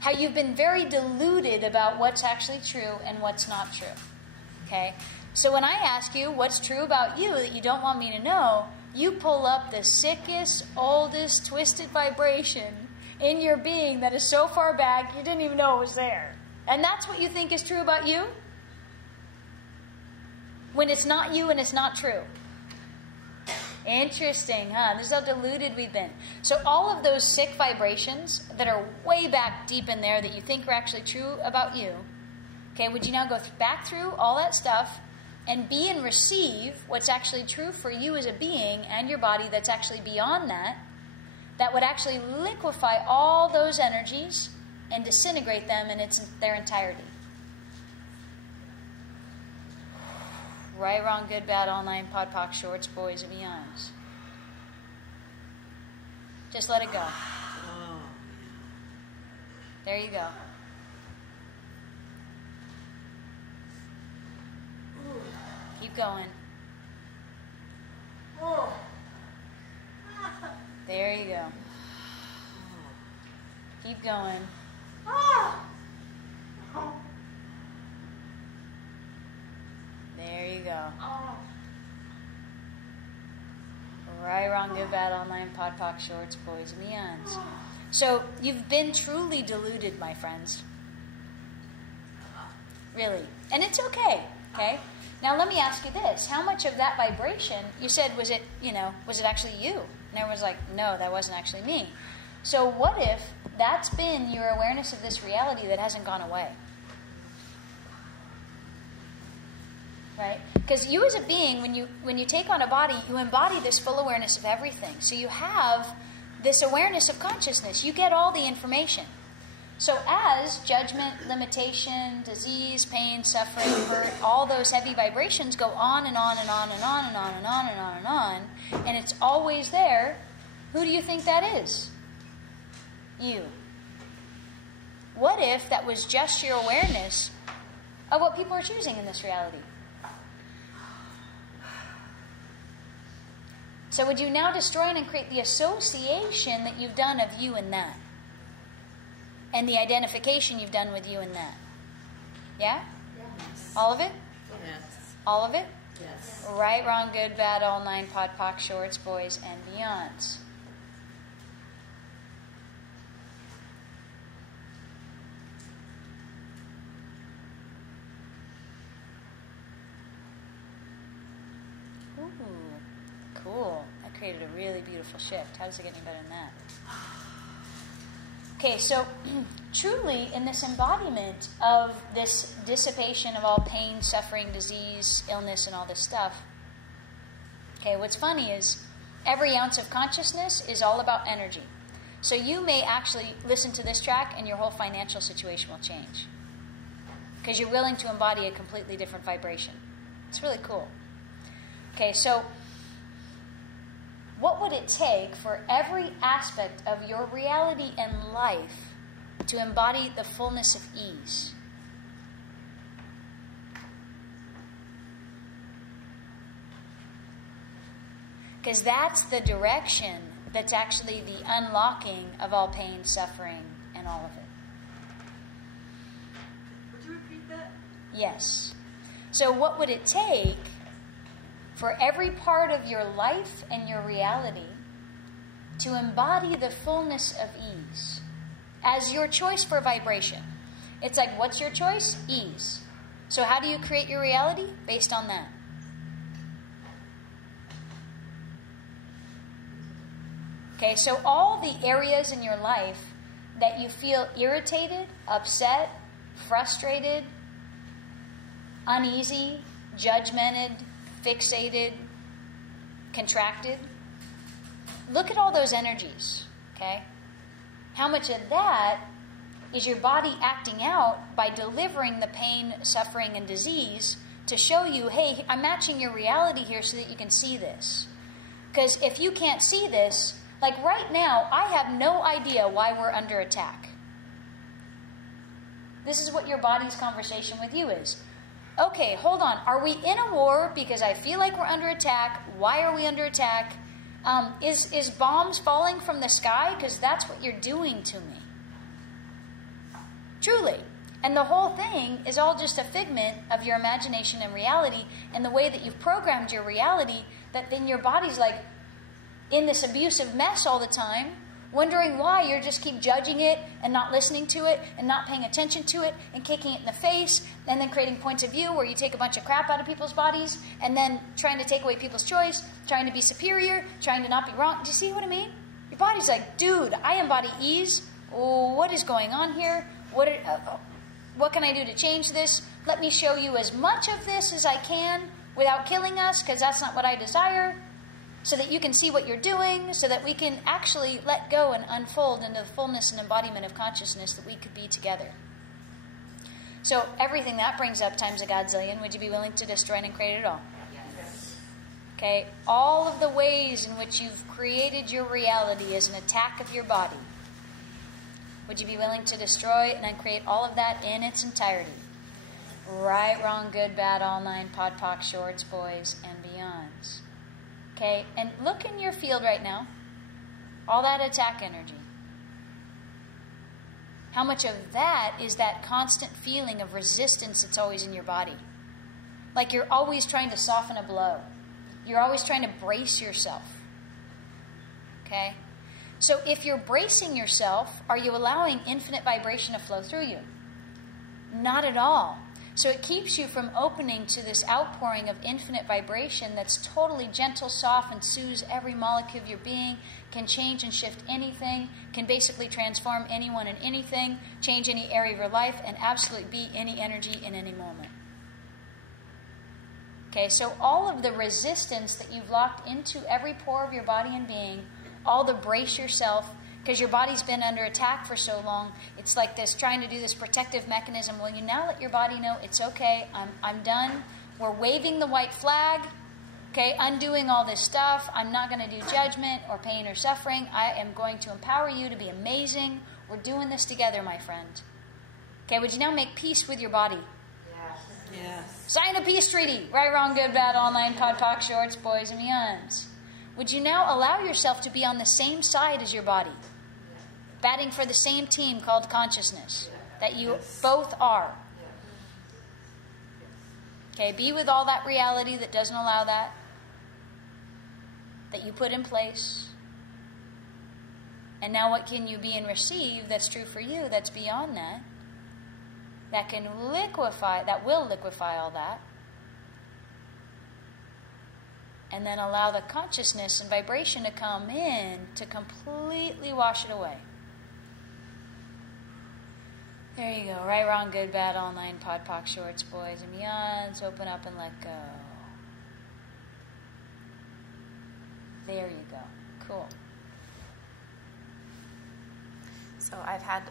how you've been very deluded about what's actually true and what's not true? Okay, So when I ask you what's true about you that you don't want me to know, you pull up the sickest, oldest, twisted vibration in your being that is so far back you didn't even know it was there. And that's what you think is true about you? When it's not you and it's not true. Interesting, huh? This is how deluded we've been. So all of those sick vibrations that are way back deep in there that you think are actually true about you, okay, would you now go back through all that stuff and be and receive what's actually true for you as a being and your body that's actually beyond that, that would actually liquefy all those energies and disintegrate them in their entirety. Right, wrong, good, bad, all nine, pod, poc, shorts, boys, and beyonds. Just let it go. There you go. Keep going. There you go. Keep going. There you go. Right, wrong, good, bad, all nine, pod, poc, shorts, boys, and beyonds. So you've been truly deluded, my friends. Really. And it's okay, okay? Now let me ask you this. How much of that vibration, you said, was it actually you? And everyone's like, no, that wasn't actually me. So what if that's been your awareness of this reality that hasn't gone away? Right? Because you as a being, when you take on a body, you embody this full awareness of everything. So you have this awareness of consciousness. You get all the information. So as judgment, limitation, disease, pain, suffering, hurt, all those heavy vibrations go on and on and on and on and on and on and on and on, and it's always there, who do you think that is? You. What if that was just your awareness of what people are choosing in this reality? So would you now destroy and create the association that you've done of you and that? And the identification you've done with you and that? Yeah? Yes. All of it? Yes. All of it? Yes. Right, wrong, good, bad, all nine, pod, poc, shorts, boys, and beyonds. Ooh, cool. That created a really beautiful shift. How does it get any better than that? Okay, so truly in this embodiment of this dissipation of all pain, suffering, disease, illness, and all this stuff, okay, what's funny is every ounce of consciousness is all about energy. So you may actually listen to this track and your whole financial situation will change because you're willing to embody a completely different vibration. It's really cool. Okay, so what would it take for every aspect of your reality and life to embody the fullness of ease? Because that's the direction that's actually the unlocking of all pain, suffering, and all of it. Would you repeat that? Yes. So what would it take for every part of your life and your reality to embody the fullness of ease as your choice for vibration? It's like, what's your choice? Ease. So how do you create your reality? Based on that. Okay, so all the areas in your life that you feel irritated, upset, frustrated, uneasy, judgmented, fixated, contracted. Look at all those energies, okay? How much of that is your body acting out by delivering the pain, suffering, and disease to show you, hey, I'm matching your reality here so that you can see this. Because if you can't see this, like right now, I have no idea why we're under attack. This is what your body's conversation with you is. Okay, hold on. Are we in a war because I feel like we're under attack? Why are we under attack? Is bombs falling from the sky? Because that's what you're doing to me. Truly. And the whole thing is all just a figment of your imagination and reality, and the way that you've programmed your reality, that then your body's like in this abusive mess all the time, wondering why you just keep judging it and not listening to it and not paying attention to it and kicking it in the face, and then creating points of view where you take a bunch of crap out of people's bodies and then trying to take away people's choice, trying to be superior, trying to not be wrong. Do you see what I mean? Your body's like, dude, I embody ease. Oh, what is going on here? What can I do to change this? Let me show you as much of this as I can without killing us, because that's not what I desire, so that you can see what you're doing, so that we can actually let go and unfold into the fullness and embodiment of consciousness that we could be together. So everything that brings up times a godzillion, would you be willing to destroy and create it all? Yes. Okay, all of the ways in which you've created your reality as an attack of your body, would you be willing to destroy and uncreate all of that in its entirety? Right, wrong, good, bad, all nine, pod, poc, shorts, boys, and beyonds. Okay, and look in your field right now. All that attack energy. How much of that is that constant feeling of resistance that's always in your body? Like you're always trying to soften a blow. You're always trying to brace yourself. Okay? So if you're bracing yourself, are you allowing infinite vibration to flow through you? Not at all. So it keeps you from opening to this outpouring of infinite vibration that's totally gentle, soft, and soothes every molecule of your being, can change and shift anything, can basically transform anyone and anything, change any area of your life, and absolutely be any energy in any moment. Okay, so all of the resistance that you've locked into every pore of your body and being, all the brace yourself, because your body's been under attack for so long, it's like this, trying to do this protective mechanism. Well, you now let your body know it's okay, I'm done. We're waving the white flag, okay, undoing all this stuff. I'm not going to do judgment or pain or suffering. I am going to empower you to be amazing. We're doing this together, my friend. Okay, would you now make peace with your body? Yes. Sign a peace treaty. Right, wrong, good, bad, all nine, pod, poc, shorts, boys, and beyonds. Would you now allow yourself to be on the same side as your body? Batting for the same team called consciousness that you both are. Okay, be with all that reality that doesn't allow that you put in place. And now what can you be and receive that's true for you, that's beyond that can liquefy, that will liquefy all that. And then allow the consciousness and vibration to come in to completely wash it away. There you go. Right, wrong, good, bad, all nine, pod, poc, shorts, boys, and beyonds. Open up and let go. There you go. Cool. So I've had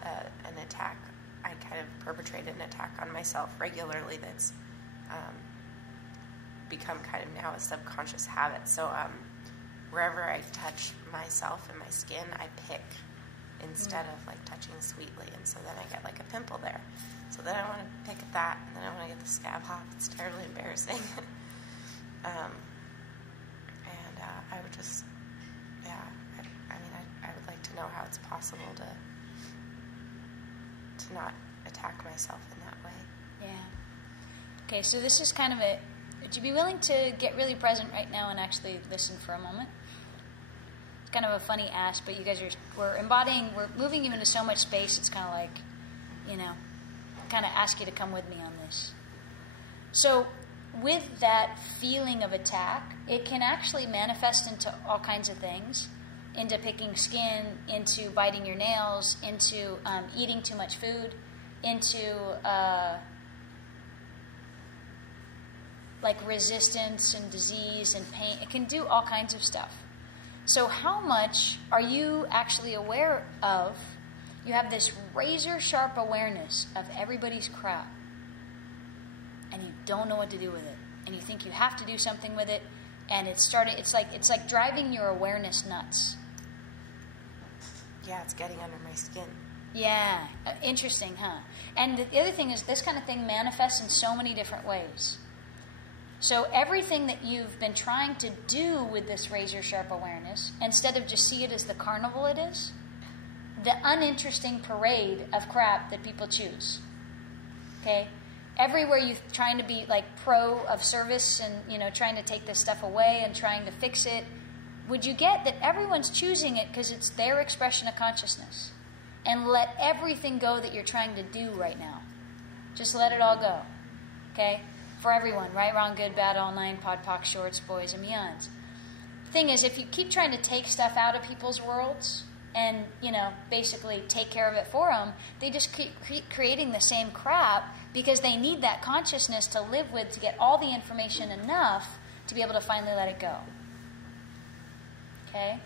an attack. I kind of perpetrated an attack on myself regularly that's become kind of now a subconscious habit. So wherever I touch myself and my skin, I pick instead of like touching sweetly, and so then I get like a pimple there. So then I want to pick at that, and then I want to get the scab hop. It's terribly embarrassing. I would just, I would like to know how it's possible to not attack myself in that way. Yeah. Okay, so this is kind of a, would you be willing to get really present right now and actually listen for a moment? It's kind of a funny ask, but you guys we're moving you into so much space, it's kind of like, kind of ask you to come with me on this. So with that feeling of attack, it can actually manifest into all kinds of things, into picking skin, into biting your nails, into eating too much food, into like resistance and disease and pain. It can do all kinds of stuff. So how much are you actually aware of? You have this razor sharp awareness of everybody's crap, and you don't know what to do with it, and you think you have to do something with it, and it's like driving your awareness nuts. Yeah, it's getting under my skin. Yeah, interesting, huh? And the other thing is, this kind of thing manifests in so many different ways. So everything that you've been trying to do with this razor-sharp awareness, instead of just see it as the carnival it is, the uninteresting parade of crap that people choose. Okay? Everywhere you're trying to be like pro of service and, you know, trying to take this stuff away and trying to fix it, would you get that everyone's choosing it because it's their expression of consciousness? And let everything go that you're trying to do right now. Just let it all go. Okay? For everyone. Right, wrong, good, bad, all nine, pod, poc, shorts, boys, and beyonds. Thing is, if you keep trying to take stuff out of people's worlds and, you know, basically take care of it for them, they just keep creating the same crap because they need that consciousness to live with to get all the information enough to be able to finally let it go. Okay?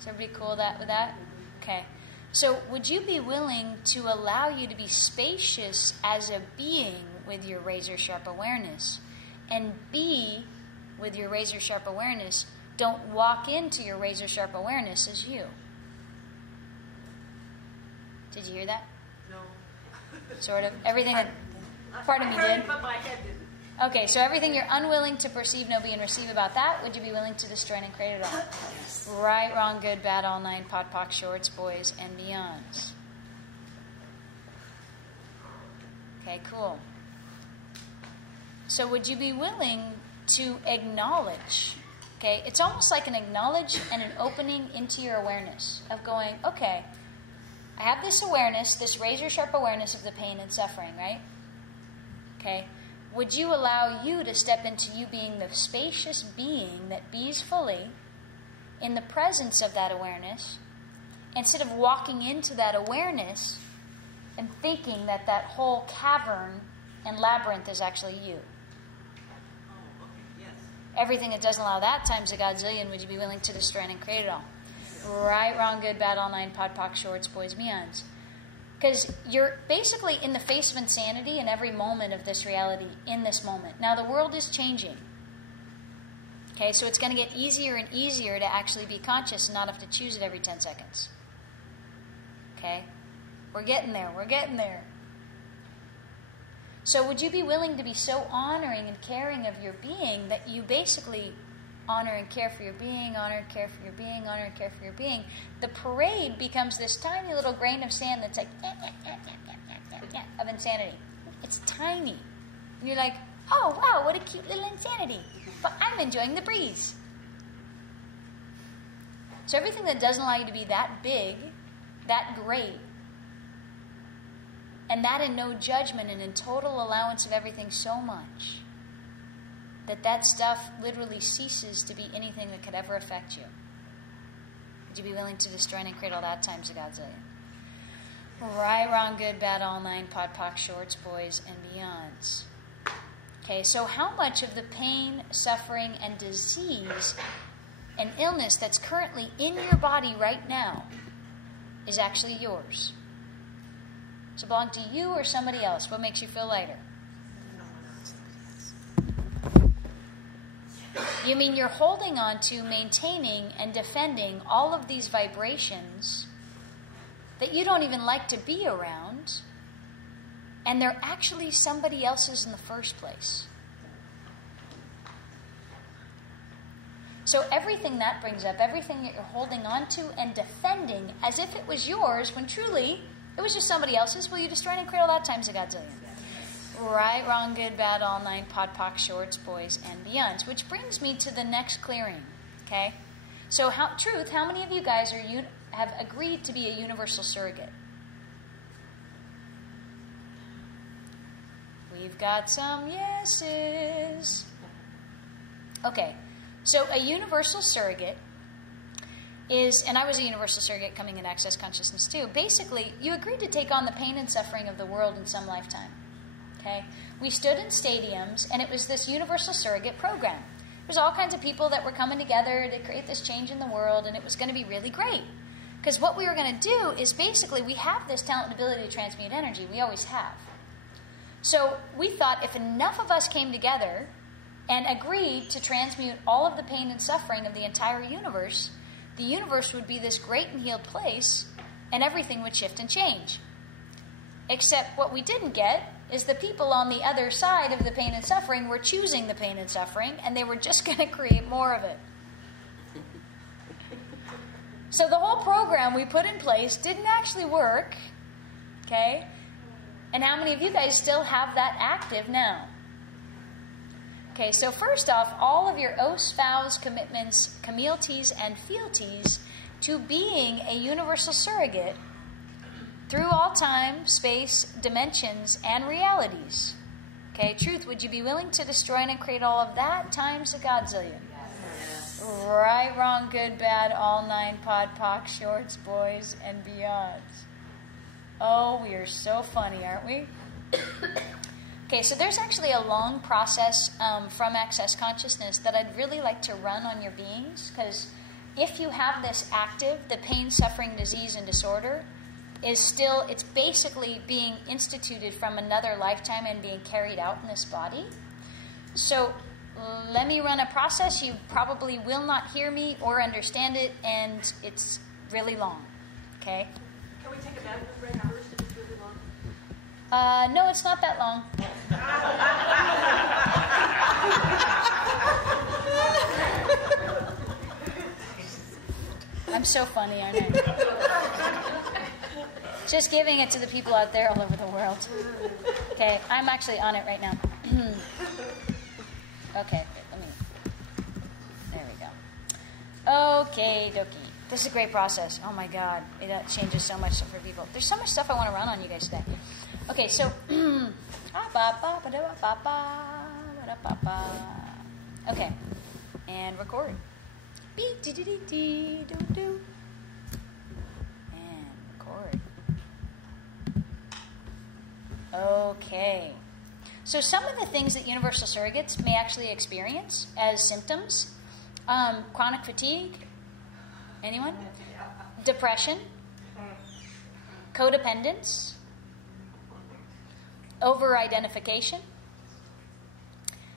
Is everybody cool with that? Okay. So would you be willing to allow you to be spacious as a being with your razor-sharp awareness and be with your razor-sharp awareness? Don't walk into your razor-sharp awareness as you. Did you hear that? No. Sort of. Everything that part of me did. But my head didn't. Okay, so everything you're unwilling to perceive, know, be, and receive about that, would you be willing to destroy and create it all? Yes. Right, wrong, good, bad, all nine, pod, poc, shorts, boys, and beyonds. Okay, cool. So would you be willing to acknowledge, okay, it's almost like an acknowledge and an opening into your awareness of going, okay, I have this awareness, this razor-sharp awareness of the pain and suffering, right? Okay. Would you allow you to step into you being the spacious being that bees fully in the presence of that awareness, instead of walking into that awareness and thinking that that whole cavern and labyrinth is actually you? Oh, okay, yes. Everything that doesn't allow that times a godzillion, would you be willing to destroy and create it all? Right, wrong, good, bad, all nine, pod, poc, shorts, boys, beyonds. Because you're basically in the face of insanity in every moment of this reality, in this moment. Now, the world is changing. Okay, so it's going to get easier and easier to actually be conscious and not have to choose it every 10 seconds. Okay? We're getting there. We're getting there. So would you be willing to be so honoring and caring of your being that you basically honor and care for your being, honor and care for your being, honor and care for your being? The parade becomes this tiny little grain of sand that's like of insanity. It's tiny. And you're like, oh, wow, what a cute little insanity. But I'm enjoying the breeze. So everything that doesn't allow you to be that big, that great, and that in no judgment and in total allowance of everything so much, that stuff literally ceases to be anything that could ever affect you. Would you be willing to destroy and create all that times a godzillion? Right, wrong, good, bad, all nine, pod, poc, shorts, boys, and beyonds. Okay, so how much of the pain, suffering, and disease and illness that's currently in your body right now is actually yours? Does it belong to you or somebody else? What makes you feel lighter? You mean you're holding on to, maintaining, and defending all of these vibrations that you don't even like to be around, and they're actually somebody else's in the first place. So everything that brings up, everything that you're holding on to and defending as if it was yours, when truly it was just somebody else's, will you destroy and create all that times a godzillion? Right, wrong, good, bad, all nine, pod, poc, shorts, boys, and beyonds. Which brings me to the next clearing, okay? So, how many of you guys have agreed to be a universal surrogate? We've got some yeses. Okay, so a universal surrogate is, and I was a universal surrogate coming in Access Consciousness too, basically, you agreed to take on the pain and suffering of the world in some lifetime. Okay? We stood in stadiums, and it was this universal surrogate program. There's all kinds of people that were coming together to create this change in the world, and it was going to be really great. Because what we were going to do is basically, we have this talent and ability to transmute energy. We always have. So we thought if enough of us came together and agreed to transmute all of the pain and suffering of the entire universe, the universe would be this great and healed place, and everything would shift and change. Except what we didn't get is the people on the other side of the pain and suffering were choosing the pain and suffering, and they were just going to create more of it. So the whole program we put in place didn't actually work, okay? And how many of you guys still have that active now? Okay, so first off, all of your oaths, vows, commitments, cameleties, and fealties to being a universal surrogate through all time, space, dimensions, and realities. Okay, truth, would you be willing to destroy and create all of that times a godzillion? Yes. Right, wrong, good, bad, all 9, pod, poc, shorts, boys, and beyonds. Oh, we are so funny, aren't we? Okay, so there's actually a long process from access consciousness that I'd really like to run on your beings, because if you have this active, the pain, suffering, disease, and disorder is still, it's basically being instituted from another lifetime and being carried out in this body. So let me run a process. You probably will not hear me or understand it, and it's really long. Okay? Can we take a bathroom break first if it's really long? No, it's not that long. I'm so funny, aren't I? Just giving it to the people out there all over the world. Okay, I'm actually on it right now. Okay, let me. There we go. Okay, dokie. This is a great process. Oh my God, it changes so much for people. There's so much stuff I want to run on you guys today. Okay, so. Okay, and record. And record. Okay. So some of the things that universal surrogates may actually experience as symptoms, chronic fatigue, anyone? Depression, codependence, over-identification,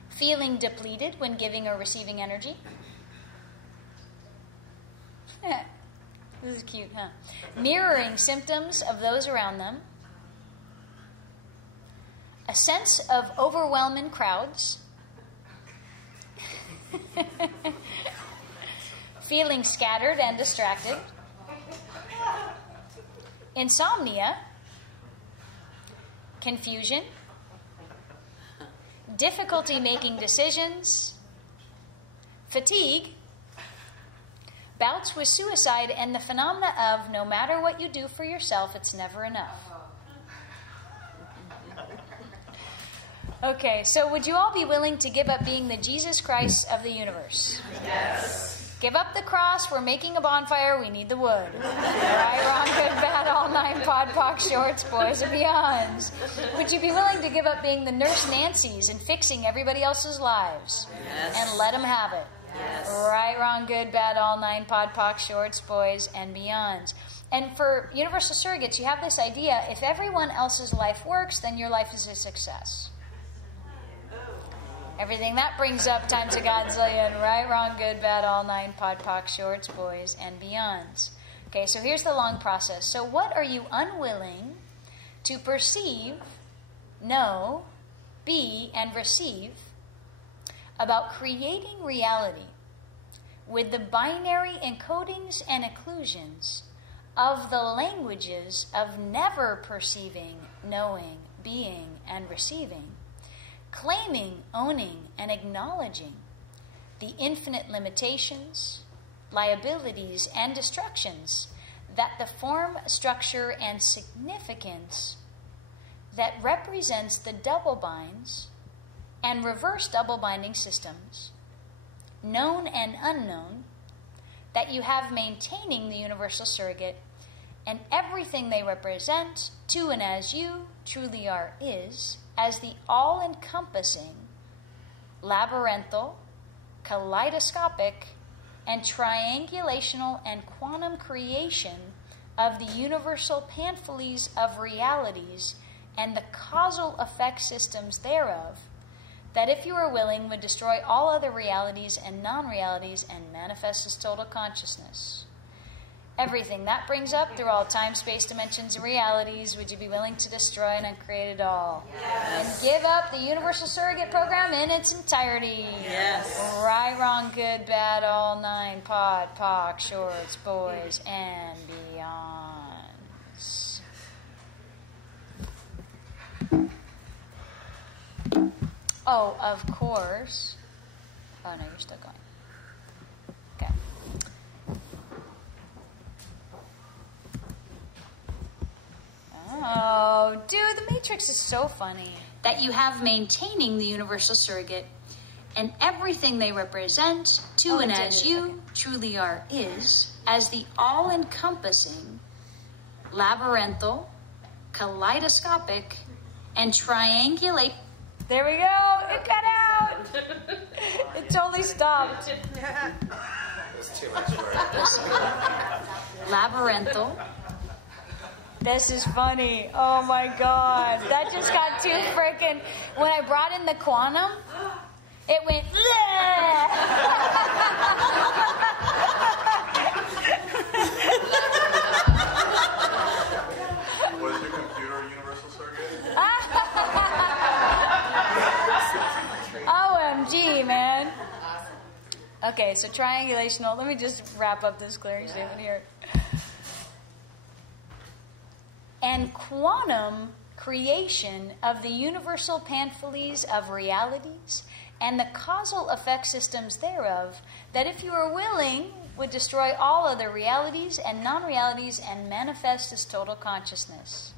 feeling depleted when giving or receiving energy. This is cute, huh? Mirroring symptoms of those around them. A sense of overwhelming crowds. Feeling scattered and distracted. Insomnia. Confusion. Difficulty making decisions. Fatigue. Bouts with suicide, and the phenomena of no matter what you do for yourself, it's never enough. Okay, so would you all be willing to give up being the Jesus Christ of the universe? Yes. Give up the cross. We're making a bonfire. We need the wood. Right, wrong, good, bad, all 9, pod, poc, shorts, boys, and beyonds. Would you be willing to give up being the Nurse Nancy's and fixing everybody else's lives? Yes. And let them have it? Yes. Right, wrong, good, bad, all 9, pod, poc, shorts, boys, and beyonds. And for universal surrogates, you have this idea, if everyone else's life works, then your life is a success. Everything that brings up times a godzillion. Right, wrong, good, bad, all 9, pod, poc, shorts, boys, and beyonds. Okay, so here's the long process. So what are you unwilling to perceive, know, be, and receive about creating reality with the binary encodings and occlusions of the languages of never perceiving, knowing, being, and receiving, claiming, owning, and acknowledging the infinite limitations, liabilities, and destructions that the form, structure, and significance that represents the double binds and reverse double binding systems, known and unknown, that you have maintaining the universal surrogate and everything they represent to and as you truly are is, as the all-encompassing, labyrinthal, kaleidoscopic, and triangulational and quantum creation of the universal panoplies of realities and the causal effect systems thereof, that if you are willing would destroy all other realities and non-realities and manifest as total consciousness. Everything that brings up through all time, space, dimensions, and realities, would you be willing to destroy and uncreate it all? Yes. And give up the Universal Surrogate Program in its entirety? Yes. Right, wrong, good, bad, all 9, pod, poc, shorts, boys, and beyonds. Oh, of course. Oh, no, you're still going. Okay. Oh, dude, the Matrix is so funny. That you have maintaining the universal surrogate and everything they represent to and as you truly are is as the all-encompassing, labyrinthal, kaleidoscopic, and triangulate. There we go. It cut out. It totally stopped. It's too much work. Labyrinthal. This is funny. Oh my God. That just got too freaking. When I brought in the quantum, it went. Was your computer a universal surrogate? OMG, man. Okay, so triangulational. Let me just wrap up this clearing statement here. And quantum creation of the universal panthallies of realities and the causal effect systems thereof, that if you are willing, would destroy all other realities and non-realities and manifest as total consciousness.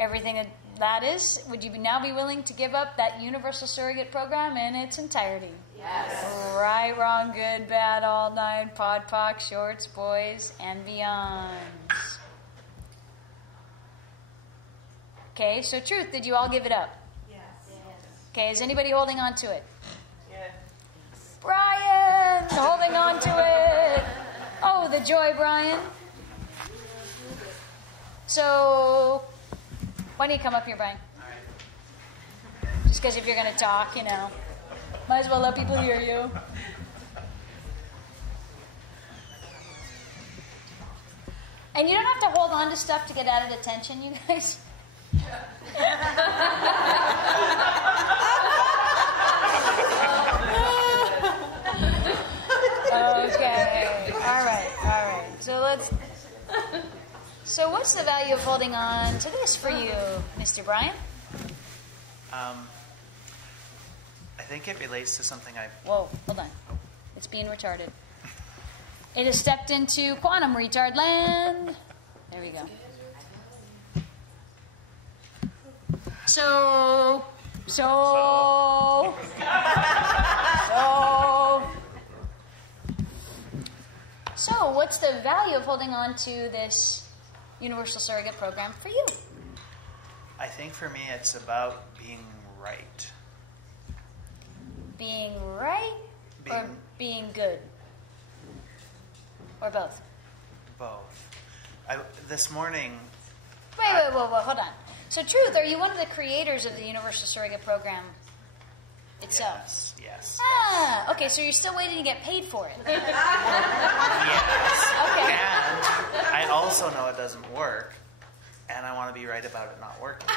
Everything that is, would you now be willing to give up that universal surrogate program in its entirety? Yes. Right, wrong, good, bad, all nine, pod, poc, shorts, boys, and beyonds. Okay, so truth, did you all give it up? Yes. Okay, is anybody holding on to it? Yes. Brian, holding on to it. Oh, the joy, Brian. So, why don't you come up here, Brian? Just because if you're going to talk, you know, might as well let people hear you. And you don't have to hold on to stuff to get added attention, you guys. Okay. All right. So what's the value of holding on to this for you, Mr. Brian? I think it relates to something Whoa, hold on. It's being retarded. It has stepped into quantum retard land. There we go. So, what's the value of holding on to this universal surrogate program for you? I think for me it's about being right. Being right or being good? Or both? Both. This morning... Wait, hold on. So, truth, are you one of the creators of the Universal Surrogate Program itself? Yes. Ah, okay, so you're still waiting to get paid for it. Yes. Okay. And I also know it doesn't work, and I want to be right about it not working.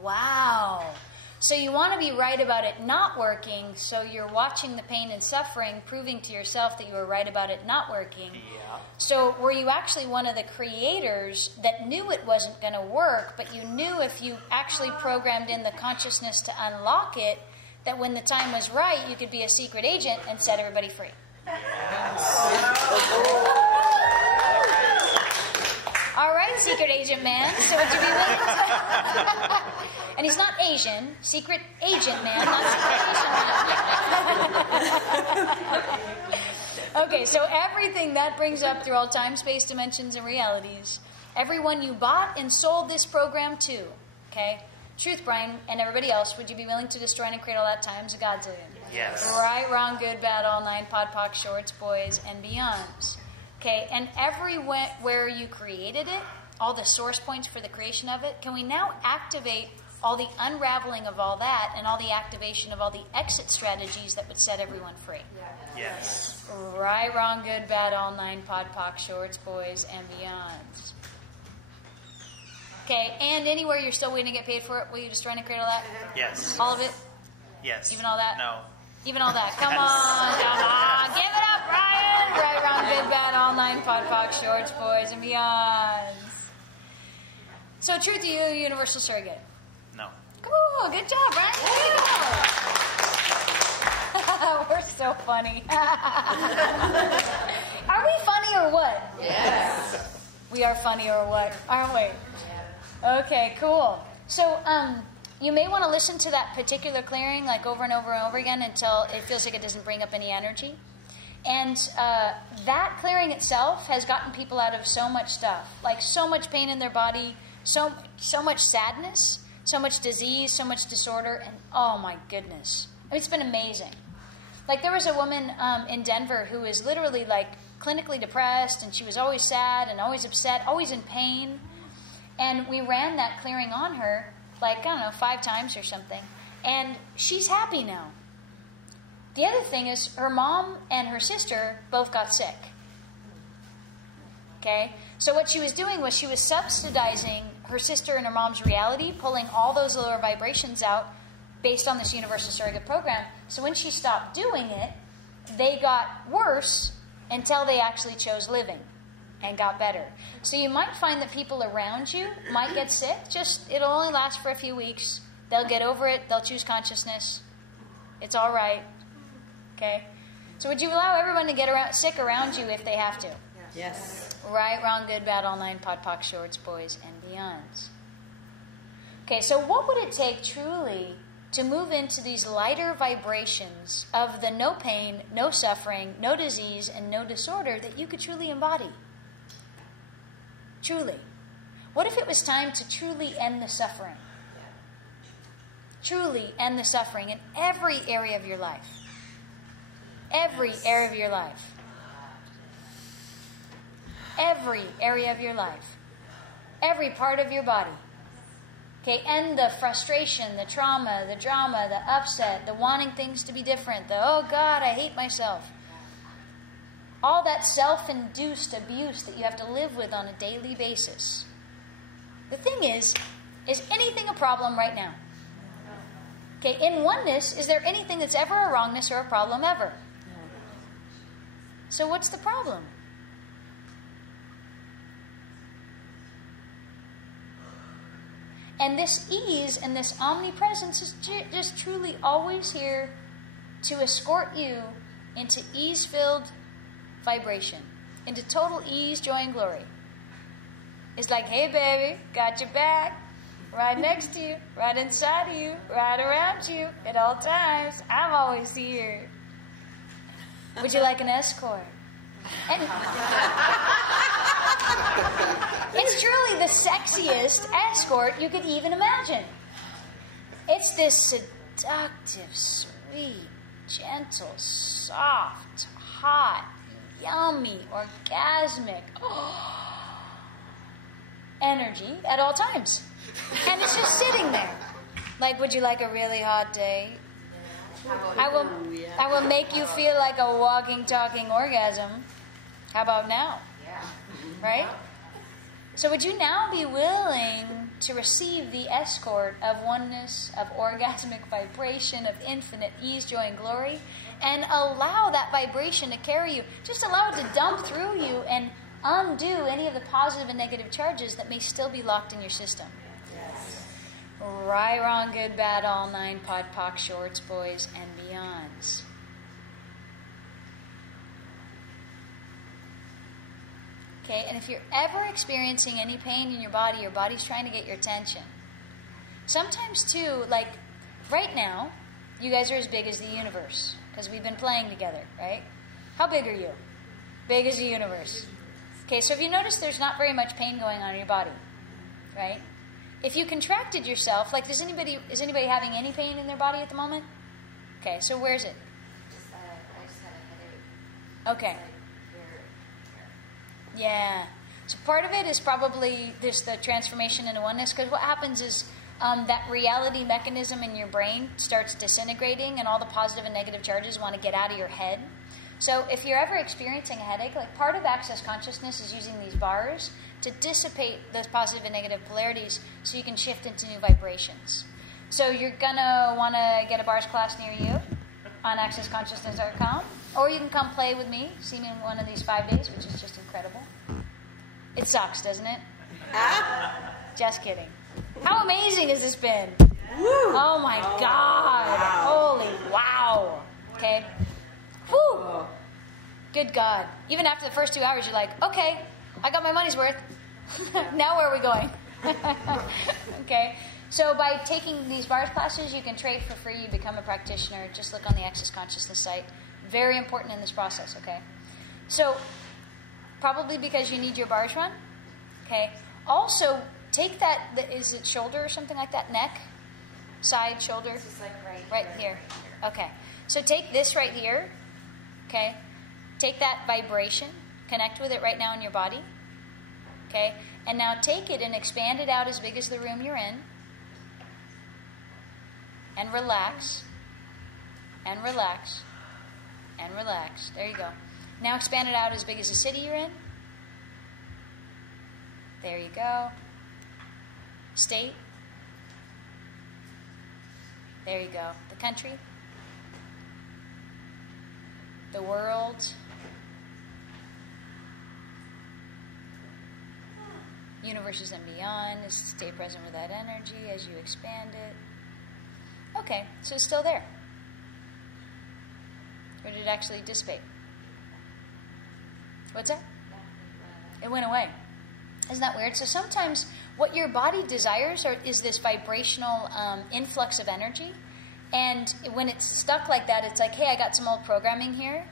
Wow. So you want to be right about it not working, so you're watching the pain and suffering, proving to yourself that you were right about it not working. Yeah. So were you actually one of the creators that knew it wasn't going to work, but you knew if you actually programmed in the consciousness to unlock it, that when the time was right, you could be a secret agent and set everybody free? All right, secret agent man. So would you be willing to... And he's not Asian. Secret agent man, not secret Asian man. Okay, so everything that brings up through all time, space, dimensions, and realities, everyone you bought and sold this program to, okay? Truth, Brian, and everybody else, would you be willing to destroy and create all that times a godzillion? Yes. Right, wrong, good, bad, all nine, pod, poc, shorts, boys, and beyonds. Okay, and everywhere you created it, all the source points for the creation of it, can we now activate all the unraveling of all that and all the activation of all the exit strategies that would set everyone free? Yes. Right, wrong, good, bad, all nine, pod, poc, shorts, boys, and beyonds. Okay, and anywhere you're still waiting to get paid for it, will you destroy and create all that? Yes. All of it? Yes. Even all that? No. Even all that. Come on. Give it up, Brian. Right, wrong, good, bad, all nine, pod, poc, shorts, boys, and beyonds. So, truth to you, universal surrogate. No. Come Woo! Good job, Brian. Way to go. We're so funny. Are we funny or what? Yes. We are funny or what, aren't we? Okay, cool. So, you may want to listen to that particular clearing like over and over and over again until it feels like it doesn't bring up any energy. And that clearing itself has gotten people out of so much stuff, like so much pain in their body, so much sadness, so much disease, so much disorder, and oh my goodness. I mean, it's been amazing. Like there was a woman in Denver who was literally like clinically depressed, and she was always sad and always upset, always in pain. And we ran that clearing on her, like, I don't know, 5 times or something. And she's happy now. The other thing is her mom and her sister both got sick. Okay? So what she was doing was she was subsidizing her sister and her mom's reality, pulling all those lower vibrations out based on this universal surrogate program. So when she stopped doing it, they got worse until they actually chose living and got better. So you might find that people around you might get sick. Just, it'll only last for a few weeks. They'll get over it. They'll choose consciousness. It's all right. Okay? So would you allow everyone to get sick around you if they have to? Yes. Right, wrong, good, bad, all 9, pod, poc, shorts, boys, and beyonds. Okay, so what would it take truly to move into these lighter vibrations of the no pain, no suffering, no disease, and no disorder that you could truly embody? Truly. What if it was time to truly end the suffering? Truly end the suffering in every area of your life. Every area of your life. Every area of your life. Every part of your body. Okay, end the frustration, the trauma, the drama, the upset, the wanting things to be different, the, oh God, I hate myself. All that self-induced abuse that you have to live with on a daily basis. The thing is anything a problem right now? Okay, in oneness, is there anything that's ever a wrongness or a problem ever? So what's the problem? And this ease and this omnipresence is just truly always here to escort you into ease-filled vibration, into total ease, joy, and glory. It's like, hey, baby, got your back, right next to you, right inside of you, right around you, at all times. I'm always here. Would you like an escort? And it's truly the sexiest escort you could even imagine. It's this seductive, sweet, gentle, soft, hot, yummy, orgasmic energy at all times. And it's just sitting there. Like, would you like a really hot day? I will make you feel like a walking, talking orgasm. How about now? Right? So would you now be willing to receive the escort of oneness, of orgasmic vibration, of infinite ease, joy, and glory, and allow that vibration to carry you? Just allow it to dump through you and undo any of the positive and negative charges that may still be locked in your system. Right, wrong, good, bad, all 9, pod, poc, shorts, boys, and beyonds. Okay, and if you're ever experiencing any pain in your body's trying to get your attention. Sometimes, too, like right now, you guys are as big as the universe because we've been playing together, right? How big are you? Big as the universe. Okay, so if you notice there's not very much pain going on in your body, right? If you contracted yourself, like is anybody having any pain in their body at the moment? Okay, so where's it? I just had a headache. Okay. Yeah. So part of it is probably the transformation into oneness, because what happens is that reality mechanism in your brain starts disintegrating, and all the positive and negative charges want to get out of your head. So if you're ever experiencing a headache, like part of Access Consciousness is using these bars to dissipate those positive and negative polarities so you can shift into new vibrations. So you're going to want to get a bars class near you on accessconsciousness.com, or you can come play with me, see me in one of these 5 days, which is just incredible. It sucks, doesn't it? Just kidding. How amazing has this been? Oh my God. Wow. Holy wow. Okay. Whew. Good God. Even after the first 2 hours, you're like, okay, I got my money's worth. Now where are we going? Okay. So by taking these bars classes, you can trade for free. You become a practitioner. Just look on the Access Consciousness site. Very important in this process, okay? So probably because you need your bars run, okay? Also, take that, is it shoulder or something like that? Neck? Side, shoulder? Just like right here. Okay. So take this right here, okay? Take that vibration, connect with it right now in your body, okay? And now take it and expand it out as big as the room you're in, and relax, and relax, and relax. There you go. Now expand it out as big as the city you're in. There you go. State. There you go. The country. The world. Universes and beyond. Just stay present with that energy as you expand it. Okay, so it's still there. Or did it actually dissipate? What's that? It went away. Isn't that weird? So sometimes what your body desires is this vibrational influx of energy. And when it's stuck like that, it's like, hey, I got some old programming here.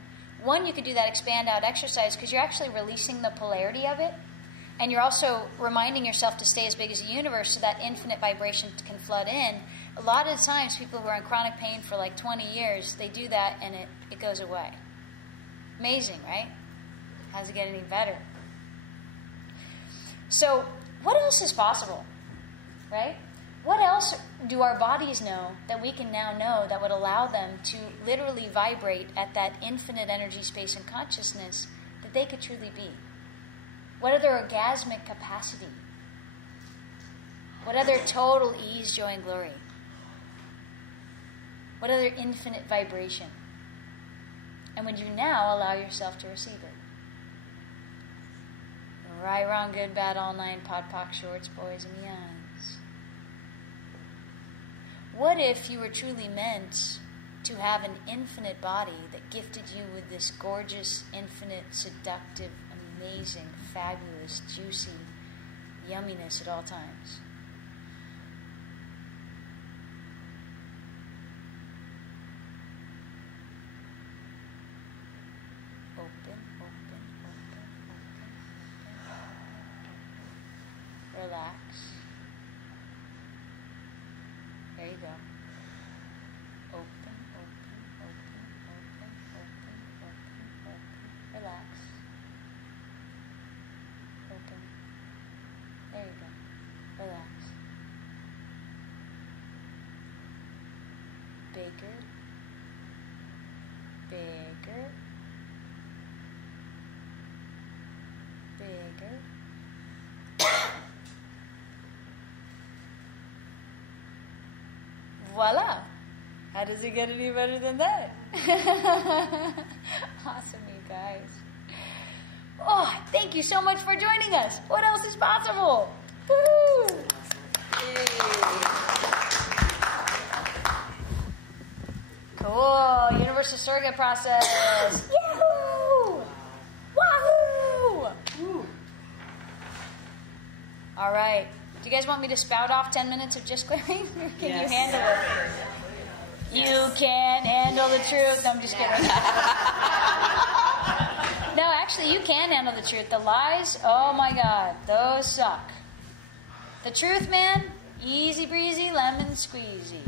One, you could do that expand out exercise because you're actually releasing the polarity of it. And you're also reminding yourself to stay as big as the universe so that infinite vibration can flood in. A lot of the times, people who are in chronic pain for like 20 years, they do that and it goes away. Amazing, right? How does it get any better? So, what else is possible, right? What else do our bodies know that we can now know that would allow them to literally vibrate at that infinite energy, space, and consciousness that they could truly be? What other orgasmic capacity? What other total ease, joy, and glory? What other infinite vibration? And would you now allow yourself to receive it? Right, wrong, good, bad, all nine, pod, poc, shorts, boys, and beyonds. What if you were truly meant to have an infinite body that gifted you with this gorgeous, infinite, seductive, amazing, fabulous, juicy yumminess at all times? Open. Relax. There you go. Open. Relax. Open. There you go. Relax. Bigger. Voila! How does it get any better than that? Awesome, you guys. Oh, thank you so much for joining us. What else is possible? Woo! Cool. Universal surrogate process. Yahoo! Wahoo! All right. Do you guys want me to spout off 10 minutes of just clearing? Or can you handle it? You can handle the truth. No, I'm just kidding. No, actually, you can handle the truth. The lies, oh my God, those suck. The truth, man, easy breezy, lemon squeezy.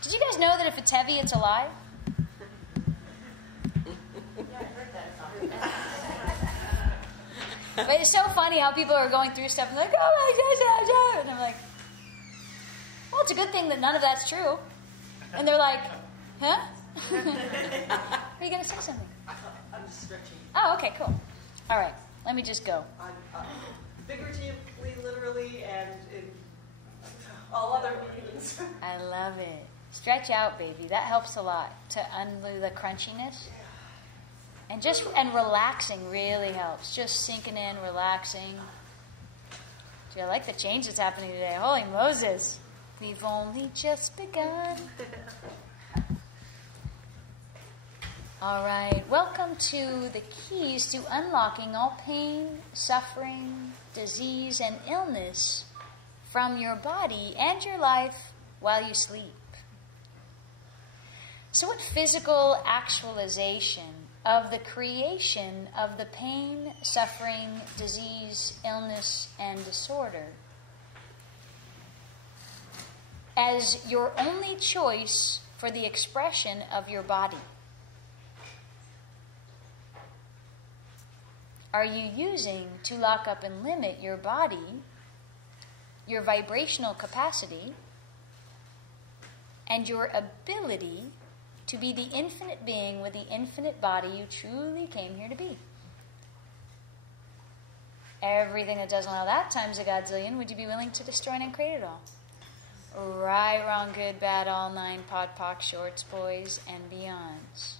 Did you guys know that if it's heavy, it's a lie? But it's so funny how people are going through stuff and like, oh my God, and I'm like, well, it's a good thing that none of that's true. And they're like, huh? Are you going to say something? I'm just stretching. Oh, okay, cool. All right, let me just go. Figuratively, literally, and in all other meanings. I love it. Stretch out, baby. That helps a lot to undo the crunchiness. And relaxing really helps. Just sinking in, relaxing. Gee, I like the change that's happening today. Holy Moses. We've only just begun. All right, welcome to the keys to unlocking all pain, suffering, disease, and illness from your body and your life while you sleep. So what physical actualization of the creation of the pain, suffering, disease, illness, and disorder as your only choice for the expression of your body are you using to lock up and limit your body, your vibrational capacity, and your ability to be the infinite being with the infinite body you truly came here to be? Everything that doesn't allow that times a godzillion, would you be willing to destroy and uncreate it all? Right, wrong, good, bad, all nine, pod, poc, shorts, boys, and beyonds.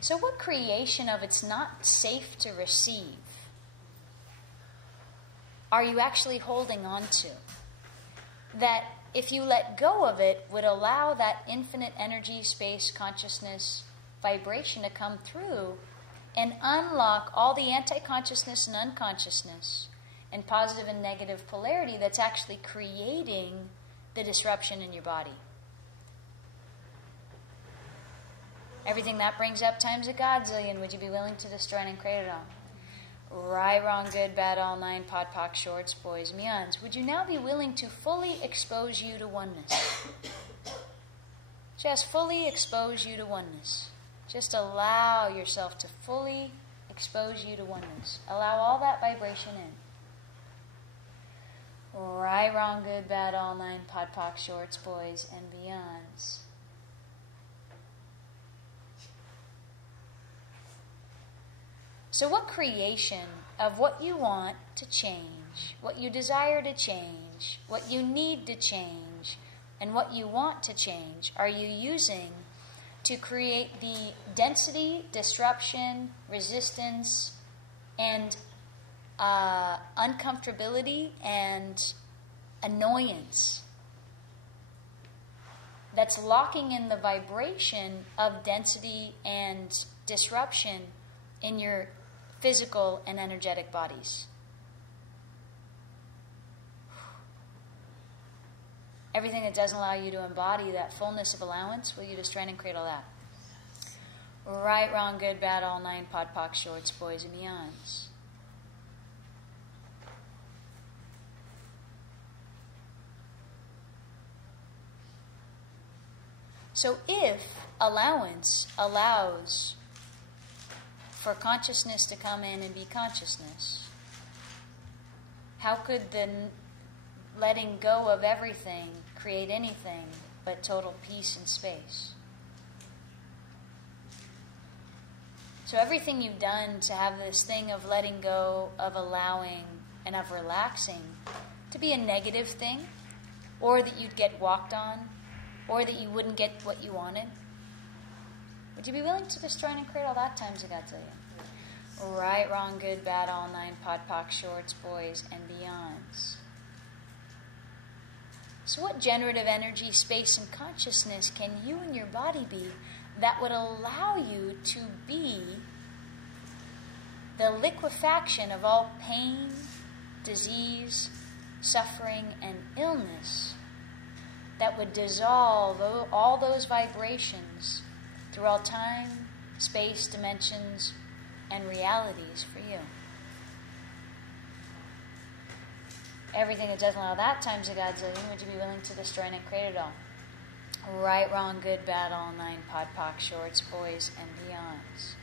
So what creation of it's not safe to receive are you actually holding on to? That if you let go of it would allow that infinite energy, space, consciousness, vibration to come through and unlock all the anti-consciousness and unconsciousness and positive and negative polarity that's actually creating the disruption in your body. Everything that brings up times a godzillion, would you be willing to destroy and create it all? Right, wrong, good, bad, all nine, pod, poc, shorts, boys, meons. Would you now be willing to fully expose you to oneness? Just fully expose you to oneness. Just allow yourself to fully expose you to oneness. Allow all that vibration in. Right, wrong, good, bad, all nine, pod, poc, shorts, boys, and beyonds. So what creation of what you want to change, what you desire to change, what you need to change, and what you want to change are you using to create the density, disruption, resistance, and uncomfortability and annoyance that's locking in the vibration of density and disruption in your physical and energetic bodies? Everything that doesn't allow you to embody that fullness of allowance, will you destroy and create all that? Right, wrong, good, bad, all nine, pod, poc, shorts, boys, and beyonds. So if allowance allows for consciousness to come in and be consciousness, how could the letting go of everything create anything but total peace and space? So everything you've done to have this thing of letting go, of allowing, and of relaxing to be a negative thing, or that you'd get walked on, or that you wouldn't get what you wanted, would you be willing to destroy and create all that times a godzillion? Right, wrong, good, bad, all nine, pod, poc, shorts, boys, and beyonds. So what generative energy, space, and consciousness can you and your body be that would allow you to be the liquefaction of all pain, disease, suffering, and illness that would dissolve all those vibrations through all time, space, dimensions, and realities for you? Everything that doesn't allow that times a godzillion, would you be willing to destroy and create it all? Right, wrong, good, bad, all nine, pod, poc, shorts, boys, and beyonds.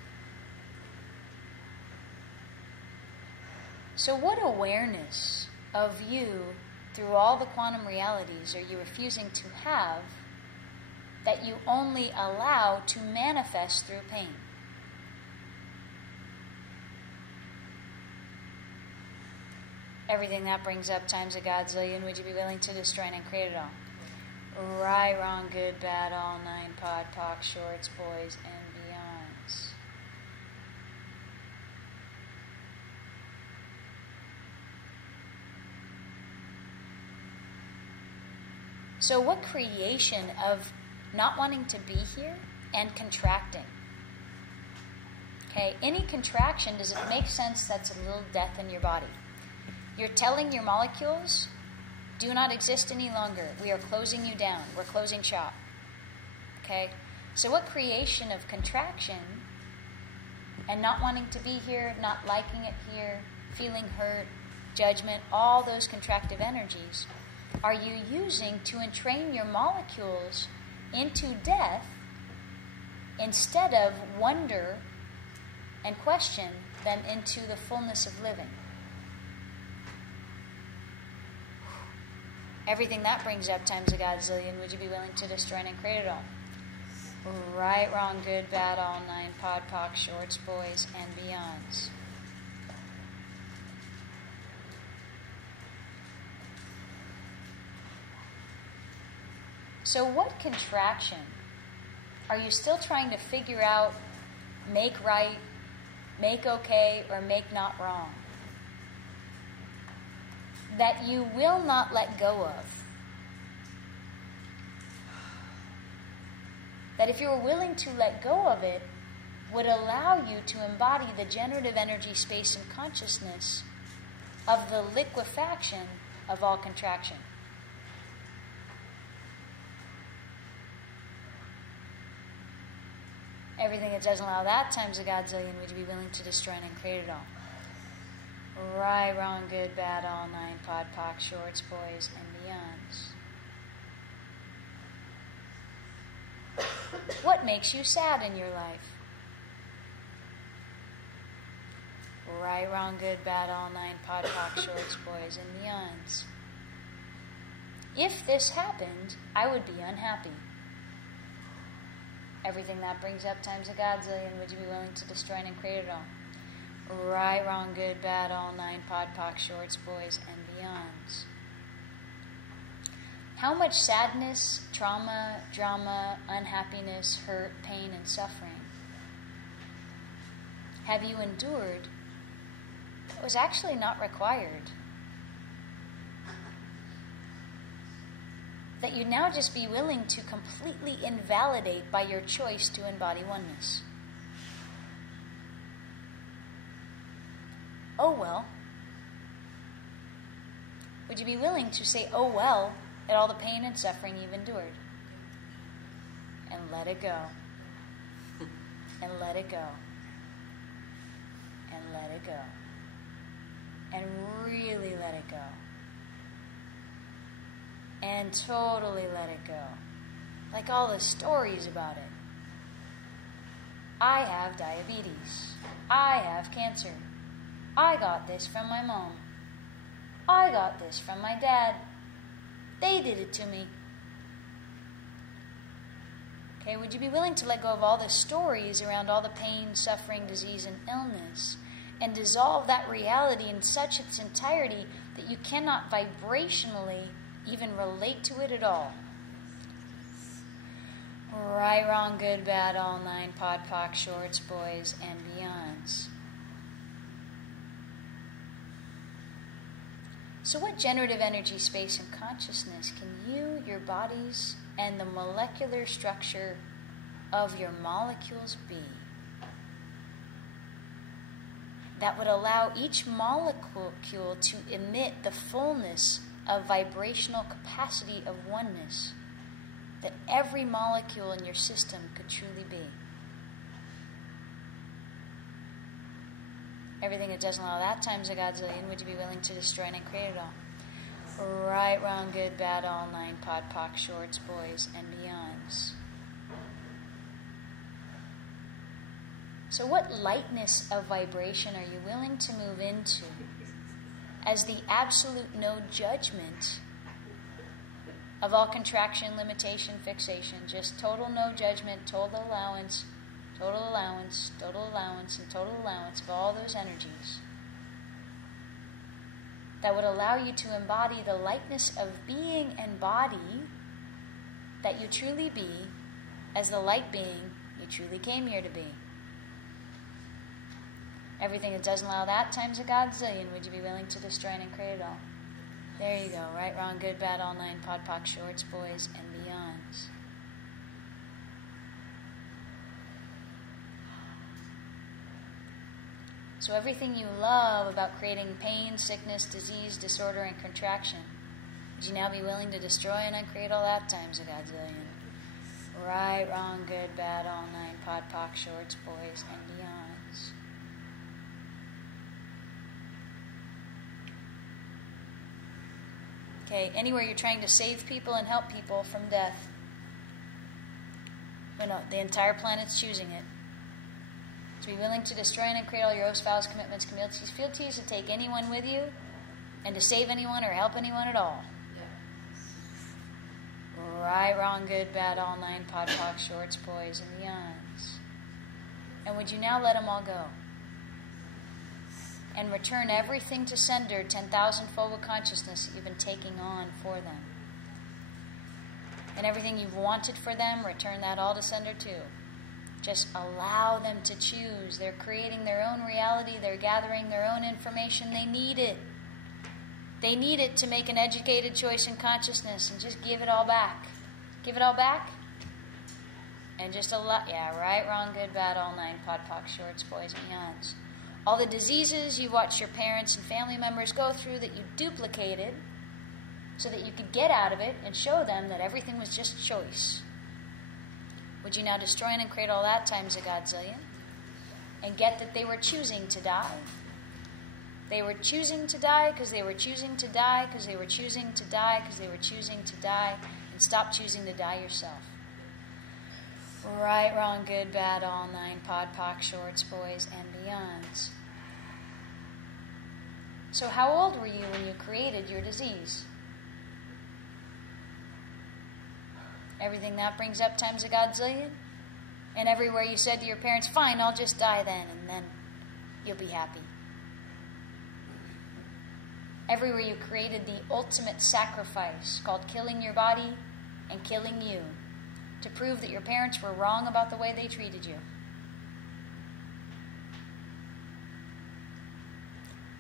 So what awareness of you through all the quantum realities are you refusing to have that you only allow to manifest through pain? Everything that brings up times a godzillion, would you be willing to destroy and create it all? Right, wrong, good, bad, all nine, pod, poc, shorts, boys, and beyonds. So what creation of not wanting to be here and contracting? Okay, any contraction, does it make sense that's a little death in your body? You're telling your molecules, do not exist any longer. We are closing you down. We're closing shop. Okay? So what creation of contraction and not wanting to be here, not liking it here, feeling hurt, judgment, all those contractive energies, are you using to entrain your molecules into death instead of wonder and question them into the fullness of living? Everything that brings up times a godzillion, would you be willing to destroy and create it all? Right, wrong, good, bad, all nine, pod, poc, shorts, boys, and beyonds. So what contraction are you still trying to figure out, make right, make okay, or make not wrong, that you will not let go of? That if you were willing to let go of it, would allow you to embody the generative energy, space, and consciousness of the liquefaction of all contraction. Everything that doesn't allow that times a godzillion, would you be willing to destroy and create it all? Right, wrong, good, bad, all nine, pod, poc, shorts, boys, and beyonds. What makes you sad in your life? Right, wrong, good, bad, all nine, pod, poc, shorts, boys, and beyonds. If this happened, I would be unhappy. Everything that brings up times a godzillion, would you be willing to destroy and create it all? Right, wrong, good, bad, all nine, pod, poc, shorts, boys, and beyonds. How much sadness, trauma, drama, unhappiness, hurt, pain, and suffering have you endured that was actually not required? That you'd now just be willing to completely invalidate by your choice to embody oneness. Oh well. Would you be willing to say, oh well, at all the pain and suffering you've endured? And let it go. And let it go. And let it go. And really let it go. And totally let it go. Like all the stories about it. I have diabetes. I have cancer. I got this from my mom. I got this from my dad. They did it to me. Okay, would you be willing to let go of all the stories around all the pain, suffering, disease, and illness, and dissolve that reality in such its entirety that you cannot vibrationally even relate to it at all? Right, wrong, good, bad, all nine, pod, poc, shorts, boys, and beyonds. So what generative energy, space, and consciousness can you, your bodies, and the molecular structure of your molecules be that would allow each molecule to emit the fullness of vibrational capacity of oneness that every molecule in your system could truly be? Everything that doesn't allow that times a godzillion, would you be willing to destroy and create it all? Right, wrong, good, bad, all nine, pod, poc, shorts, boys, and beyonds. So what lightness of vibration are you willing to move into as the absolute no judgment of all contraction, limitation, fixation, just total no judgment, total allowance, and total allowance of all those energies that would allow you to embody the lightness of being and body that you truly be as the light being you truly came here to be? Everything that doesn't allow that times a godzillion, would you be willing to destroy and create it all? There you go. Right, wrong, good, bad, all nine, pod, poc, shorts, boys, and beyonds. So everything you love about creating pain, sickness, disease, disorder, and contraction, would you now be willing to destroy and uncreate all that times a godzillion? Right, wrong, good, bad, all nine, pod, poc, shorts, boys, and beyonds. Okay, anywhere you're trying to save people and help people from death, the entire planet's choosing it. To be willing to destroy and uncreate all your oaths, vows, commitments, fealties, to take anyone with you, and to save anyone or help anyone at all. Right, wrong, good, bad, all nine, pod, poc, shorts, boys, and beyonds. And would you now let them all go? And return everything to sender 10,000-fold with consciousness that you've been taking on for them. And everything you've wanted for them, return that all to sender too. Just allow them to choose. They're creating their own reality. They're gathering their own information. They need it. They need it to make an educated choice in consciousness, and just give it all back. Give it all back. And just allow, right, wrong, good, bad, all nine, pod, poc, shorts, boys, and beyonds. All the diseases you watched your parents and family members go through that you duplicated so that you could get out of it and show them that everything was just choice. Would you now destroy and create all that times a godzillion and get that they were choosing to die? They were choosing to die because they were choosing to die because they were choosing to die because they were choosing to die, and stop choosing to die yourself. Right, wrong, good, bad, all nine, pod, poc, shorts, boys, and beyonds. So how old were you when you created your disease? Everything that brings up times a godzillion? And everywhere you said to your parents, fine, I'll just die then, and then you'll be happy. Everywhere you created the ultimate sacrifice called killing your body and killing you to prove that your parents were wrong about the way they treated you.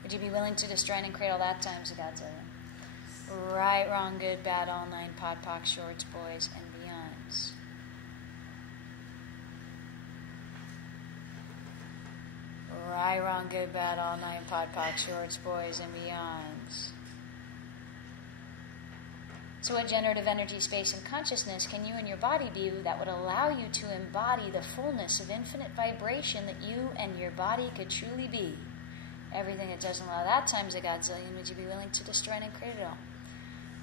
Would you be willing to destroy and create all that times a godzillion? Right, wrong, good, bad, all nine, pod, poc, shorts, boys, and beyonds. Right, wrong, good, bad, all nine, pod, poc, shorts, boys, and beyonds. So what generative energy, space, and consciousness can you and your body be that would allow you to embody the fullness of infinite vibration that you and your body could truly be? Everything that doesn't allow that times a godzillion, would you be willing to destroy and create it all?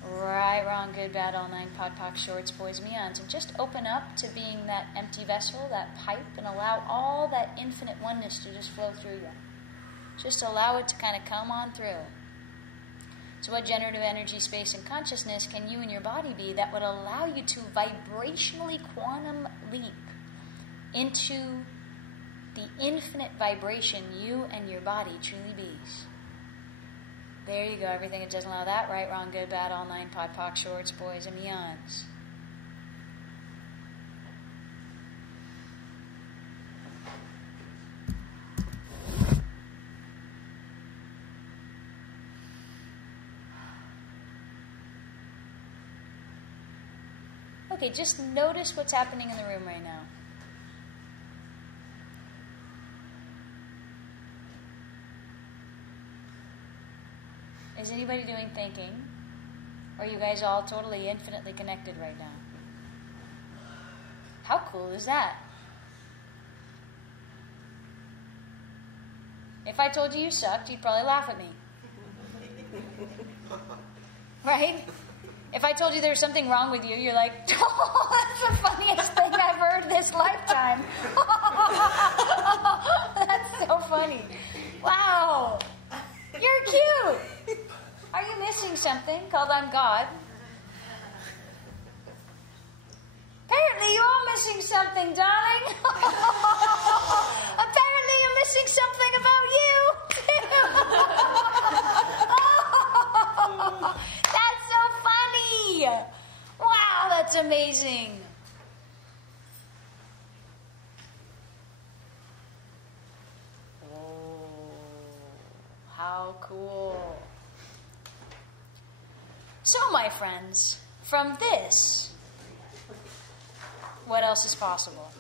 Right, wrong, good, bad, all nine, pod, poc, shorts, boys, and beyonds. And just open up to being that empty vessel, that pipe, and allow all that infinite oneness to just flow through you. Just allow it to kind of come on through. So what generative energy, space, and consciousness can you and your body be that would allow you to vibrationally quantum leap into the infinite vibration you and your body truly bees? There you go. Everything that doesn't allow that. Right, wrong, good, bad, all nine, pod, poc, shorts, boys, and beyonds. Okay, just notice what's happening in the room right now. Is anybody doing thinking? Or are you guys all totally infinitely connected right now? How cool is that? If I told you sucked, you'd probably laugh at me. Right? If I told you there was something wrong with you, you're like, oh, that's the funniest thing I've heard this lifetime. That's so funny. Wow. You're cute. Are you missing something called I'm God? Apparently you're all missing something, darling. Apparently you're missing something about you. That's so funny. Wow, that's amazing. Oh, how cool. So, my friends, from this, what else is possible?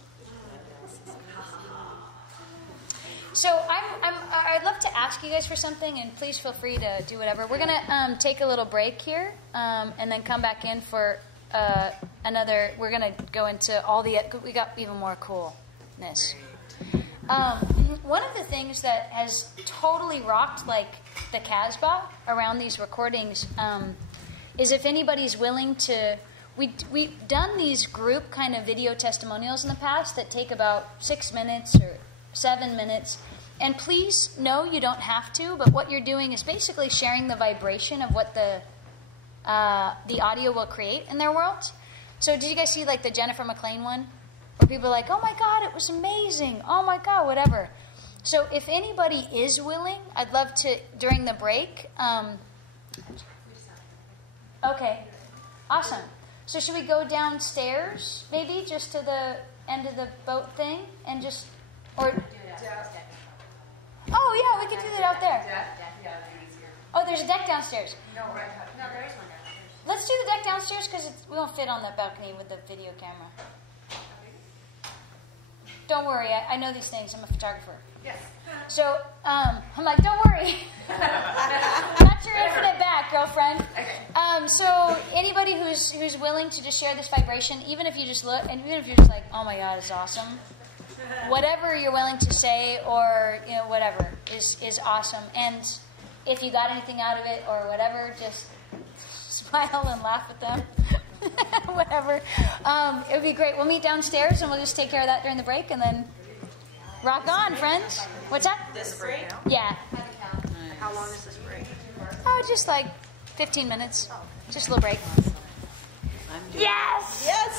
So I'd love to ask you guys for something, and please feel free to do whatever. We're going to take a little break here, and then come back in for another. We're going to go into all the. We got even more coolness. One of the things that has totally rocked like the Casbah around these recordings is if anybody's willing to. We've done these group kind of video testimonials in the past that take about 6 minutes or 7 minutes. And please know you don't have to, but what you're doing is basically sharing the vibration of what the audio will create in their world. So did you guys see like the Jennifer McLean one? Where people are like, oh my God, it was amazing. Oh my God, whatever. So if anybody is willing, I'd love to, during the break. Okay, awesome. So should we go downstairs, maybe, just to the end of the boat thing? And just, or... Oh, yeah, we could do that out there. Oh, there's a deck downstairs. No, there is one downstairs. Let's do the deck downstairs because we won't fit on the balcony with the video camera. Don't worry, I know these things. I'm a photographer. Yes. So, I'm like, don't worry. Not your infinite back, girlfriend. So anybody who's willing to just share this vibration, even if you just look, and even if you're just like, oh my God, it's awesome. Whatever you're willing to say, or whatever is awesome. And if you got anything out of it or whatever, just smile and laugh at them. Whatever. It would be great. We'll meet downstairs and we'll just take care of that during the break, and then rock on, friends. What's that? This break now? Yeah. How long is this break? Oh, just like 15 minutes. Just a little break. Yes! Yes!